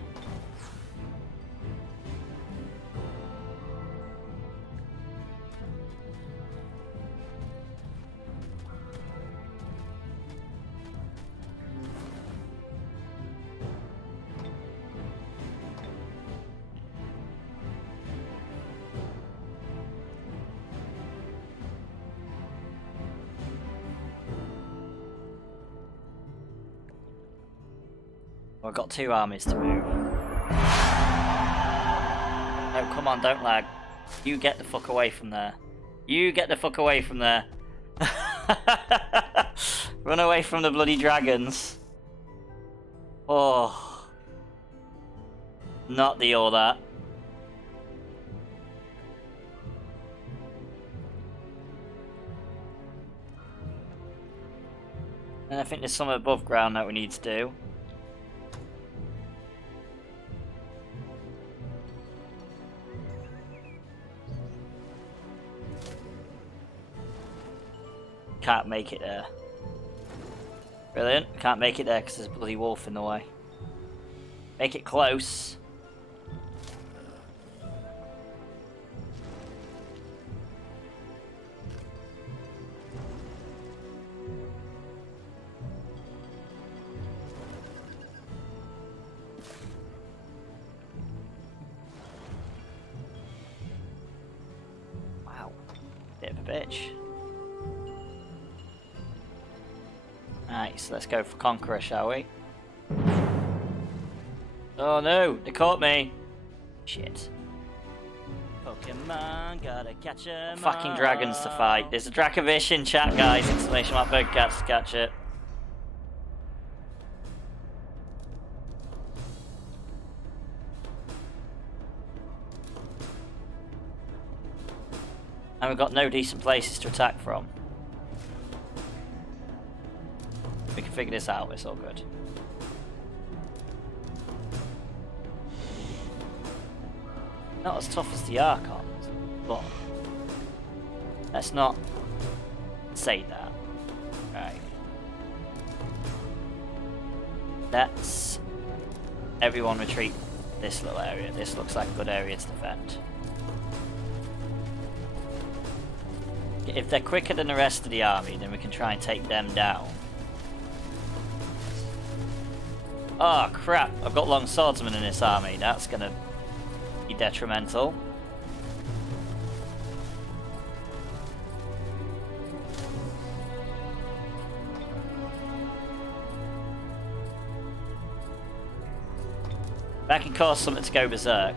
I've got 2 armies to move. No, come on, don't lag. You get the fuck away from there. You get the fuck away from there. Run away from the bloody dragons. Oh. Not the all that. And I think there's some above ground that we need to do. Can't make it there. Brilliant. Can't make it there because there's a bloody wolf in the way. Make it close. Wow. Bit of a bitch. Right, so let's go for Conqueror, shall we? Oh no, they caught me! Shit. Pokemon, gotta catch 'em Fucking all. dragons to fight. There's a Dracovish in chat, guys. Exclamation mark bug cats to catch it. And we've got no decent places to attack from. We can figure this out, it's all good. Not as tough as the Archons, but let's not say that. Right. Let's everyone retreat this little area. This looks like a good area to defend. If they're quicker than the rest of the army, then we can try and take them down. Oh crap, I've got long swordsmen in this army, that's gonna be detrimental. That can cause something to go berserk.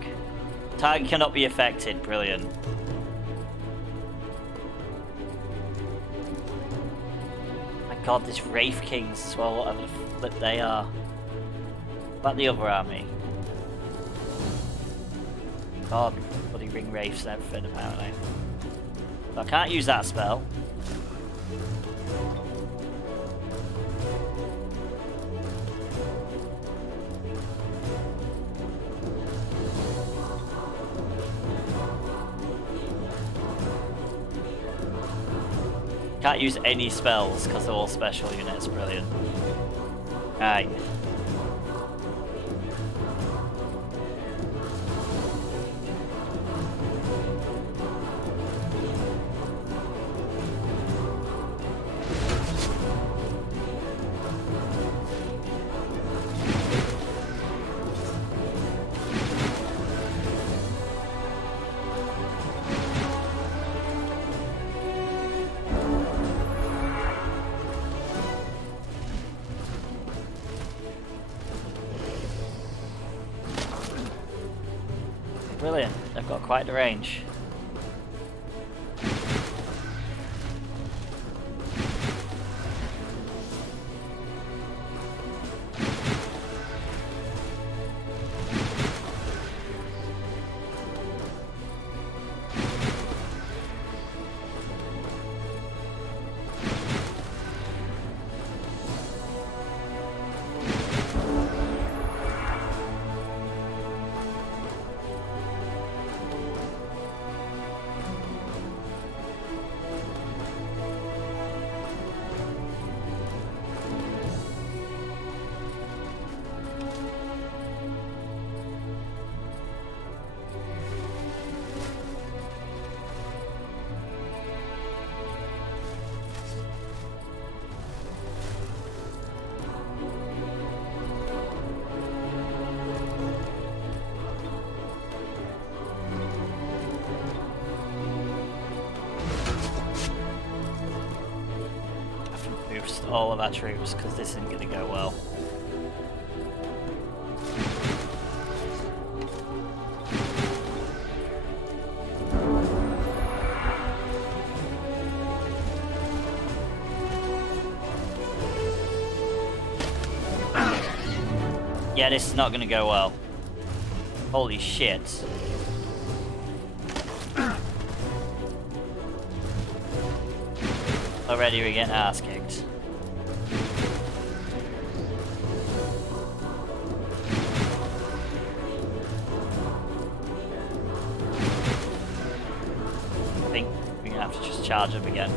Target cannot be affected, brilliant. My god, this Wraith Kings as well, whatever the flip they are. About the other army. God, bloody ring wraiths and everything apparently. So I can't use that spell. Can't use any spells because they're all special units, brilliant. Right. Brilliant, they've got quite the range. All of our troops because this isn't going to go well. Yeah, this is not going to go well. Holy shit. Already we're getting ass kicked. I think we're going to have to just charge up again.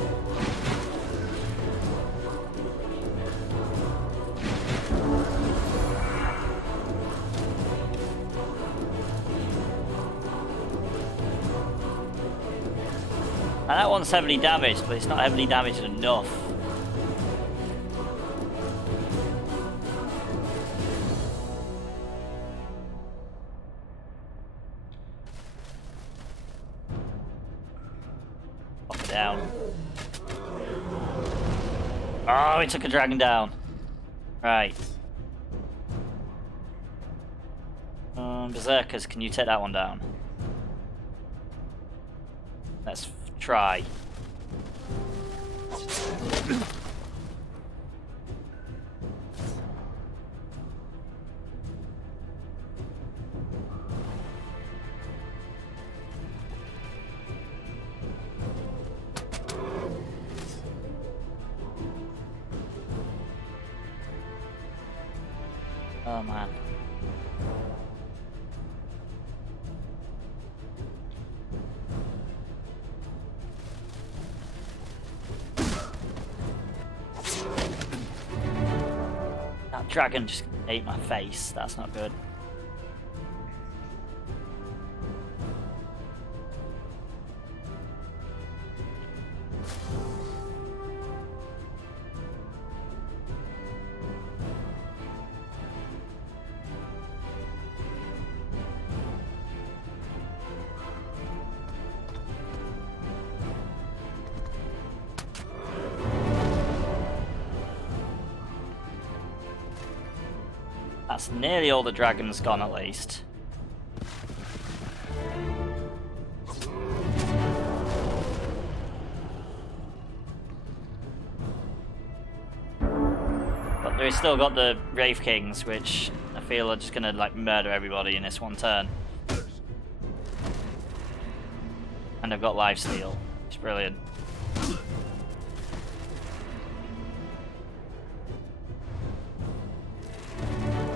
And that one's heavily damaged, but it's not heavily damaged enough. Pop it down. Oh, he took a dragon down. Right. Berserkers, can you take that one down? Let's try. Oh man. That dragon just ate my face. That's not good. That's nearly all the dragons gone, at least. But we've still got the Wraith Kings, which I feel are just gonna like murder everybody in this one turn. And I've got lifesteal. It's brilliant.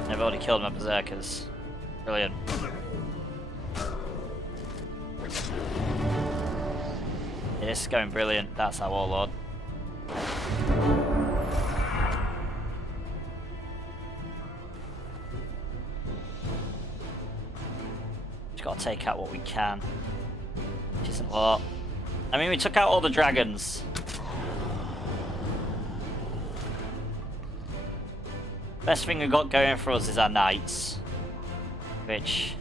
I've already killed my berserkers. Brilliant. Yeah, this is going brilliant. That's our warlord. Just gotta take out what we can. Which isn't a lot. I mean, we took out all the dragons. Best thing we've got going for us is our knights, which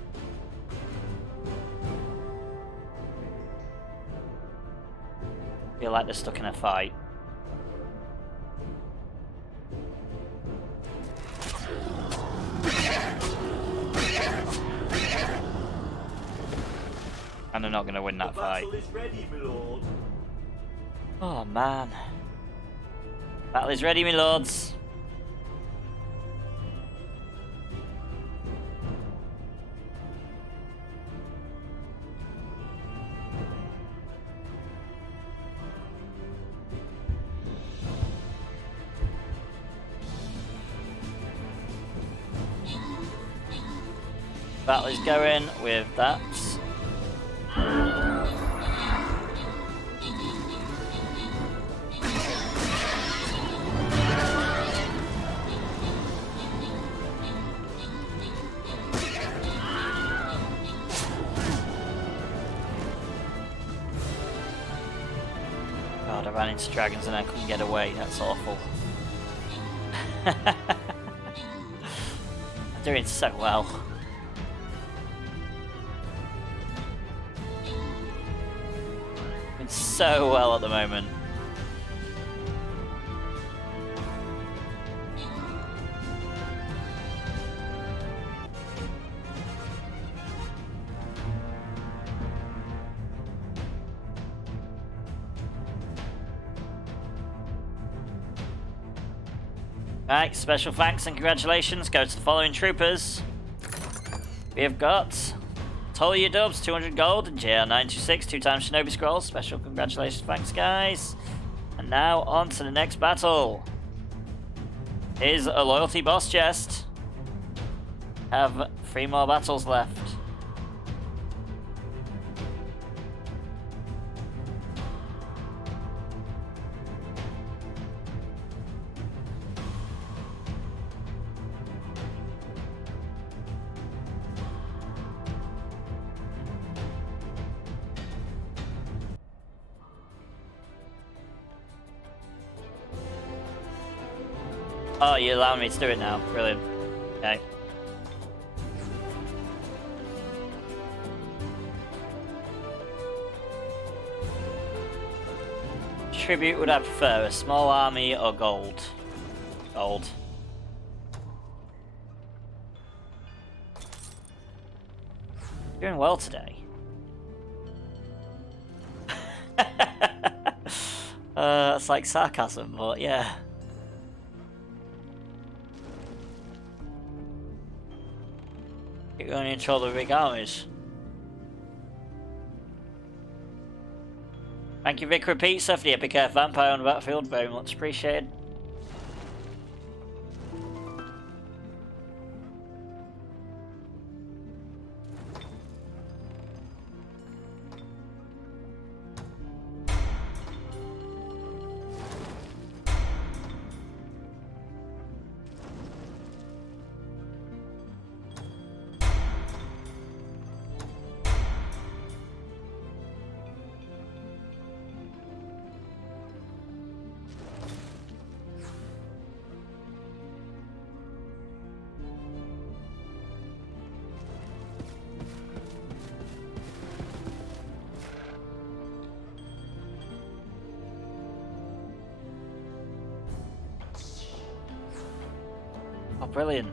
feel like they're stuck in a fight. And they're not going to win that fight. Battle is ready, my lord. Oh man. Battle is ready, my lords. Battle is going with that. God, I ran into dragons and I couldn't get away. That's awful. I'm doing so well. Doing so well at the moment. Right, special thanks and congratulations go to the following troopers. We have got Tolia Dubs, 200 gold, and JR926, 2 times Shinobi Scrolls. Special congratulations, thanks guys. And now on to the next battle. Here's a loyalty boss chest. Have 3 more battles left. Oh, you're allowing me to do it now. Brilliant. Okay. Tribute would I prefer, a small army or gold? Gold. Doing well today. It's like sarcasm, but yeah. You're going into all the big armies. Thank you, Vic Pizza, for the Epic Earth Vampire on the battlefield. Very much appreciated. Oh, brilliant.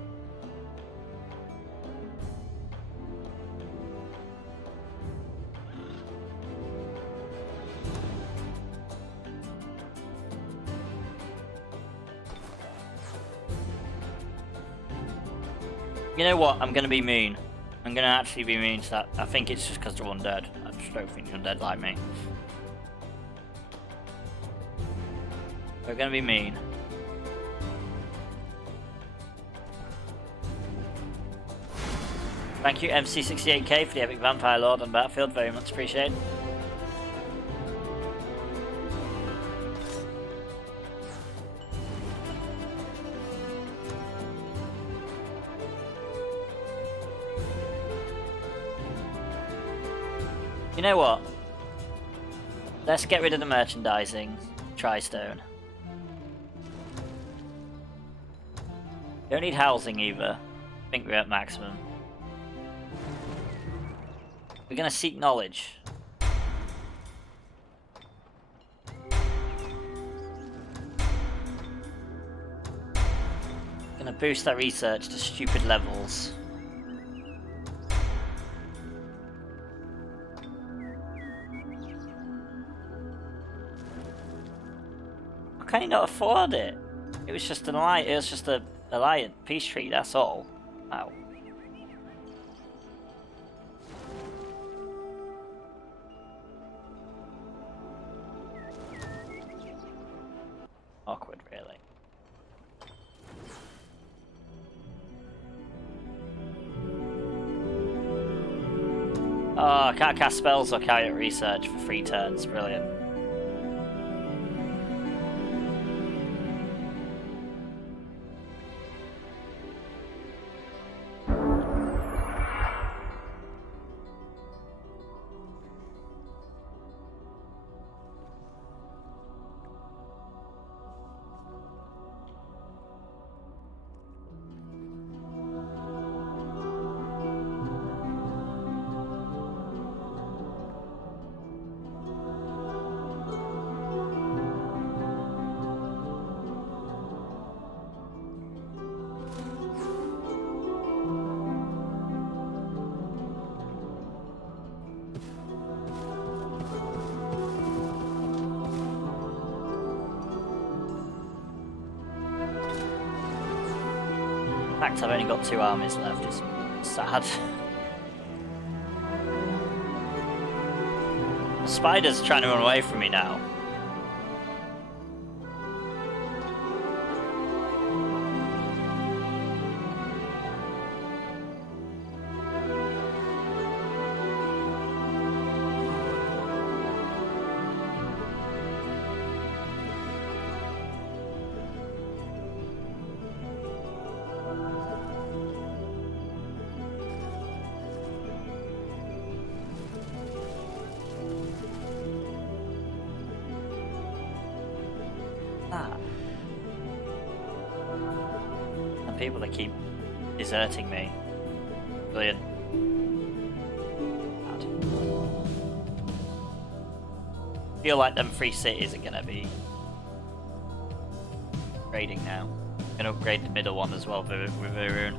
You know what? I'm gonna be mean. I'm gonna actually be mean to that. I think it's just because they're undead. I just don't think they're undead like me. We're gonna be mean. Thank you, MC68K, for the Epic Vampire Lord on Battlefield. Very much appreciated. You know what? Let's get rid of the merchandising. Tri-stone. Don't need housing either. I think we're at maximum. We're gonna seek knowledge. Gonna boost that research to stupid levels. How can you not afford it? It was just an alliance. It was just a alliance peace treaty. That's all. Ow. Awkward, really. Oh, I can't cast spells or carry out research for 3 turns. Brilliant. fact, I've only got 2 armies left. It's sad. The spider's trying to run away from me now. And people that keep deserting me. Brilliant. Bad. Feel like them 3 cities are gonna be raiding now. Gonna upgrade the middle one as well with Varun.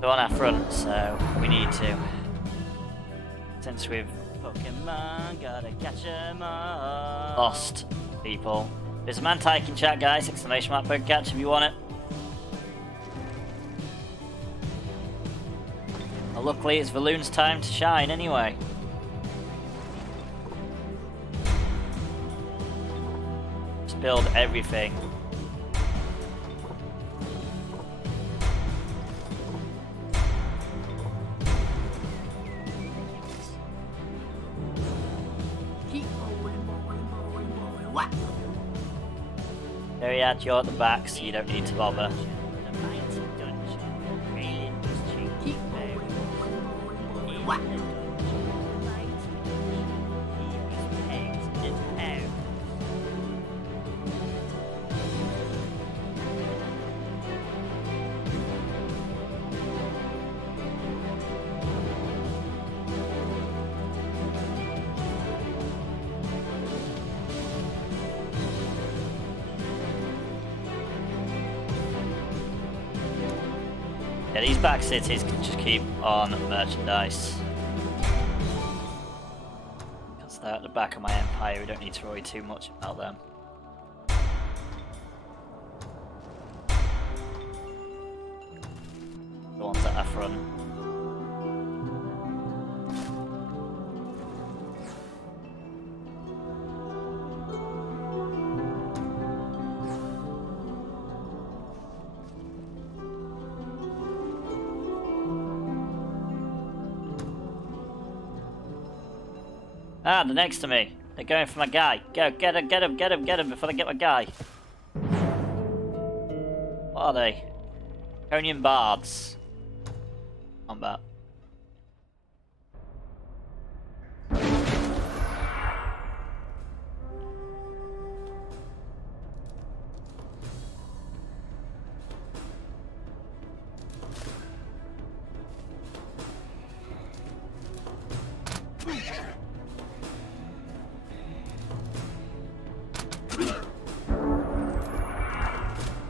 They're on our front, so we need to. Since we've Pokemon, gotta catch 'em all. lost people. There's a man type in chat, guys. Exclamation mark Pokecatch if you want it. Well, luckily it's Valoon's time to shine anyway. Just build everything. Keep bowling, bowling, bowling, bowling. Whack. There he had, you're at the back, so you don't need to bother. The mighty dungeon. Raylan was chained Keep and bowling, bound. bowling, bowling, In bowling. the Whack. dungeon, the mighty dungeon. He was pegged and pounded. Yeah, these back cities can just keep on merchandise. Because they're at the back of my empire, we don't need to worry too much about them. The ones at our front. Ah, they're next to me. They're going for my guy. Go, get him, get him, get him, get him before they get my guy. What are they? Conian Bards. Combat.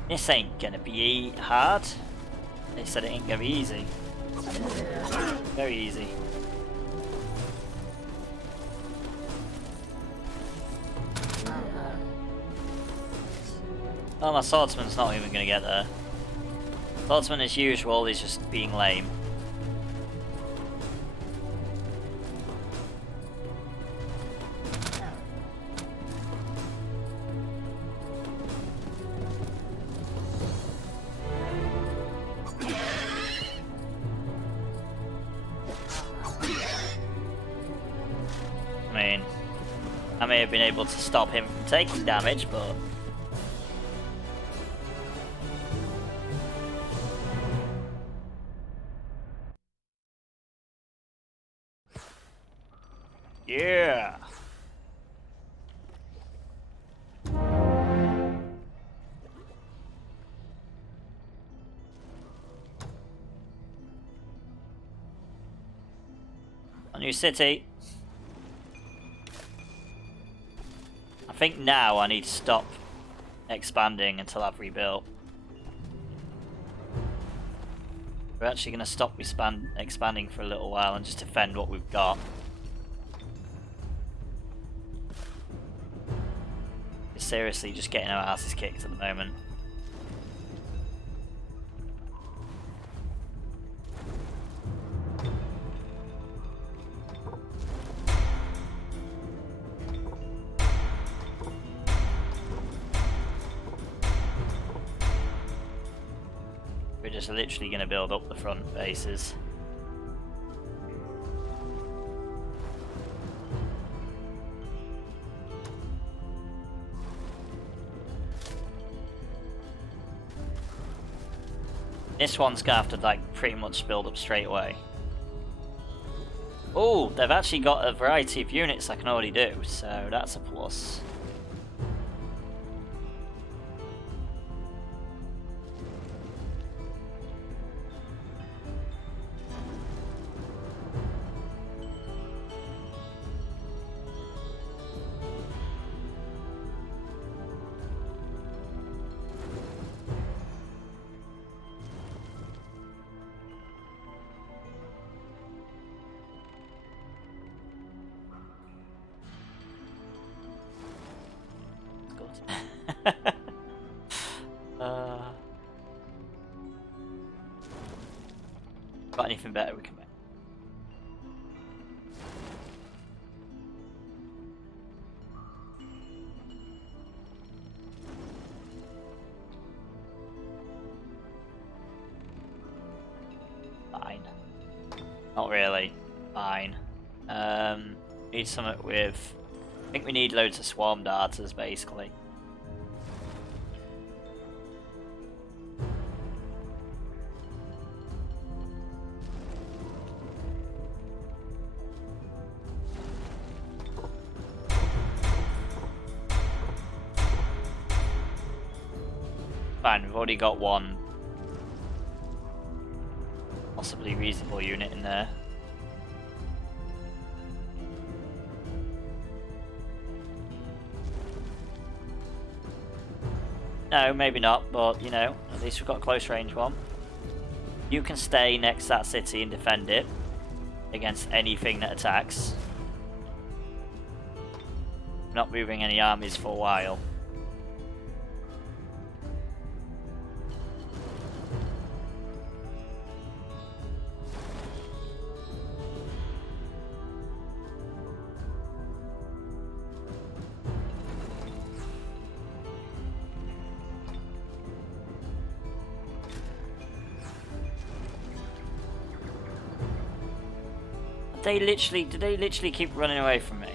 This ain't gonna be hard. They said it ain't gonna be easy. Very easy. Oh, my swordsman's not even gonna get there. Swordsman, as usual, is just being lame. I may have been able to stop him from taking damage, but... yeah! A new city. I think now I need to stop expanding until I've rebuilt. We're actually going to stop expanding for a little while and just defend what we've got. We're seriously just getting our asses kicked at the moment. are literally going to build up the front bases. This one's gonna have to like pretty much build up straight away. Oh, they've actually got a variety of units I can already do, so that's a plus. Got anything better we can make? Fine. Not really. Fine. Need something with... I think we need loads of swarm darters, basically. Fine, we've already got one possibly reasonable unit in there. No, maybe not, but you know, at least we've got a close range one. You can stay next to that city and defend it against anything that attacks. Not moving any armies for a while. Did they literally keep running away from me?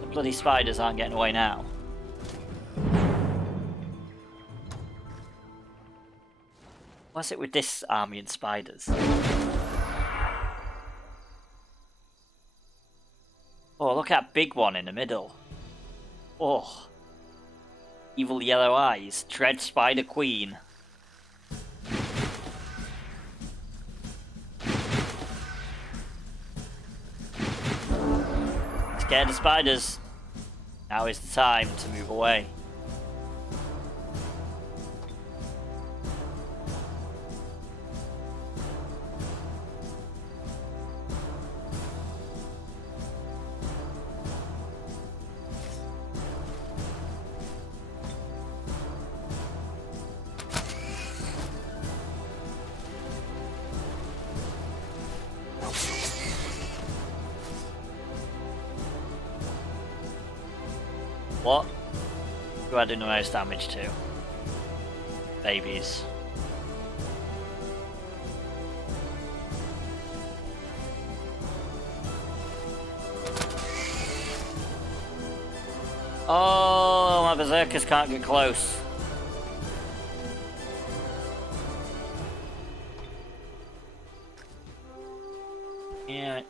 The bloody spiders aren't getting away now. What's it with this army and spiders? Oh, look at that big one in the middle. Oh. Evil yellow eyes. Dread Spider Queen. Scared of spiders. Now is the time to move away. What? Who I do the most damage to? Babies. Oh, my berserkers can't get close. Yeah.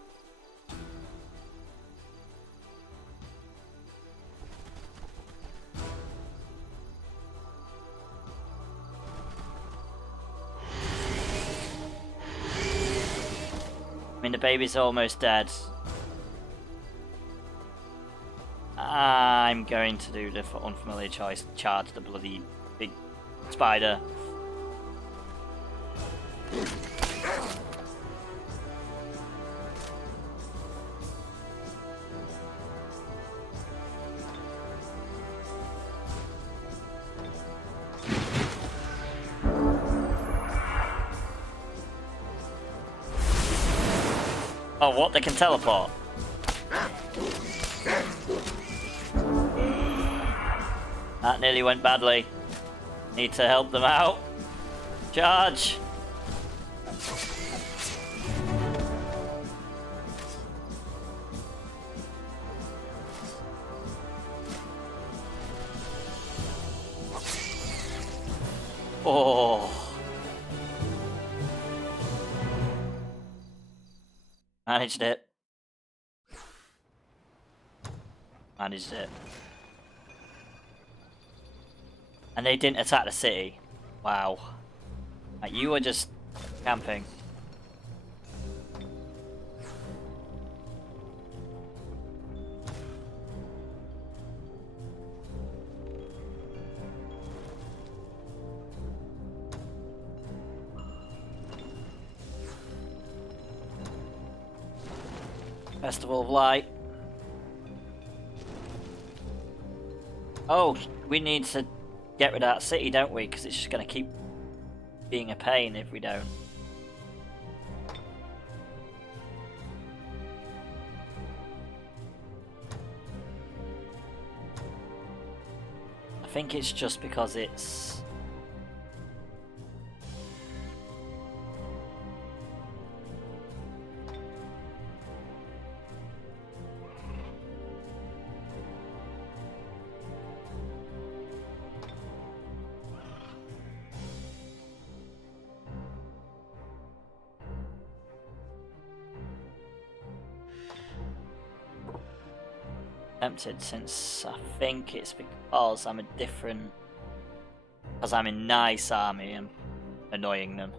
I mean, the baby's almost dead. I'm going to do the unfamiliar choice, charge the bloody big spider. Oh, what? They can teleport? That nearly went badly. Need to help them out. Charge! Oh. Managed it. Managed it. And they didn't attack the city. Wow. Like, you were just camping. Festival of Light. Oh, we need to get rid of that city, don't we? Because it's just going to keep being a pain if we don't. I think it's just because it's... tempted, since I think it's because I'm a different... Because I'm a nice army and annoying them.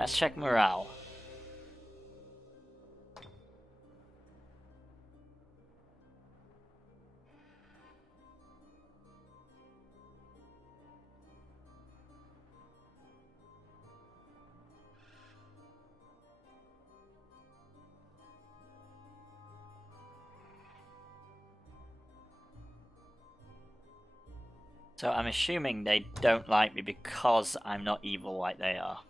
Let's check morale. So I'm assuming they don't like me because I'm not evil like they are.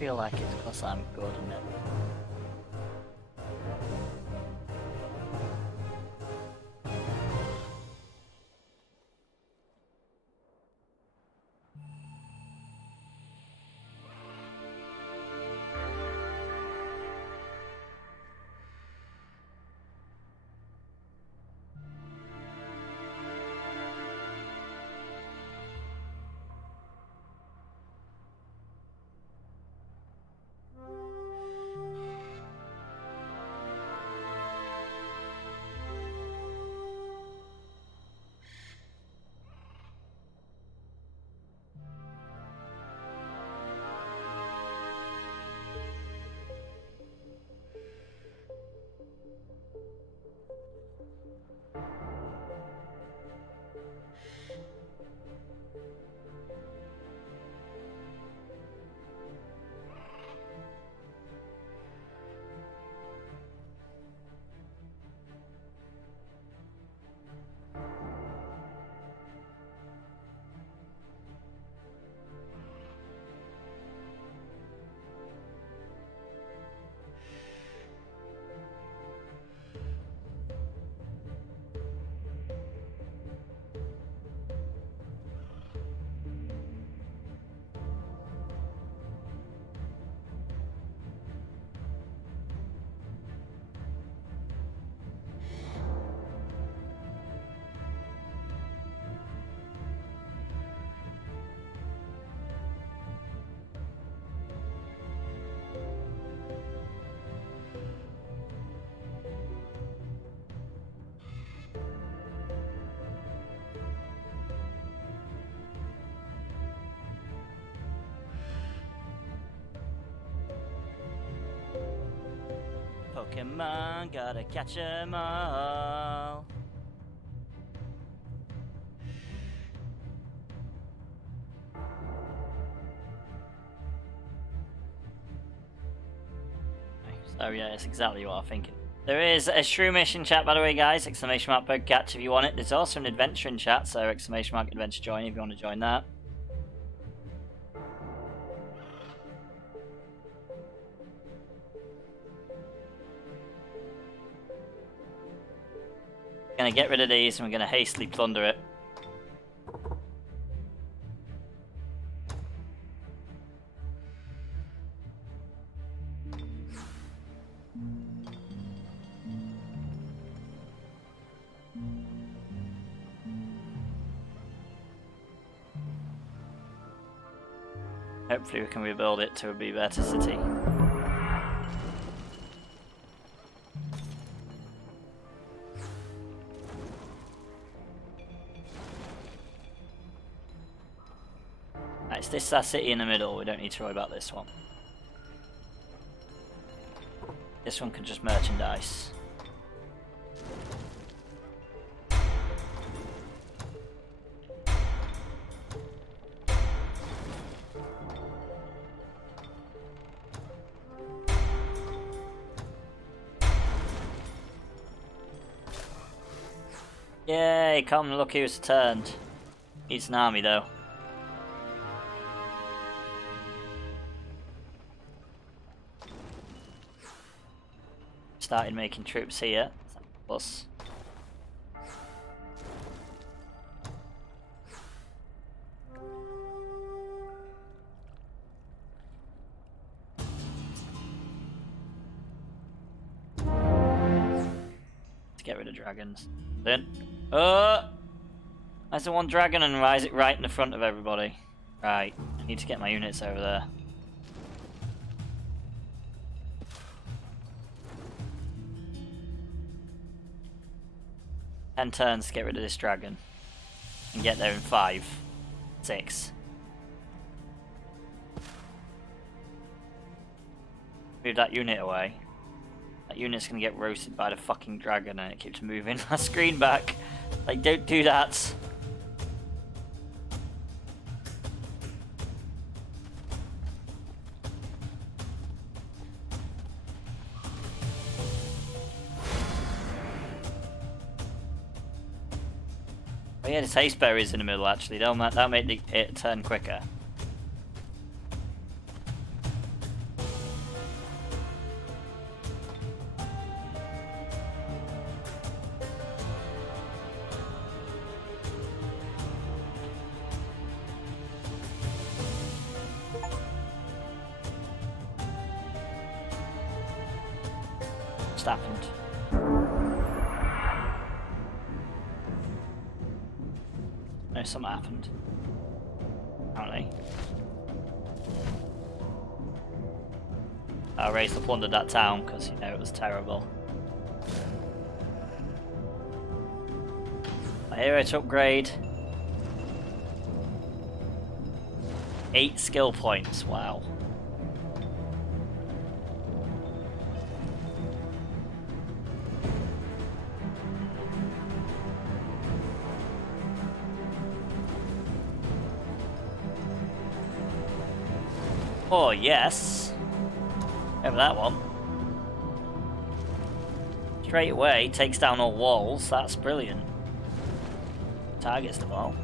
I feel like it's because I'm good at it. Pokemon, gotta catch 'em all. So yeah, it's exactly what I'm thinking. There is a shrew mission chat, by the way, guys. Exclamation mark bug catch if you want it. There's also an adventure in chat, so exclamation mark adventure join if you want to join that. Gonna get rid of these and we're gonna hastily plunder it. Hopefully we can rebuild it to be a better city. Right, it's this city in the middle, we don't need to worry about this one. This one can just merchandise. Yay, come look who's returned. He's an army though. Started making troops here. Plus. To get rid of dragons. Then. There's the one dragon and why is it right in the front of everybody? Right, I need to get my units over there. Ten turns to get rid of this dragon. And get there in 5. 6. Move that unit away. That unit's gonna get roasted by the fucking dragon and it keeps moving my screen back. Like, don't do that. Oh yeah, there's haste berries in the middle actually. That'll make it turn quicker. What's happened? No, something happened. Apparently. I raised the plundered that town because, you know, it was terrible. My hero to upgrade. 8 skill points, wow. Oh, yes. Over that one. Straight away, takes down all walls. That's brilliant. Targets them all.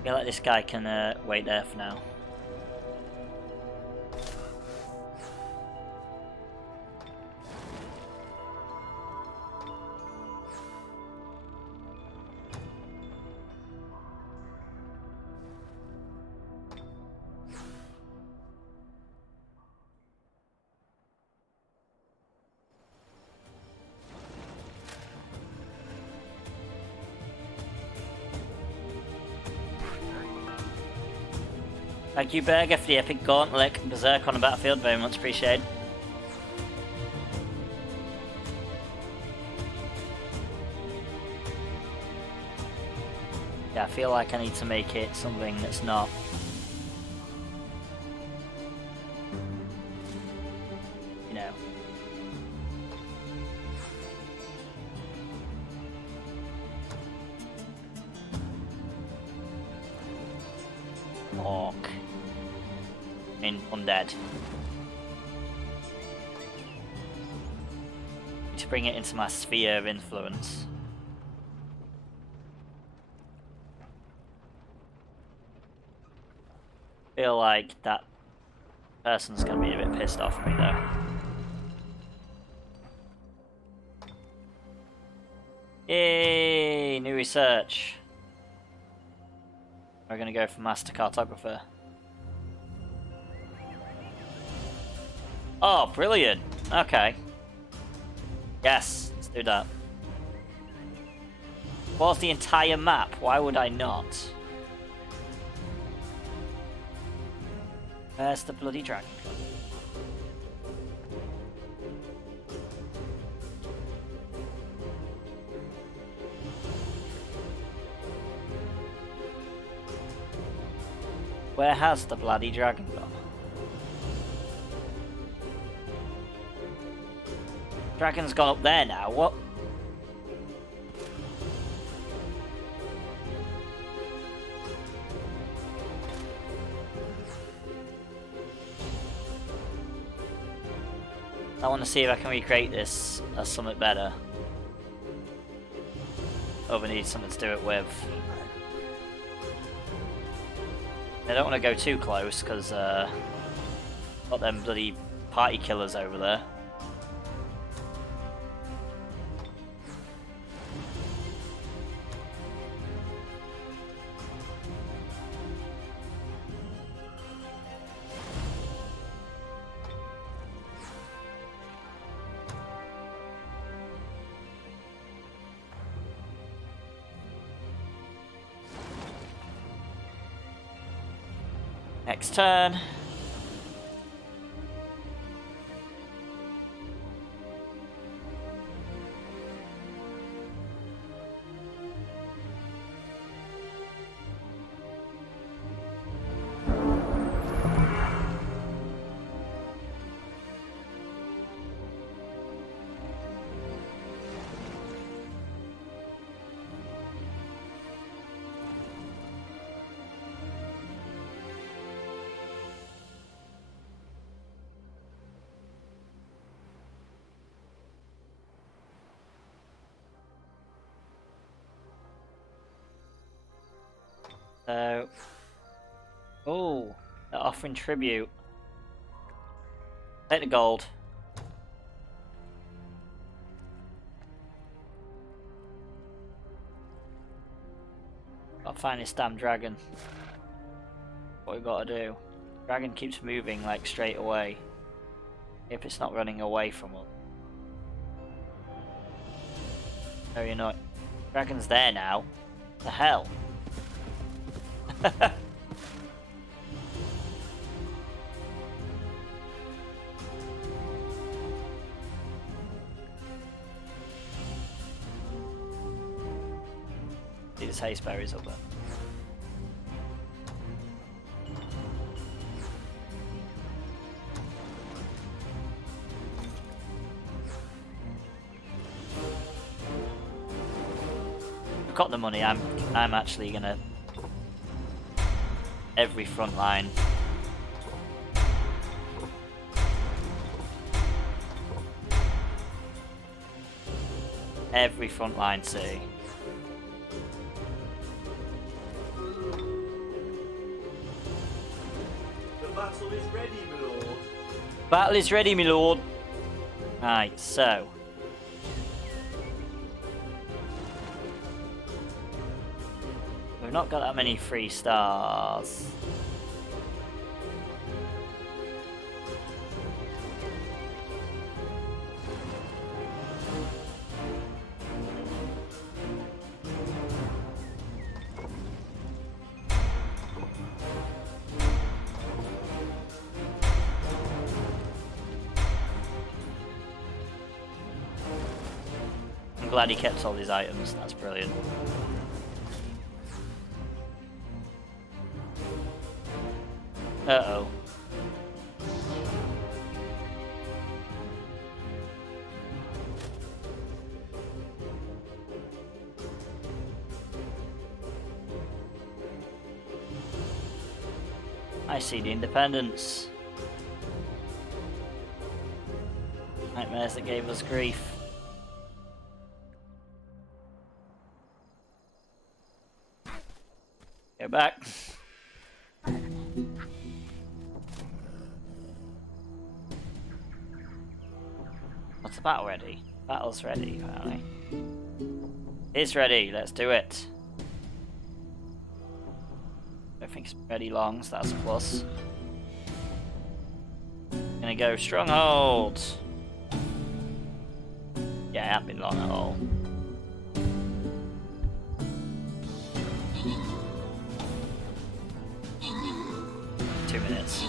I feel like this guy can wait there for now. Thank you, Berger, for the epic gauntlet. Berserk on the battlefield, very much appreciated. Yeah, I feel like I need to make it something that's not... you know... orc. I mean, undead. Need to bring it into my sphere of influence. Feel like that person's gonna be a bit pissed off at me though. Yay! New research. We're gonna go for master cartographer. Oh, brilliant! Okay. Yes, let's do that. What's the entire map? Why would I not? Where's the bloody dragon? Where has the bloody dragon gone? Dragon's gone up there now, what? I want to see if I can recreate this as something better. Oh, we need something to do it with. I don't want to go too close because got them bloody party killers over there. Next turn. So, oh, they're offering tribute. Take the gold. Gotta find this damn dragon. What we gotta do? Dragon keeps moving like straight away. If it's not running away from us. Very annoying. Dragon's there now. The hell? See this haste berries up there. I've got the money. I'm actually gonna every front line. Every front line city. The battle is ready, my lord. Battle is ready, my lord. Right, so. We've not got that many 3 stars. I'm glad he kept all these items, that's brilliant. Uh-oh. I see the Independence. Nightmares that gave us grief. Go back. What's the battle ready? Battle's ready, apparently. It's ready, let's do it. I don't think it's ready long, so that's a plus. Gonna go Stronghold. Yeah, it hasn't been long at all. Two minutes.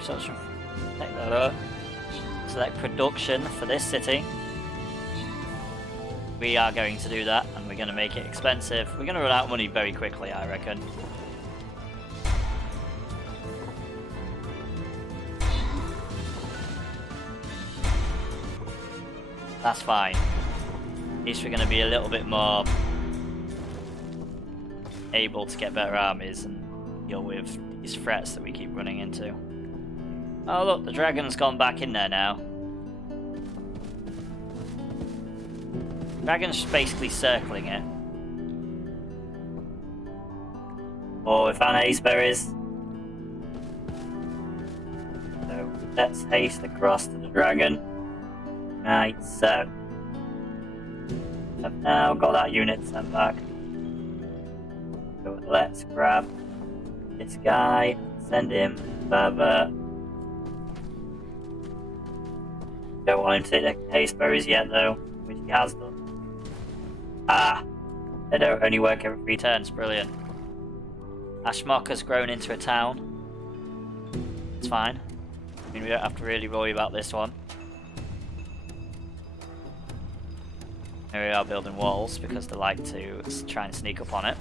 So let's take that up. Select production for this city. We are going to do that, and we're going to make it expensive. We're going to run out of money very quickly, I reckon. That's fine. At least we're going to be a little bit more able to get better armies and deal with these threats that we keep running into. Oh look, the dragon's gone back in there now. Dragon's basically circling it. Oh, we found ace berries. So let's haste across to the dragon. Right, so I've now got that unit sent back. So let's grab this guy, send him further. Don't want him to take the ace berries yet though, which he has done. Ah! They don't only work every 3 turns, brilliant. Ashmok has grown into a town. It's fine. I mean, we don't have to really worry about this one. Here we are building walls because they like to try and sneak up on it.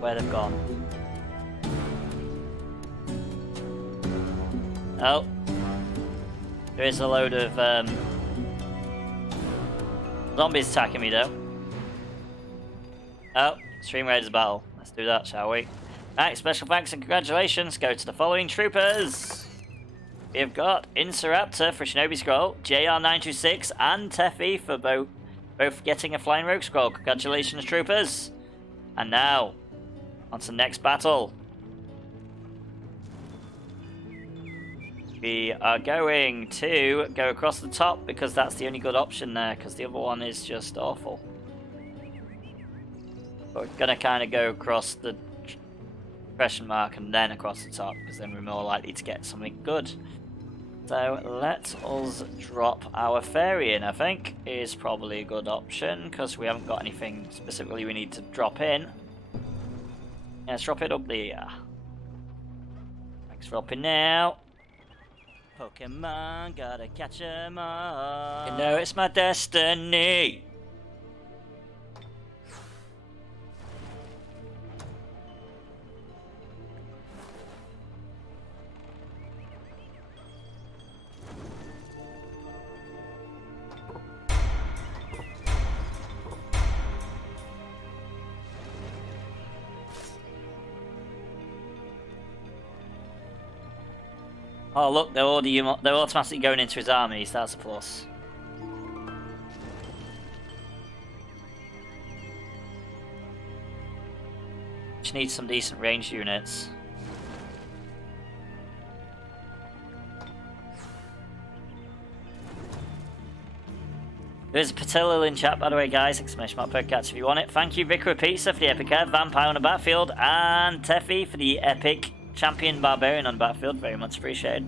Where they've gone. Oh. There is a load of zombies attacking me though. Oh, streamraiders battle. Let's do that, shall we? Alright, special thanks and congratulations go to the following troopers. We have got Insuraptor for Shinobi Scroll, JR926 and Teffy for both getting a Flying Rogue Scroll. Congratulations, troopers. And now, on to the next battle. We are going to go across the top because that's the only good option there, because the other one is just awful. But we're going to kind of go across the question mark and then across the top, because then we're more likely to get something good. So let us drop our fairy in, I think, is probably a good option, because we haven't got anything specifically we need to drop in. Yeah, let's drop it up there. Thanks for dropping now. Pokemon, gotta catch 'em all. You know it's my destiny. Oh look, they're automatically going into his armies. That's a plus. Just need some decent ranged units. There's a Patillo in chat, by the way, guys. Exclamation mark Pokecats if you want it. Thank you, Vicar of Pizza, for the epic air, Vampire on the battlefield, and Teffy for the epic champion Barbarian on the battlefield. Very much appreciated.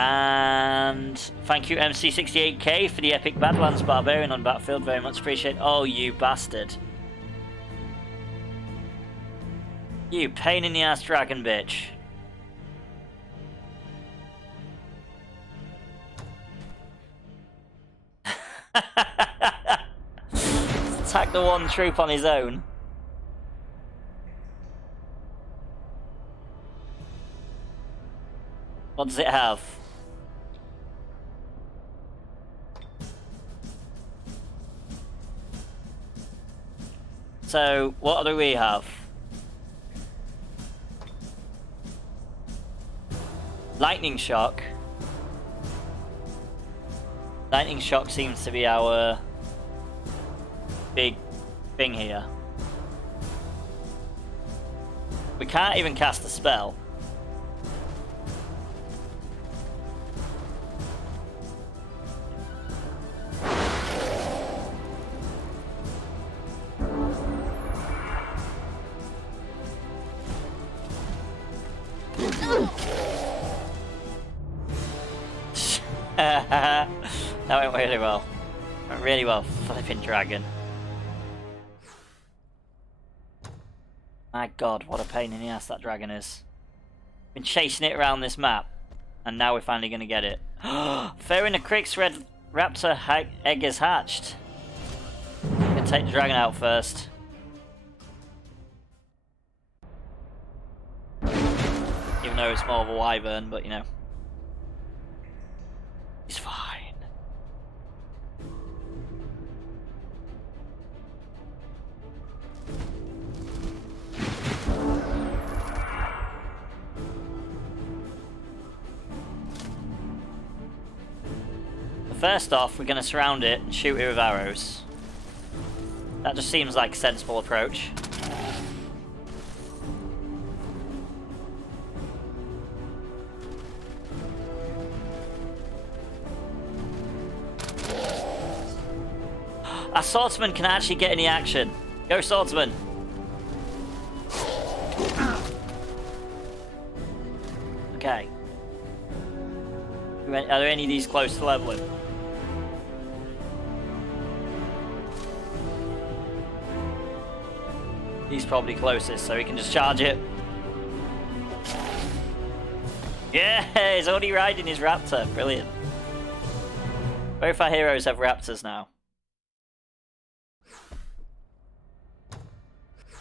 And thank you MC68K for the epic Badlands Barbarian on battlefield, very much appreciated. Oh, you bastard. You pain in the ass dragon bitch. Attack the one troop on his own. What does it have? So, what do we have? Lightning Shock. Lightning Shock seems to be our big thing here. We can't even cast a spell. That went really well. Went really well, flipping dragon. My god, what a pain in the ass that dragon is. Been chasing it around this map, and now we're finally going to get it. Fair in the creeks, red raptor egg is hatched. Gonna take the dragon out first. Even though it's more of a wyvern, but you know. He's fine. First off, we're going to surround it and shoot it with arrows. That just seems like a sensible approach. Our swordsman can actually get any action. Go, swordsman. Okay. Are there any of these close to leveling? He's probably closest, so he can just charge it. Yeah, he's already riding his raptor. Brilliant. Both our heroes have raptors now.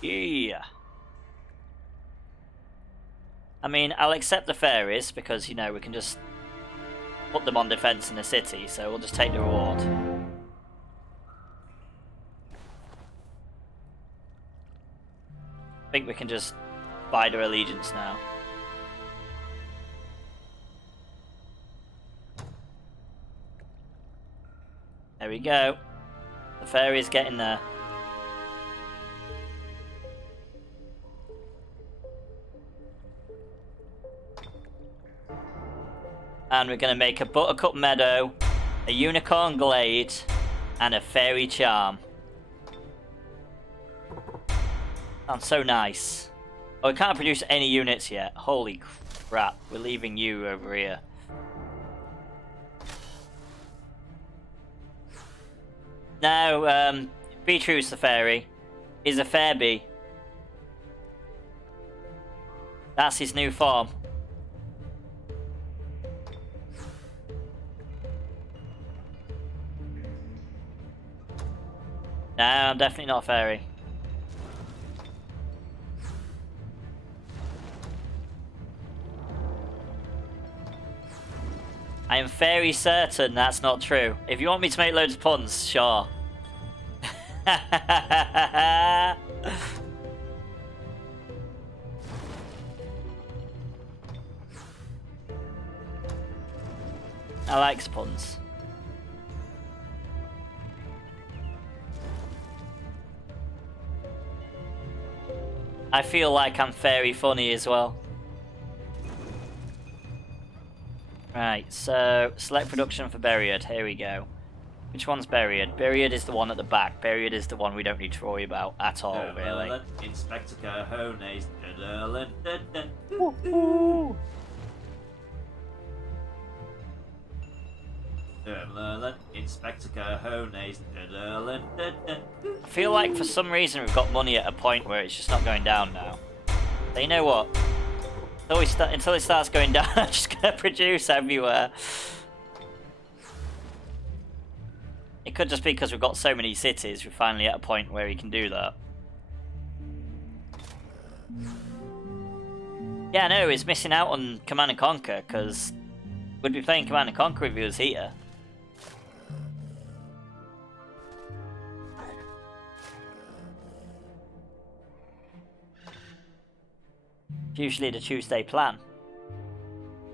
Yeah. I mean, I'll accept the fairies because, you know, we can just put them on defense in the city, so we'll just take the reward. I think we can just buy their allegiance now. There we go. The fairy's getting there. And we're going to make a Buttercup Meadow, a Unicorn Glade, and a Fairy Charm. Sounds so nice. Oh, we can't produce any units yet. Holy crap, we're leaving you over here. Now, Beatrice the Fairy is a Fairbee. That's his new form. No, I'm definitely not a fairy. I am very certain that's not true. If you want me to make loads of puns, sure. I like puns. I feel like I'm very funny as well. Right, so select production for Buried. Here we go. Which one's Buried? Buried is the one at the back. Buried is the one we don't need to worry about at all, really. Inspector Cajones. Inspector Cajones. I feel like for some reason we've got money at a point where it's just not going down now. So you know what? Until it starts going down, I'm just going to produce everywhere. It could just be because we've got so many cities, we're finally at a point where we can do that. Yeah, no, it's missing out on Command & Conquer, because we'd be playing Command & Conquer if it was here. Usually the Tuesday plan.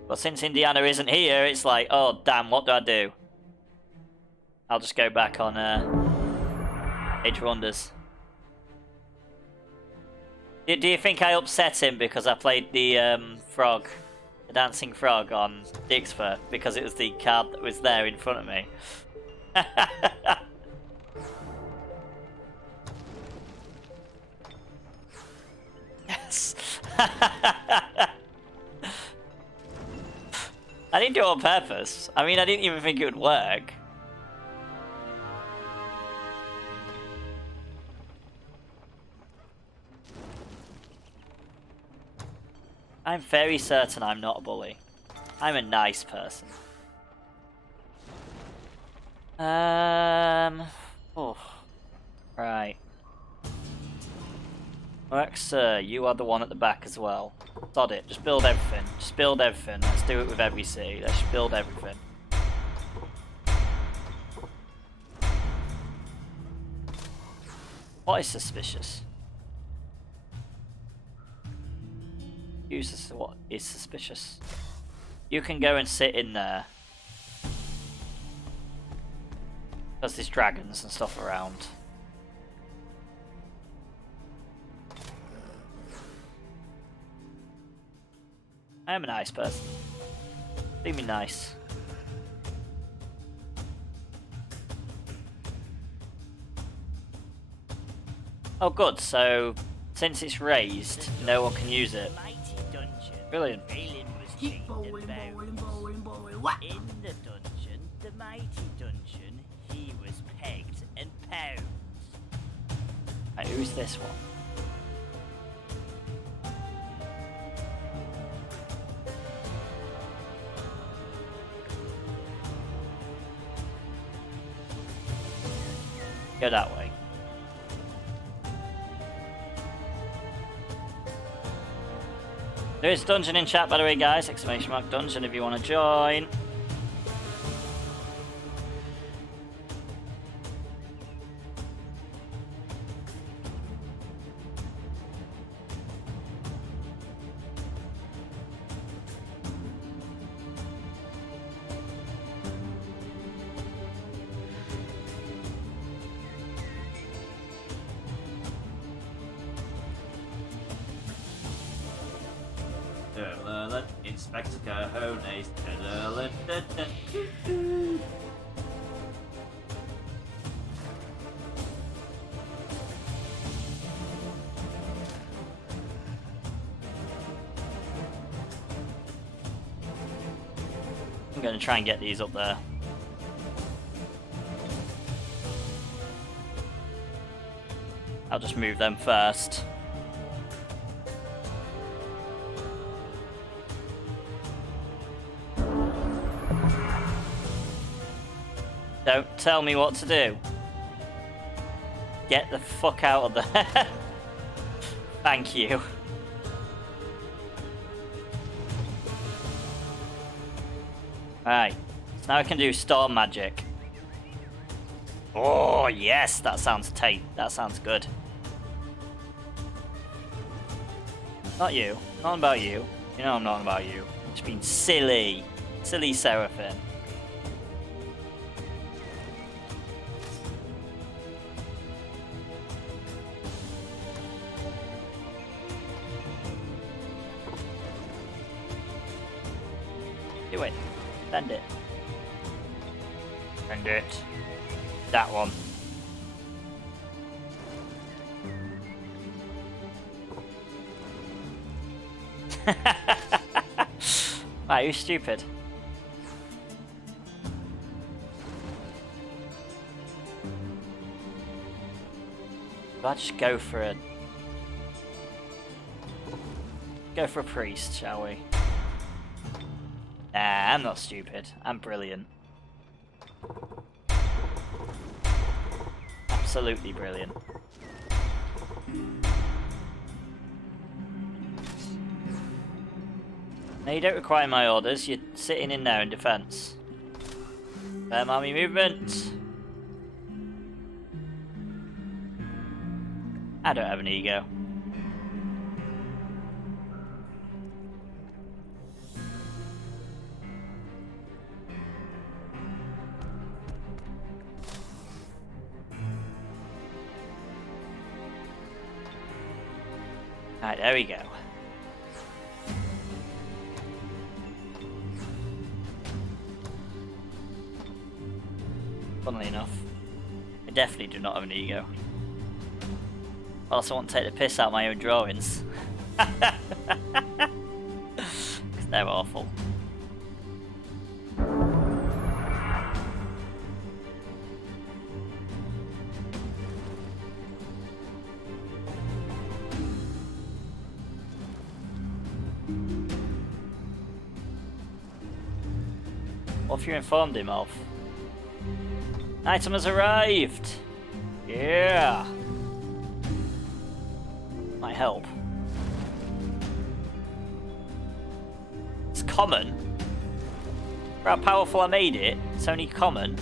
But since Indiana isn't here, it's like, oh damn, what do I do? I'll just go back on Age of Wonders. Do you think I upset him because I played the frog, the dancing frog on dixper because it was the card that was there in front of me? Yes. I didn't do it on purpose. I mean, I didn't even think it would work. I'm very certain I'm not a bully. I'm a nice person. Oh. Right. Rex, sir, you are the one at the back as well. Sod it, just build everything. Just build everything. Let's do it with every city. Let's just build everything. What is suspicious? Use what is suspicious? You can go and sit in there. Because there's dragons and stuff around. I am a nice person. Be me nice. Oh good, so since it's raised, no one can use it. Brilliant. Keep bowling, bowling, bowling, bowling. What? In the dungeon, the mighty dungeon, he was pegged and pounded. Right, who's this one? Go that way. There is dungeon in chat, by the way, guys. Exclamation mark dungeon if you want to join. Inspector Cajones. I'm going to try and get these up there. I'll just move them first. Don't tell me what to do. get the fuck out of there. Thank you. Right, so now I can do storm magic. Oh yes, that sounds tight. That sounds good. Not you. Not about you. You know I'm not about you. Just being silly. Silly Seraphim. Do it. Bend it. Bend it. That one. Wow, you're stupid. I'll just go for a priest, shall we? Nah, I'm not stupid. I'm brilliant. Absolutely brilliant. Now you don't require my orders, you're sitting in there in defense. Army movement. I don't have an ego. Alright, there we go. Funnily enough, I definitely do not have an ego. I also want to take the piss out of my own drawings. Because they're awful. What have you informed him of? Item has arrived! Yeah! Might help. It's common? For how powerful I made it, it's only common.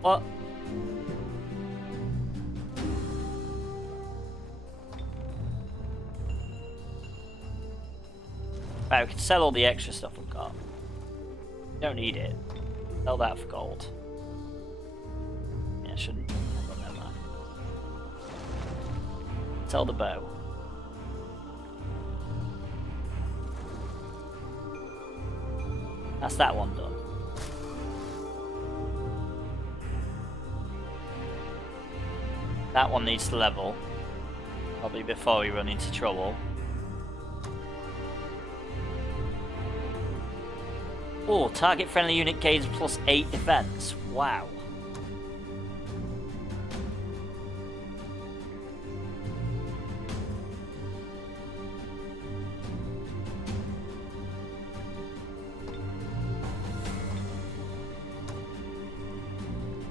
What? Right, we can sell all the extra stuff we've got. Don't need it. Sell that for gold. Yeah, shouldn't. Oh, never mind. Sell the bow. That's that one done. That one needs to level. Probably before we run into trouble. Oh, target friendly unit gains plus 8 defense. Wow.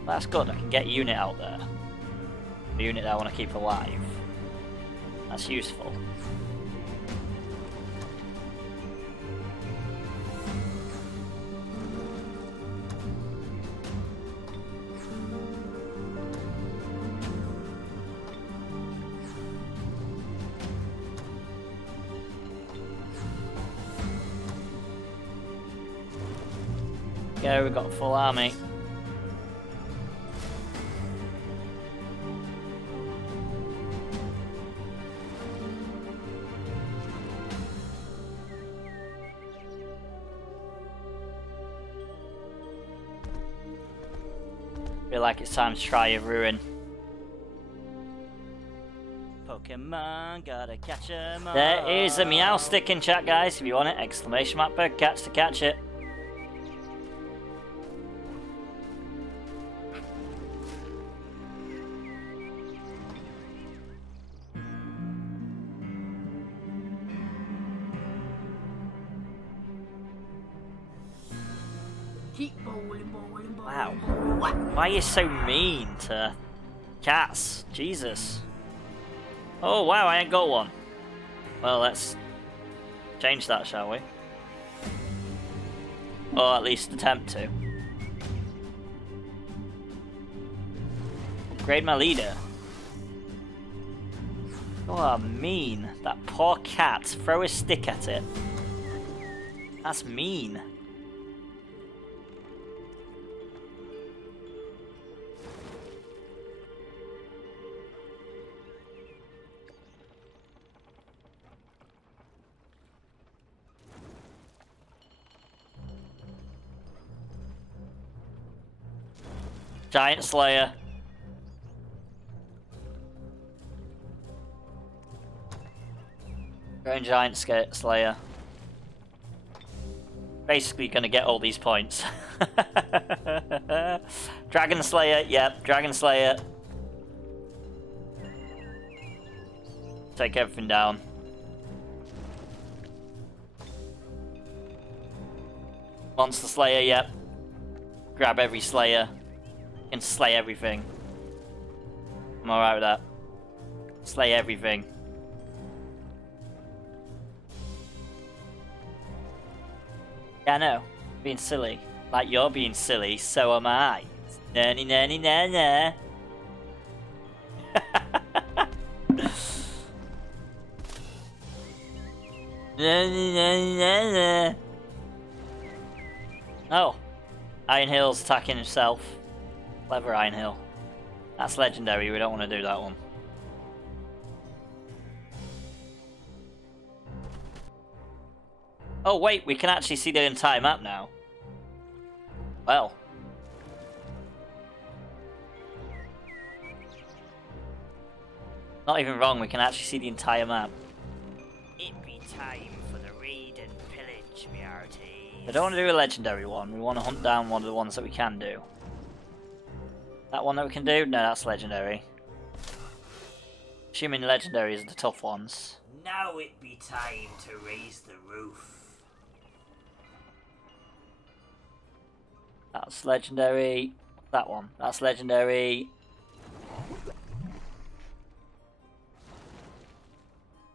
That's good, I can get a unit out there. A unit that I want to keep alive. That's useful. Yeah, we've got a full army. Feel like it's time to try a ruin. Pokemon, gotta catch 'em all. There is a meow stick in chat, guys. If you want it, exclamation mark per catch to catch it. Keep bowling, bowling, bowling. Wow. What? Why are you so mean to Cats. Jesus. Oh wow, I ain't got one. Well, let's change that, shall we? Or at least attempt to. Upgrade my leader. Oh, mean. That poor cat. Throw a stick at it. That's mean. Giant Slayer. Going Giant Slayer. Basically gonna get all these points. Dragon Slayer, yep, Dragon Slayer. Take everything down. Monster Slayer, yep. Grab every Slayer. And slay everything. I'm alright with that. Slay everything. Yeah, I know. Being silly. Like you're being silly, so am I. Nanny nanny na na. Nanny nanny na na. Oh. Iron Hill's attacking himself. Clever Iron Hill. That's legendary, we don't want to do that one. Oh wait, we can actually see the entire map now. Well. Not even wrong, we can actually see the entire map. It be time for the raid and pillage, me hearties. I don't want to do a legendary one, we want to hunt down one of the ones that we can do. That one that we can do? No, that's legendary. Assuming legendaries are the tough ones. Now it be time to raise the roof. That's legendary. That one. That's legendary.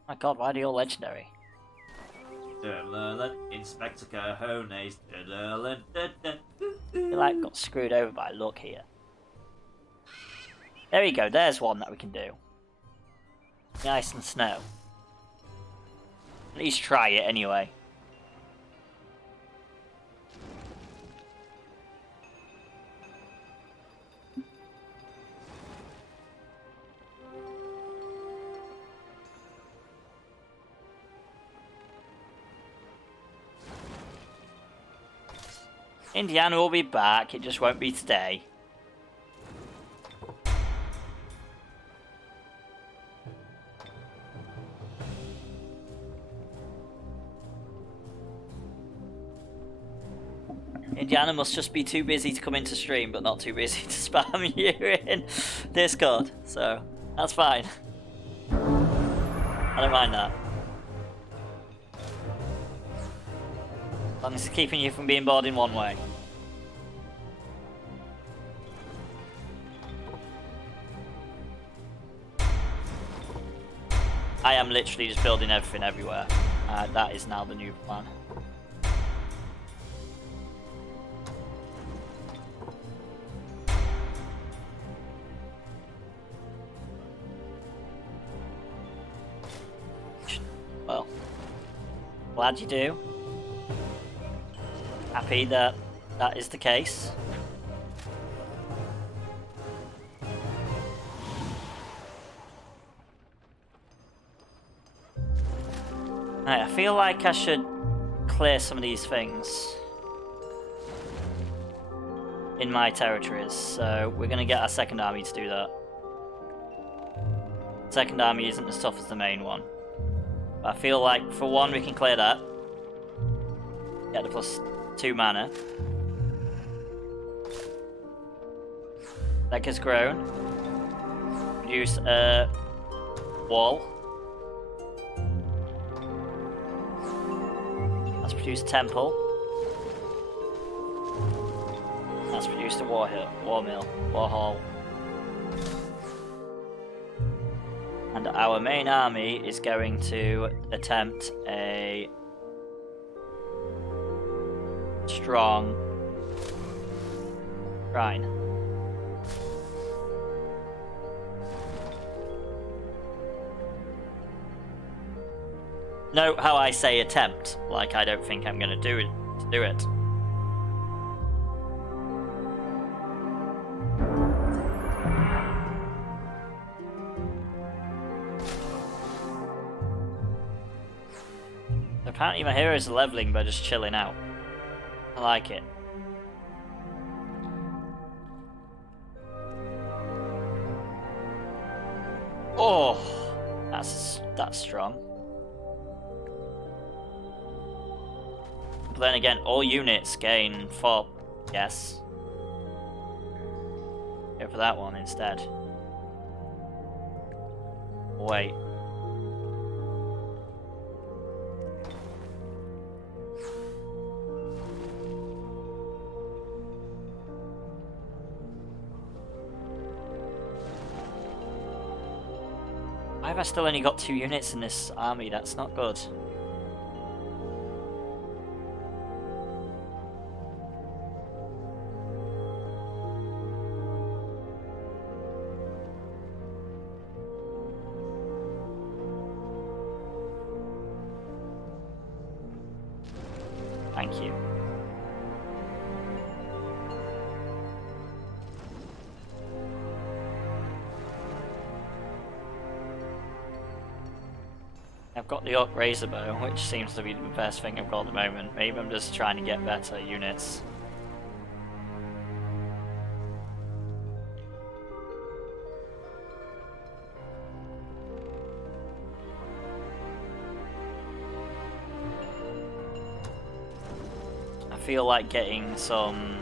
My god, why are they all legendary? Inspector Cojones. They like got screwed over by luck here. There we go, there's one that we can do. The ice and snow. At least try it anyway. Indiana will be back, it just won't be today. Indiana must just be too busy to come into stream, but not too busy to spam you in Discord, so that's fine. I don't mind that. As long as it's keeping you from being bored in one way. I am literally just building everything everywhere. That is now the new plan. Well, glad you do. Happy that that is the case. Right, I feel like I should clear some of these things in my territories, so we're going to get our second army to do that. Second army isn't as tough as the main one. But I feel like for one we can clear that. Get the +2 mana. That gets grown. Produce a wall. That's produced a temple. That's produced a war mill, war hall. And our main army is going to attempt a strong shrine. Note how I say attempt, like I don't think I'm going to do it. Apparently my heroes are leveling by just chilling out. I like it. Oh, that's strong. But then again, all units gain 4. Yes. Go for that one instead. Wait. Why have I still only got 2 units in this army? That's not good. Thank you. I've got the Orc Razor Bow, which seems to be the best thing I've got at the moment. Maybe I'm just trying to get better units. I feel like getting some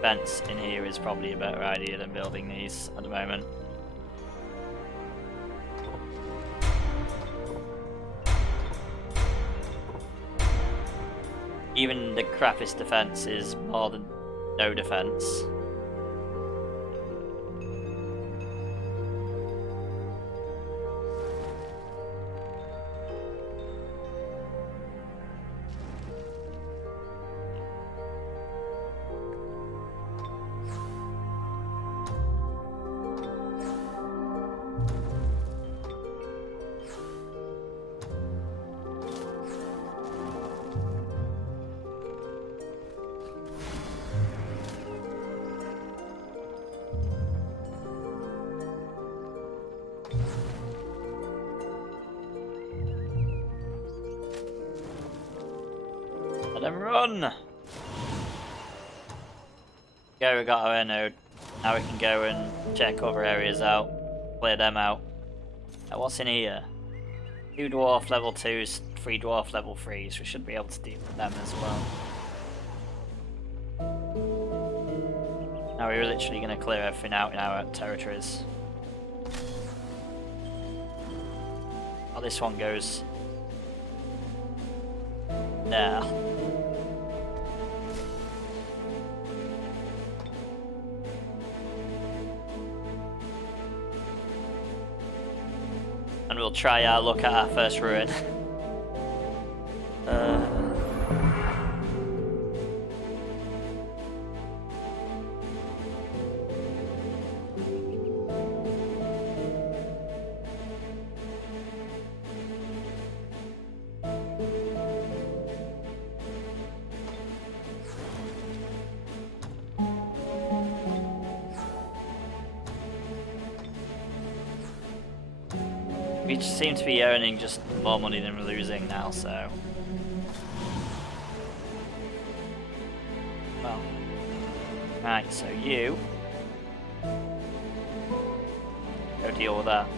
vents in here is probably a better idea than building these at the moment. Even the crappiest defense is more than no defense. Let them run! Okay, we got our air node. Now we can go and check other areas out, clear them out. Now what's in here? 2 dwarf level 2s, 3 dwarf level 3s. We should be able to deal with them as well. Now we're literally going to clear everything out in our territories. Oh, this one goes there. And we'll try our luck at our first ruin. We just seem to be earning just more money than we're losing now, so... Well... Right, so you... go deal with that.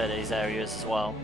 clear these areas as well.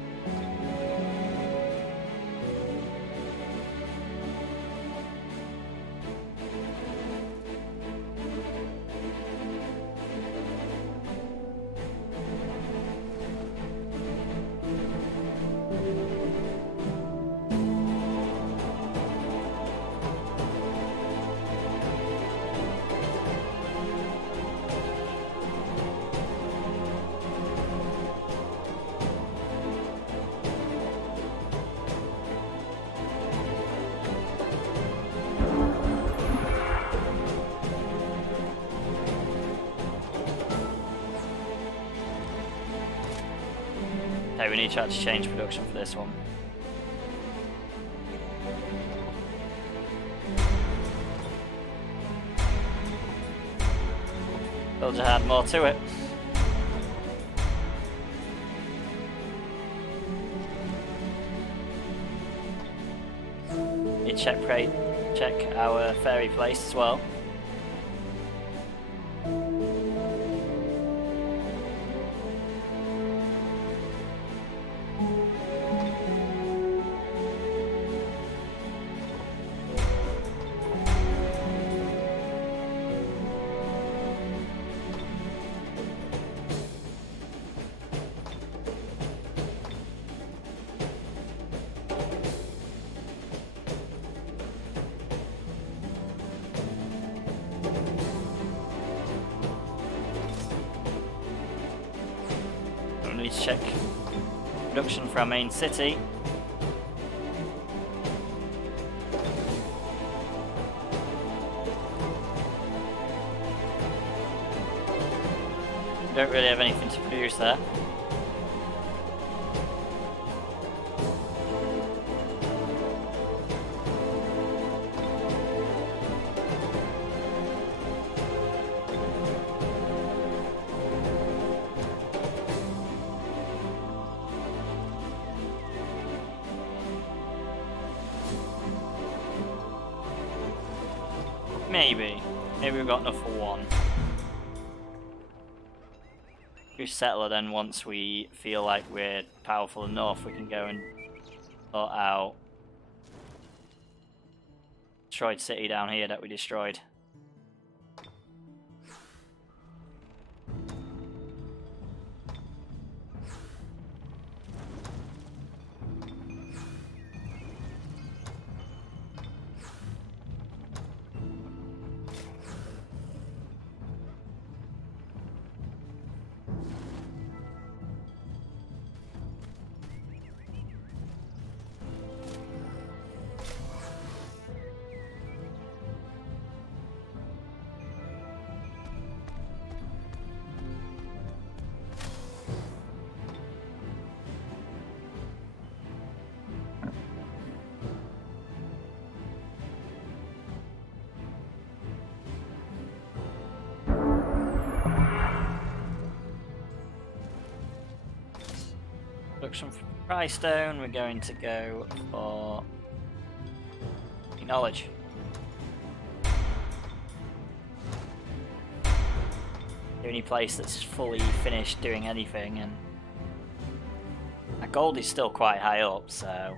Okay, we need to actually change production for this one. Build to add more to it. Need to check our ferry place as well. Need to check production for our main city. Don't really have anything to produce there. Maybe we've got enough for one. We settle it then once we feel like we're powerful enough, we can go and sort out destroyed city down here that we destroyed. Production for Price Stone, we're going to go for knowledge. The only place that's fully finished doing anything, and our gold is still quite high up, so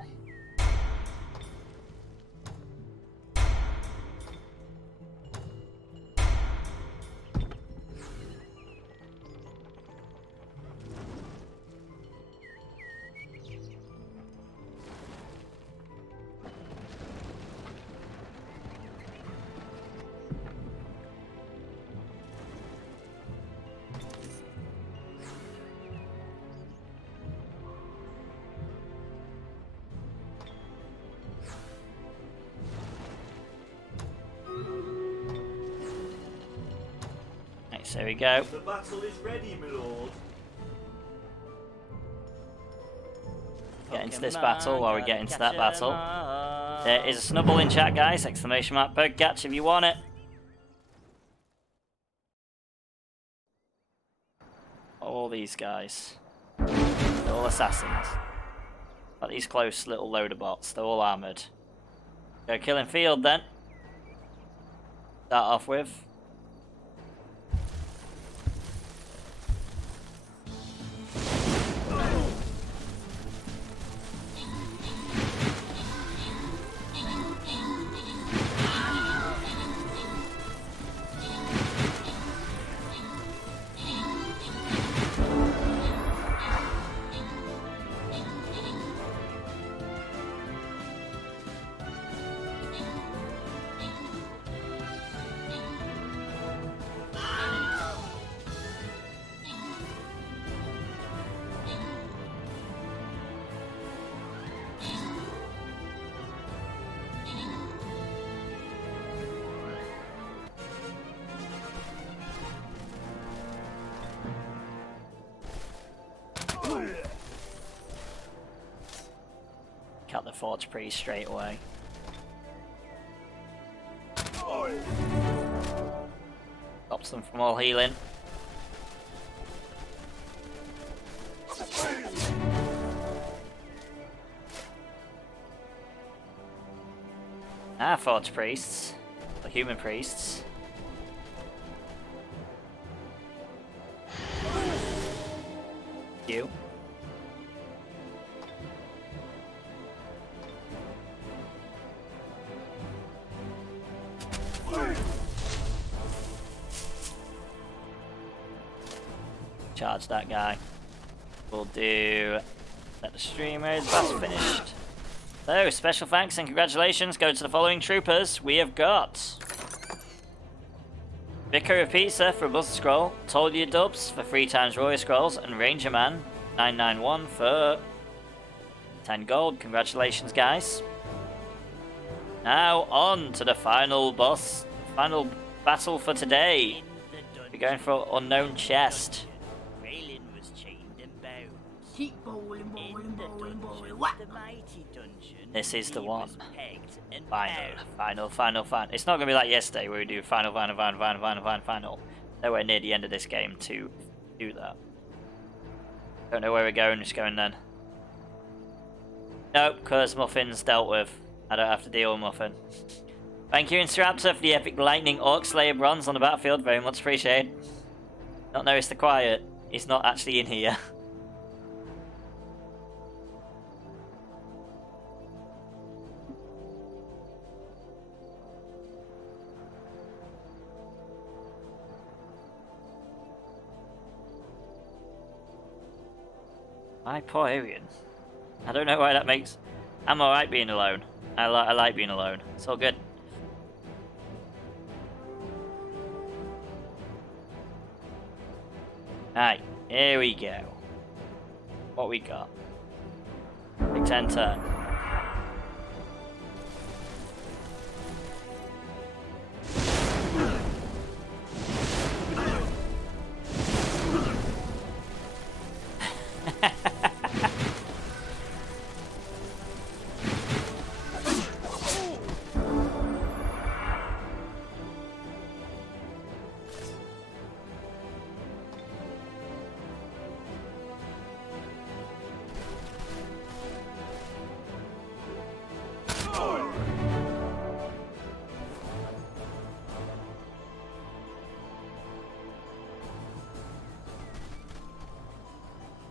there we go. The battle is ready, my lord. Get into this battle while we get into that battle. There is a snubble in chat, guys. Exclamation mark Pogcatch if you want it. All these guys. They're all assassins. Like these close little loader bots. They're all armoured. Go killing field then. Start off with. Cut the Forge Priest straight away. Stops them from all healing. Ah, Forge Priests. The human priests. You. Charge that guy. We'll do... Let the streamers. That's finished. So, special thanks and congratulations go to the following troopers. We have got... Vicar of Pizza for a Buzzer Scroll, Toldia Dubs for 3 times Royal Scrolls, and Ranger Man 991 for 10 gold. Congratulations, guys. Now on to the final boss, final battle for today. We're going for Unknown Chest. Graylin was chained and bound. Keep bowling, In bowling, the bowling, dungeon, bowling. What? the mighty dungeon. This is the he one. was pegged and Final. bound. It's not going to be like yesterday where we do final. Nowhere near the end of this game to do that. Don't know where we're going, just going then. Nope, because Muffin's dealt with. I don't have to deal with Muffin. Thank you, Instraptor, for the epic lightning Orc Slayer bronze on the battlefield. Very much appreciated. Not noticed the quiet. He's not actually in here. My poor Arian. I don't know why that makes... I'm alright being alone. I like being alone. It's all good. Alright, here we go. What we got? Big 10 turn.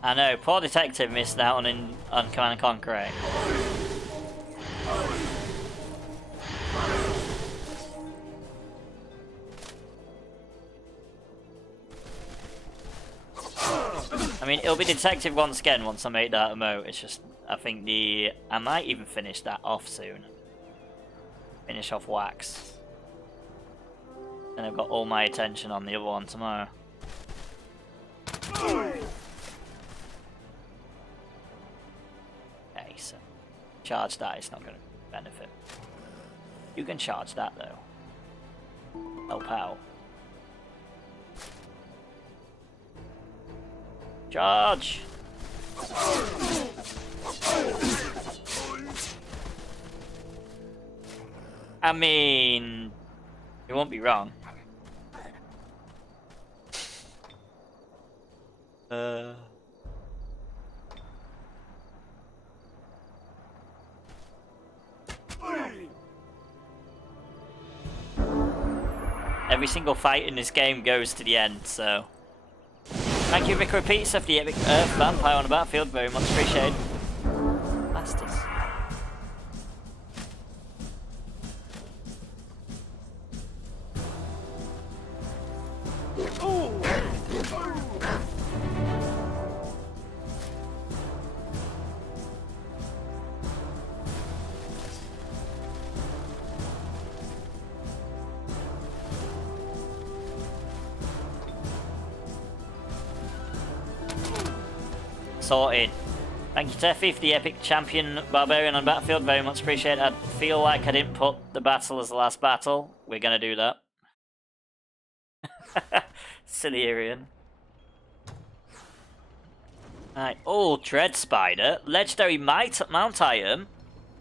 I know, poor detective missed out on Command and Conquer 8. I mean, it'll be detective once again once I make that emote. It's just, I think I might even finish that off soon. Finish off Wax. And I've got all my attention on the other one tomorrow. Okay, so charge that, it's not going to benefit. You can charge that though. Help out. Charge! I mean, you won't be wrong. Every single fight in this game goes to the end, so... Thank you, Vicar Pizza, for the epic Earth Vampire on the battlefield, very much appreciated. Bastards. Sorted. Thank you, Teffy, for the epic champion barbarian on battlefield. Very much appreciated. I feel like I didn't put the battle as the last battle. We're gonna do that. Silly Arian. Right. Oh, Dread Spider. Legendary mount item.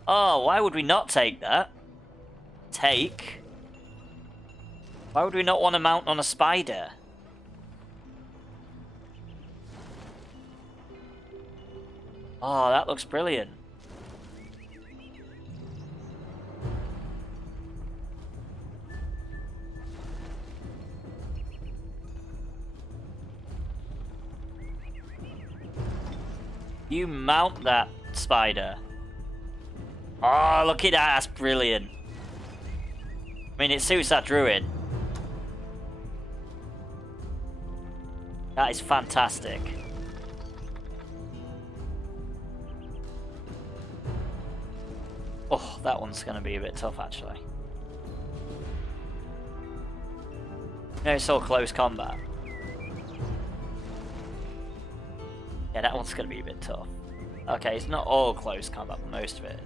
Oh, why would we not take that? Take. Why would we not want to mount on a spider? Oh, that looks brilliant. You mount that spider. Oh, look at that. That's brilliant. I mean, it suits that druid. That is fantastic. Oh, that one's going to be a bit tough, actually. No, it's all close combat. Yeah, that one's going to be a bit tough. Okay, it's not all close combat, but most of it.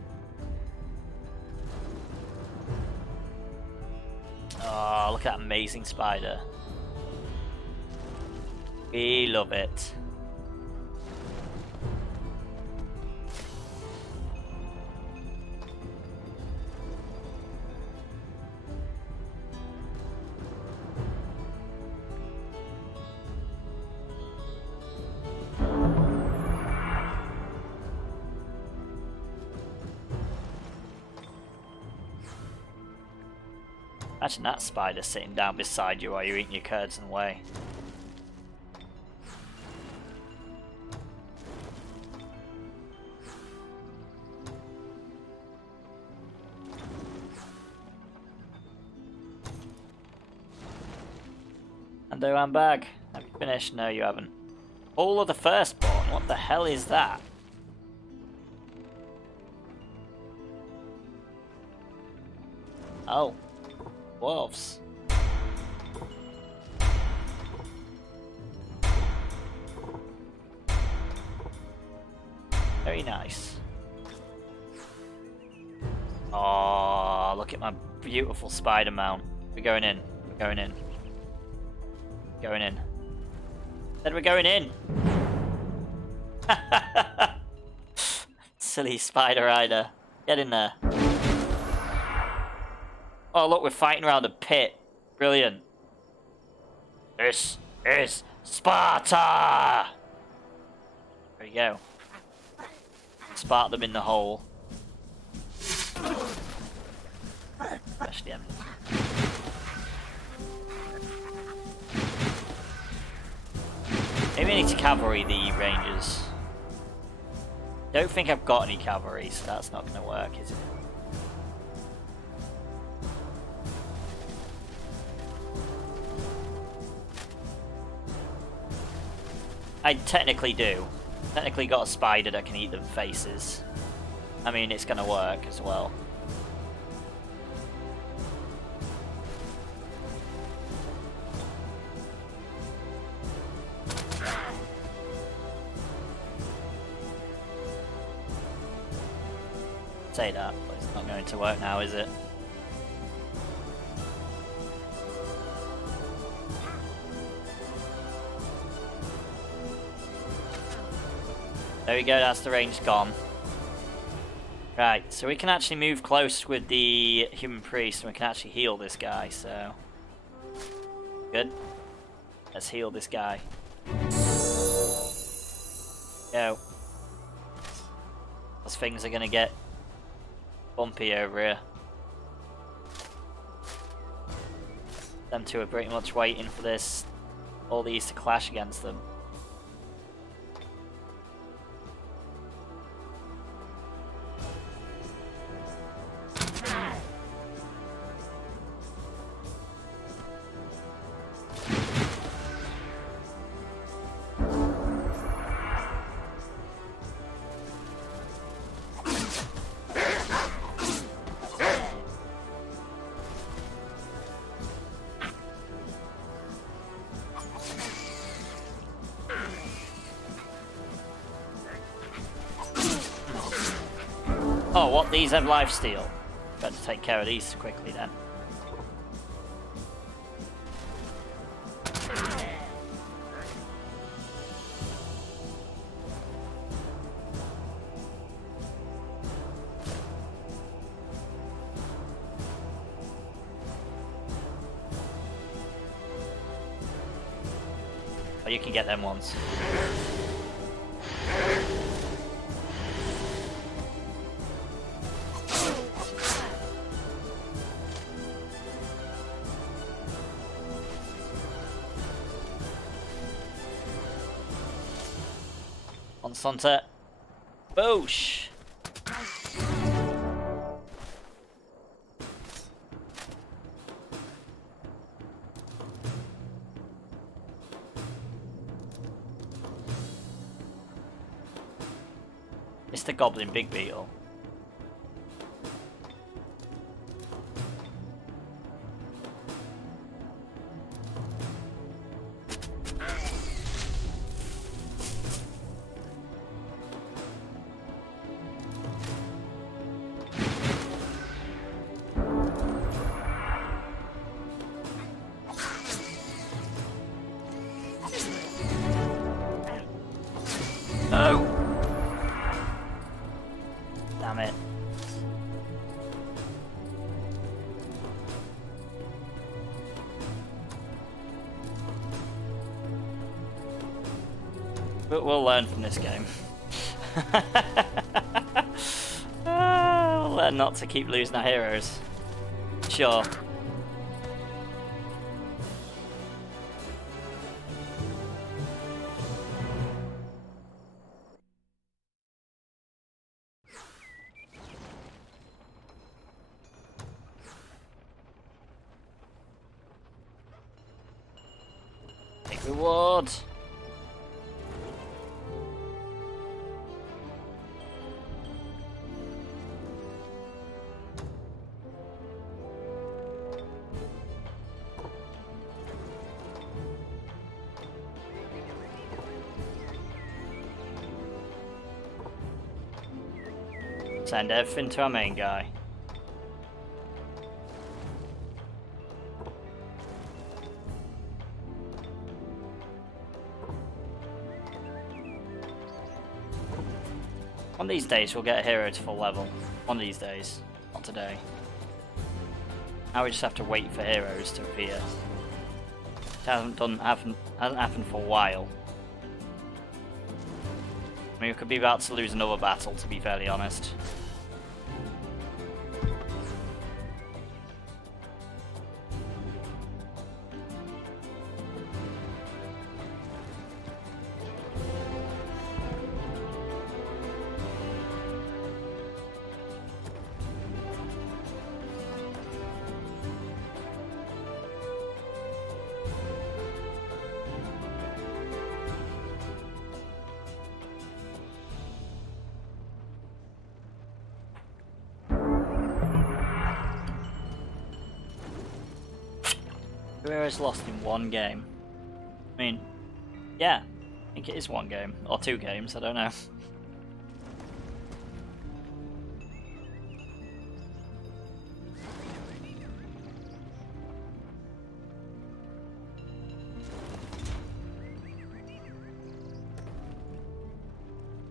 Oh, look at that amazing spider. We love it. Imagine that spider sitting down beside you while you're eating your curds and whey. And I'm back. Have you finished? No, you haven't. All of the Firstborn? What the hell is that? Oh. Wolves. Very nice. Oh, look at my beautiful spider mount. We're going in. We're going in. Going in. Said we're going in. Silly spider rider. Get in there. Oh, look, we're fighting around a pit. Brilliant. This is Sparta! There you go. Spark them in the hole. Especially them. Maybe I need to cavalry the rangers. Don't think I've got any cavalry, so that's not going to work, is it? I technically do. Technically got a spider that can eat them faces. I mean, it's gonna work as well. Say that, but it's not going to work now, is it? There we go, that's the range gone. Right, so we can actually move close with the human priest and we can actually heal this guy, so... Good. Let's heal this guy. Go. Those things are gonna get bumpy over here. Them two are pretty much waiting for this, all these to clash against them. Oh, what? These have lifesteal. Better take care of these quickly then. you can get them once. On Sunset. Boosh! It's the Goblin Big Beetle. No! Damn it. But we'll learn from this game. We'll learn not to keep losing our heroes. Sure. Big reward. Send everything to our main guy. One of these days we'll get a hero to full level. One of these days. Not today. Now we just have to wait for heroes to appear. It hasn't happened for a while. I mean, we could be about to lose another battle, to be fairly honest. Heroes lost in one game. I mean, yeah, I think it is one game. Or 2 games, I don't know.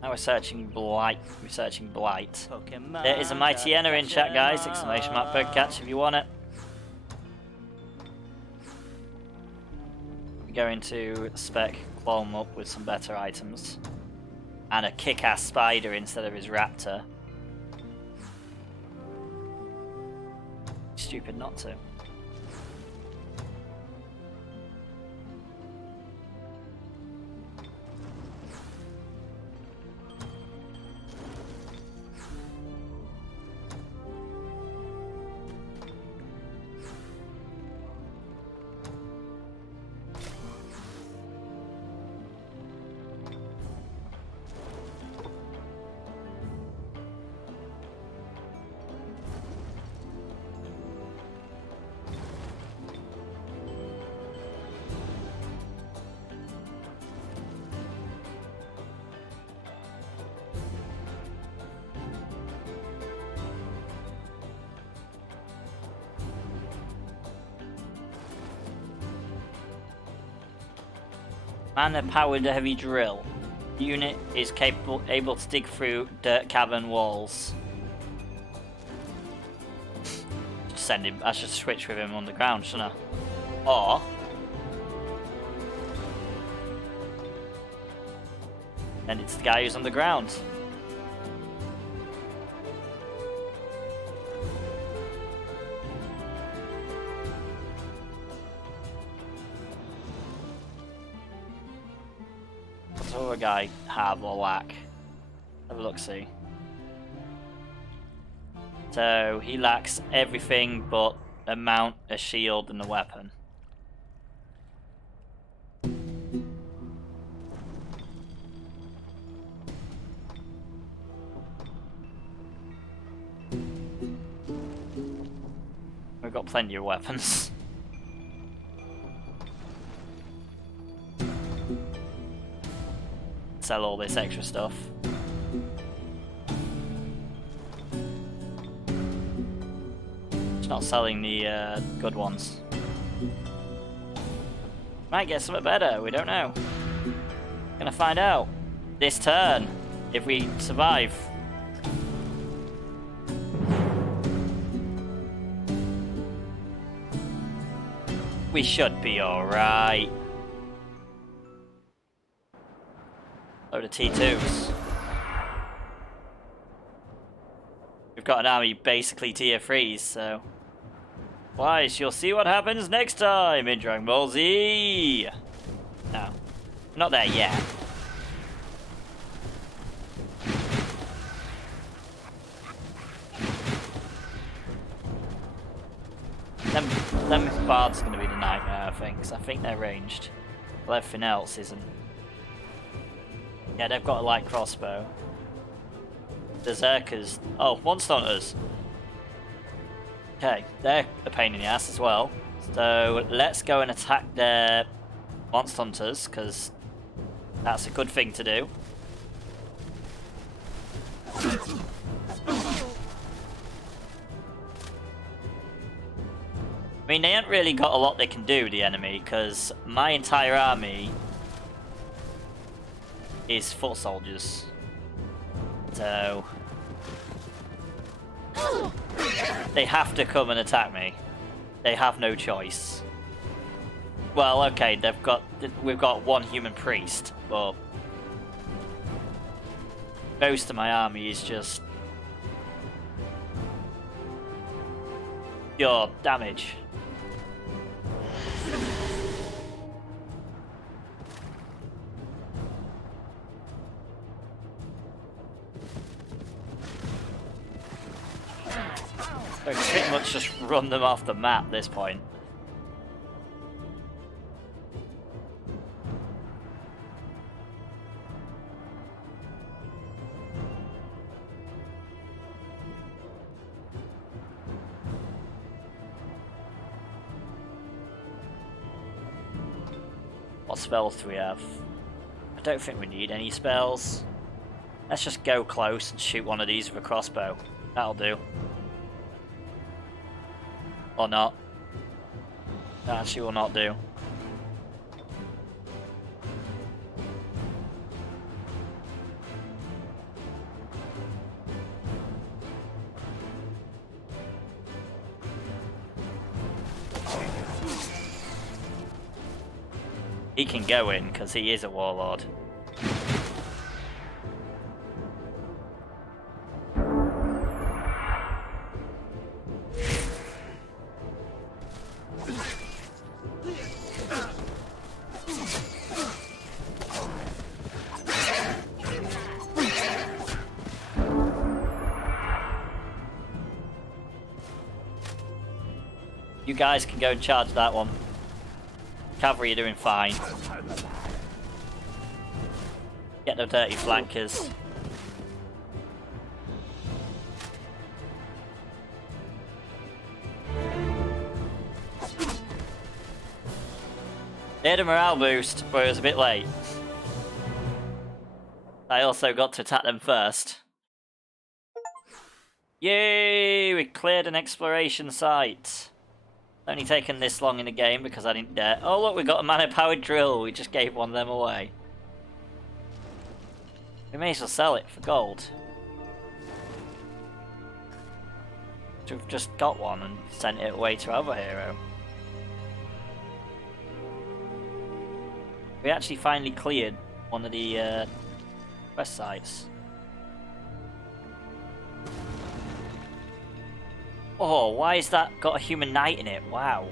Now we're searching Blight. We're searching Blight. Pokemon There is a mighty Enner in chat, guys. Exclamation mark Birdcatch if you want it. We're going to spec Clone up with some better items. And a kick-ass spider instead of his raptor. Stupid not to. Mana-powered heavy drill. The unit is able to dig through dirt cavern walls. Just send him. I should switch with him on the ground, shouldn't I? Or And it's the guy who's on the ground. What other guy have or lack? Have a look, see. So he lacks everything but a mount, a shield, and a weapon. We've got plenty of weapons. Sell all this extra stuff. Just not selling the good ones. Might get something better, we don't know. Gonna find out this turn if we survive. We should be alright. Load of T2s. We've got an army basically tier 3s, so... Twice, you'll see what happens next time in Dragon Ball Z! No. We're not there yet. Them bards are going to be the nightmare, I think, because I think they're ranged. Well, everything else isn't. Yeah, they've got a light crossbow. Berserkers. Oh, monster hunters. Okay, they're a pain in the ass as well. So let's go and attack their monster hunters, because that's a good thing to do. I mean, they haven't really got a lot they can do, the enemy, because my entire army is foot soldiers. So... they have to come and attack me. They have no choice. Well, okay, we've got one human priest, but... most of my army is just... pure damage. So pretty much just run them off the map at this point. What spells do we have? I don't think we need any spells. Let's just go close and shoot one of these with a crossbow. That'll do. Or not. That actually will not do. He can go in because he is a warlord. You guys can go and charge that one. Cavalry are doing fine. Get the dirty flankers. They had a morale boost, but it was a bit late. I also got to attack them first. Yay! We cleared an exploration site. Only taken this long in the game because I didn't dare. Oh look, we got a mana-powered drill. We just gave one of them away. We may as well sell it for gold. We've just got one and sent it away to our other hero. We actually finally cleared one of the quest sites. Oh, why is that got a human knight in it? Wow.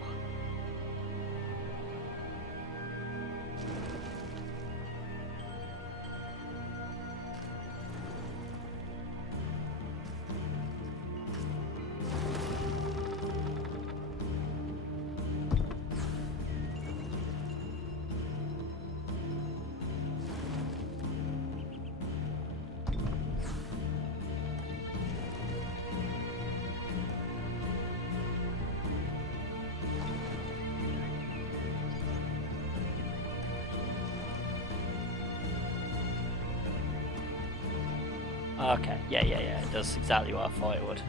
Okay, yeah, it does exactly what I thought it would.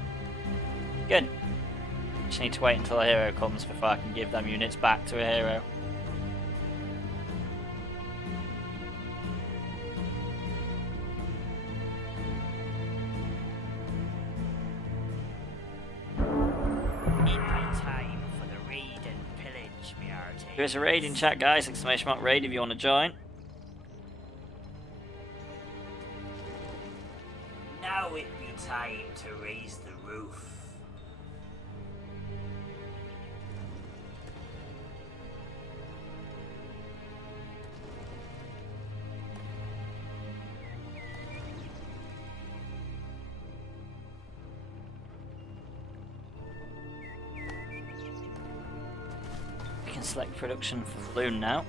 Good. Just need to wait until a hero comes before I can give them units back to a hero. Time for the raid and pillage, me hearties. There is a raid in chat, guys. Exclamation mark raid if you want to join. Now it be time to raise the roof. We can select production for balloon now.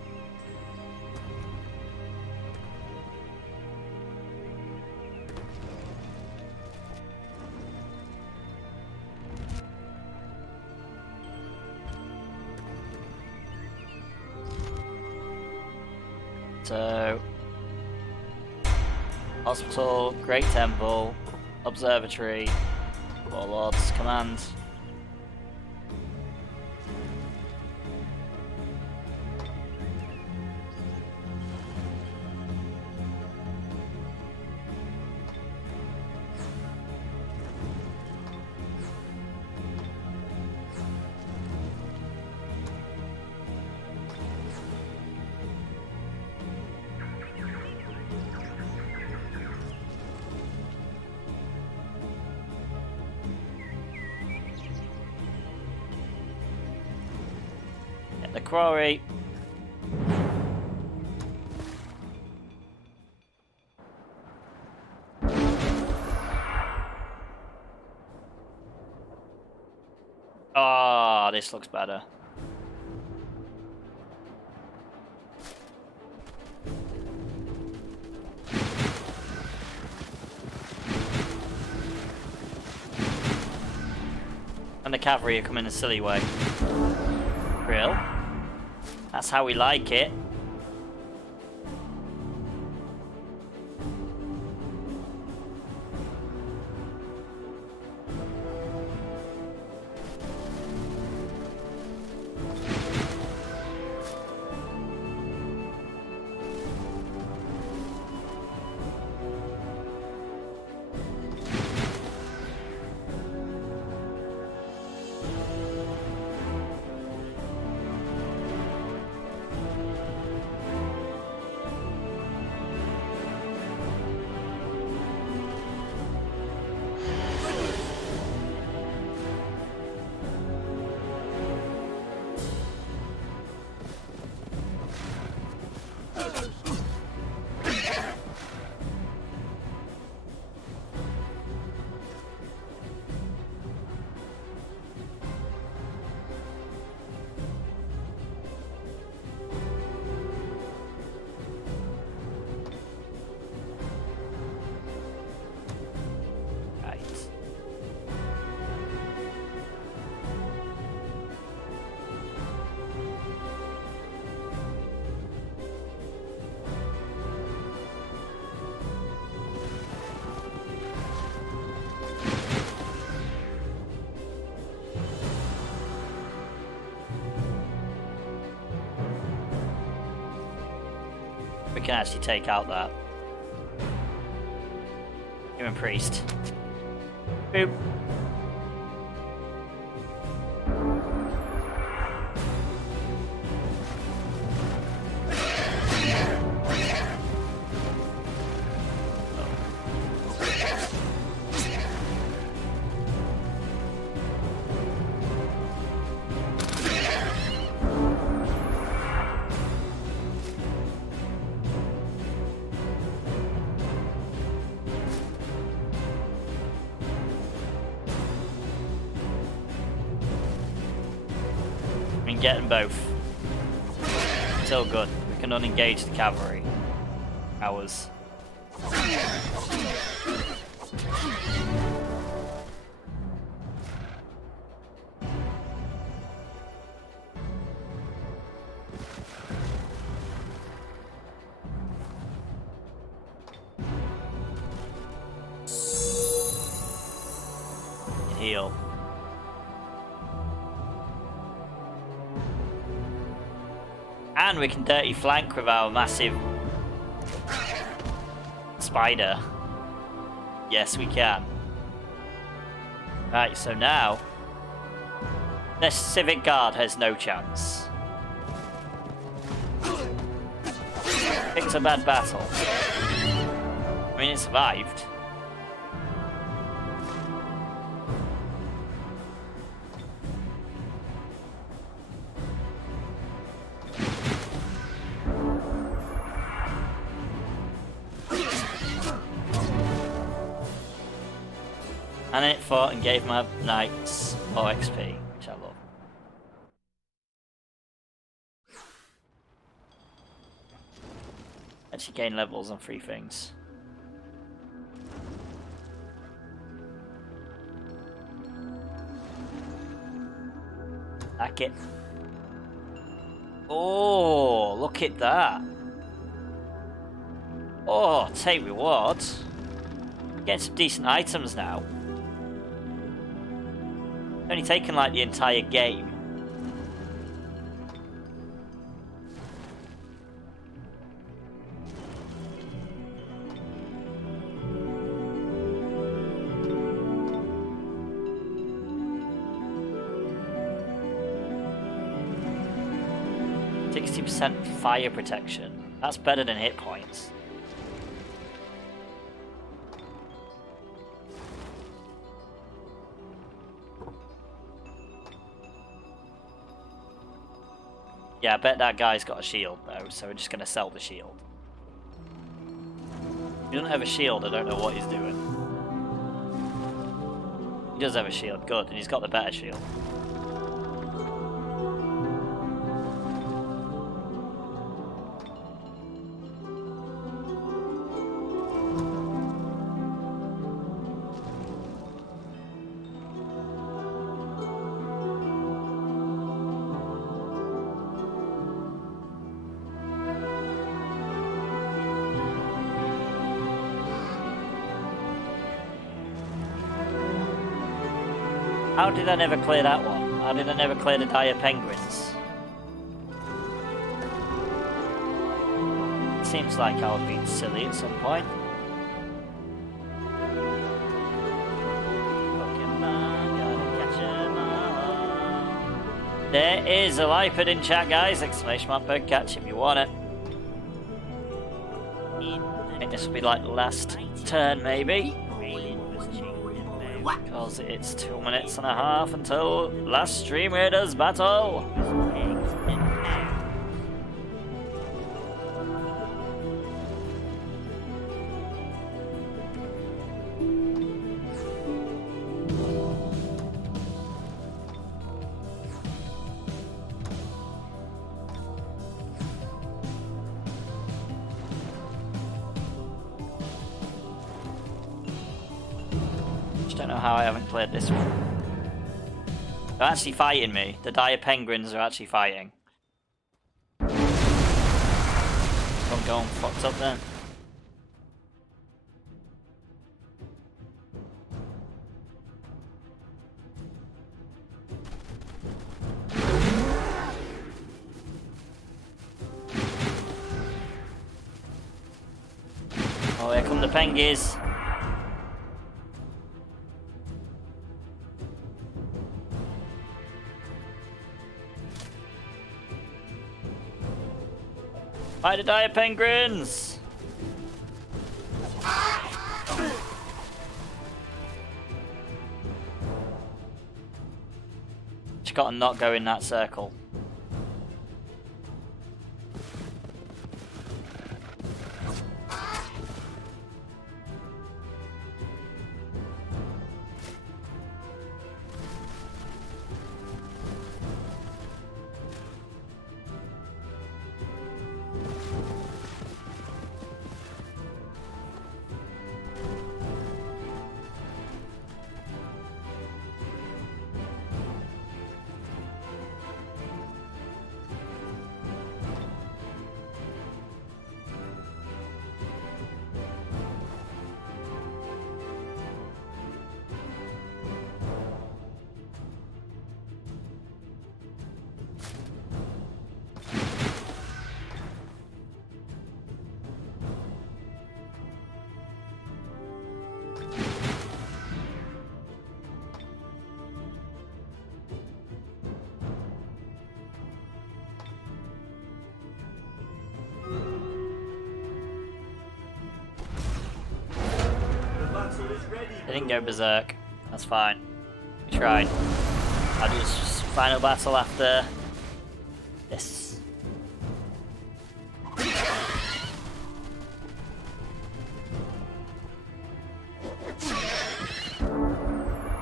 So, hospital, Great Temple, observatory, warlords, command. Get the quarry. Ah, this looks better. And the cavalry are coming a silly way. Real? That's how we like it. We can actually take out that human priest. Boop. can get them both. Still good. We can unengage the cavalry. Ours. Heal. And we can dirty flank with our massive spider. Yes, we can. Right, so now this civic guard has no chance. It's a bad battle. I mean, it survived. And then it fought and gave my knights more XP, which I love. Actually gain levels on 3 things. Hack it. Oh, look at that. Oh, take rewards. Getting some decent items now. Only taken like the entire game. %60 fire protection. That's better than hit points. Yeah, I bet that guy's got a shield though, so we're just gonna sell the shield. If he doesn't have a shield, I don't know what he's doing. He does have a shield, good, and he's got the better shield. How did I never clear that one? How did I never clear the dire penguins? Seems like I would be silly at some point. Pokemon, gotta catch 'em all. There is a Lipid in chat, guys! Exclamation mark bird catch if you want it. I think this will be like the last turn, maybe. Because it's 2.5 minutes until last Stream Raiders battle. Don't know how I haven't played this one. They're actually fighting me. The dire penguins are actually fighting. I'm going fucked up then. Oh, here come the pengies. Fight the dire penguins! Just gotta not go in that circle. They didn't go berserk. That's fine. We tried. I'll do this final battle after this.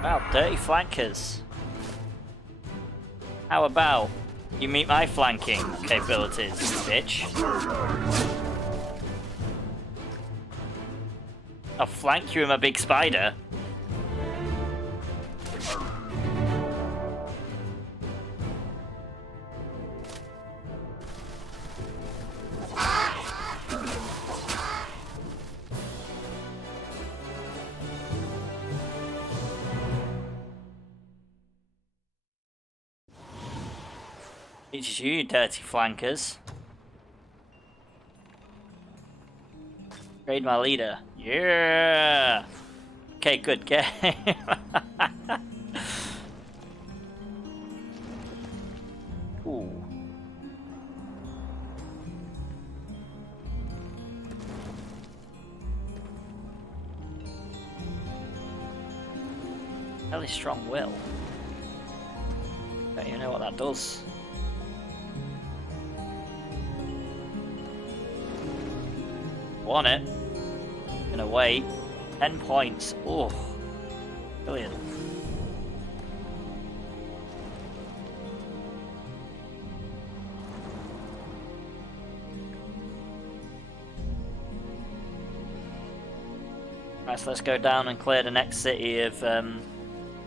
Wow, dirty flankers. How about you meet my flanking capabilities, bitch? I'll flank you with my big spider. It's you, dirty flankers. Raid my leader. Yeah! Okay, good game. Ooh. Fairly strong will. Don't even know what that does. Won it. Gonna wait. 10 points. Oh, brilliant. Right, so let's go down and clear the next city of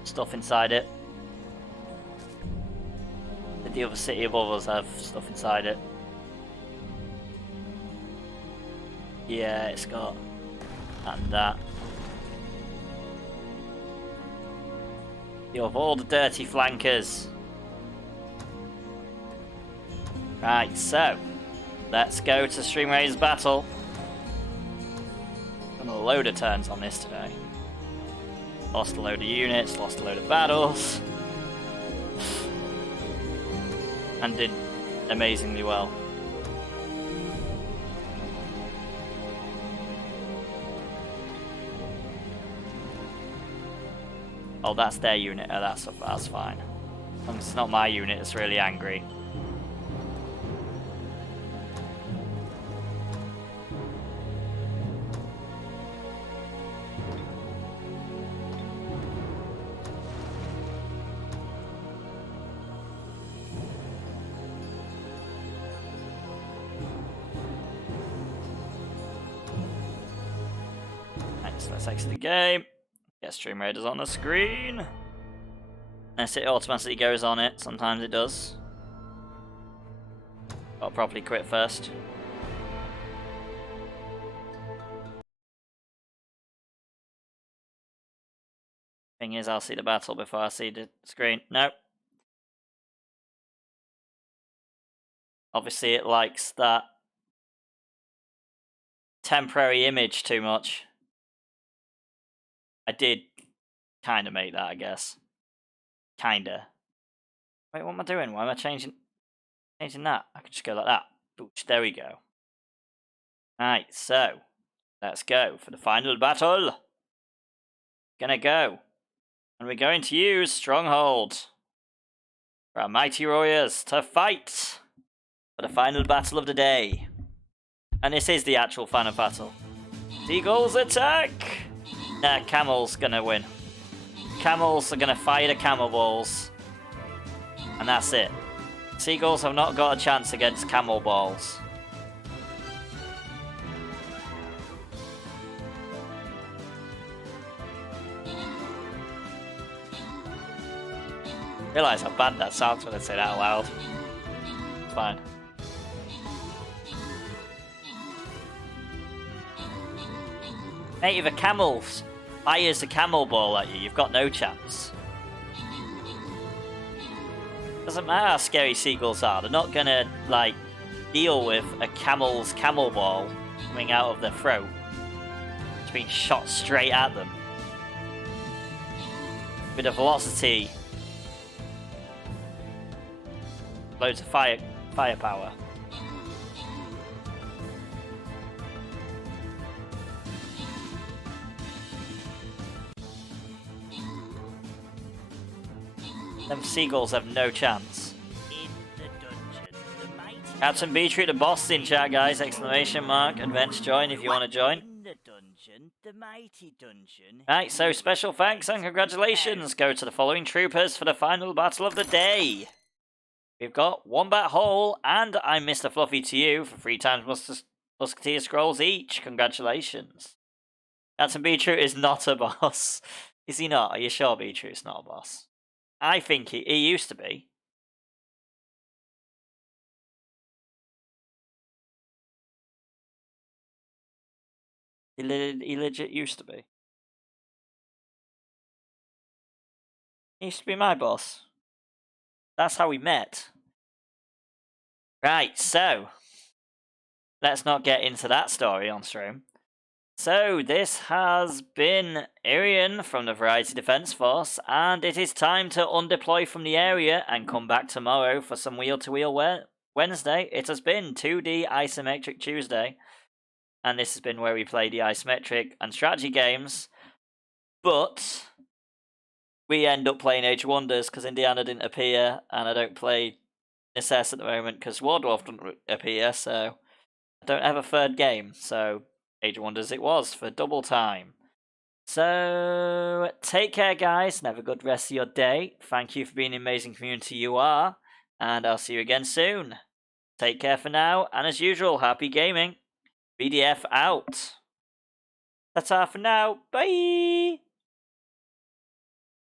stuff inside it. Did the other city above us have stuff inside it? Yeah, it's got that and that. You have all the dirty flankers. Right, so let's go to streamraiders battle. Done a load of turns on this today. Lost a load of units, lost a load of battles, and did amazingly well. Oh, that's their unit. Oh, that's fine. As long as it's not my unit that's really angry. Nice, let's exit the game. Get Stream Raiders on the screen. Unless it automatically goes on it, sometimes it does. Gotta properly quit first. Thing is, I'll see the battle before I see the screen. Nope. Obviously it likes that temporary image too much. I did kind of make that, I guess. Kinda. Wait, what am I doing? Why am I changing that? I could just go like that. Booch, there we go. Right, so let's go for the final battle. Gonna go. And we're going to use Stronghold for our mighty warriors to fight for the final battle of the day. And this is the actual final battle. Seagulls attack! Nah, Camel's gonna win. Camels are gonna fire the camel balls. And that's it. Seagulls have not got a chance against camel balls. Realise how bad that sounds when I say that out loud. It's fine. Mate, if a camel fires a camel ball at you, you've got no chance. Doesn't matter how scary seagulls are, they're not gonna, like, deal with a camel's camel ball coming out of their throat. It's being shot straight at them. With a velocity. Loads of firepower. Them seagulls have no chance. In the dungeon, the mighty Captain Beetroot the boss in chat, guys. Exclamation mark. Adventure join if you want to join. In the dungeon, the mighty dungeon. Right, so special thanks and congratulations go to the following troopers for the final battle of the day. We've got Wombat Hole and I'm Mr. Fluffy to you for 3 times Musketeer Scrolls each. Congratulations. Captain Beetroot is not a boss. Is he not? Are you sure Beetroot's not a boss? I think he used to be. He legit used to be. He used to be my boss. That's how we met. Right, so let's not get into that story on stream. So this has been Irian from the Variety Defence Force, and it is time to undeploy from the area and come back tomorrow for some wheel-to-wheel Wednesday. It has been 2D Isometric Tuesday, and this has been where we play the isometric and strategy games, but we end up playing Age of Wonders because Indiana didn't appear, and I don't play Necess at the moment because Wardwolf didn't appear, so I don't have a third game, so Age of Wonders it was for double time. So take care, guys, and have a good rest of your day. Thank you for being the amazing community you are, and I'll see you again soon. Take care for now, and as usual, happy gaming. BDF out. That's all for now. Bye!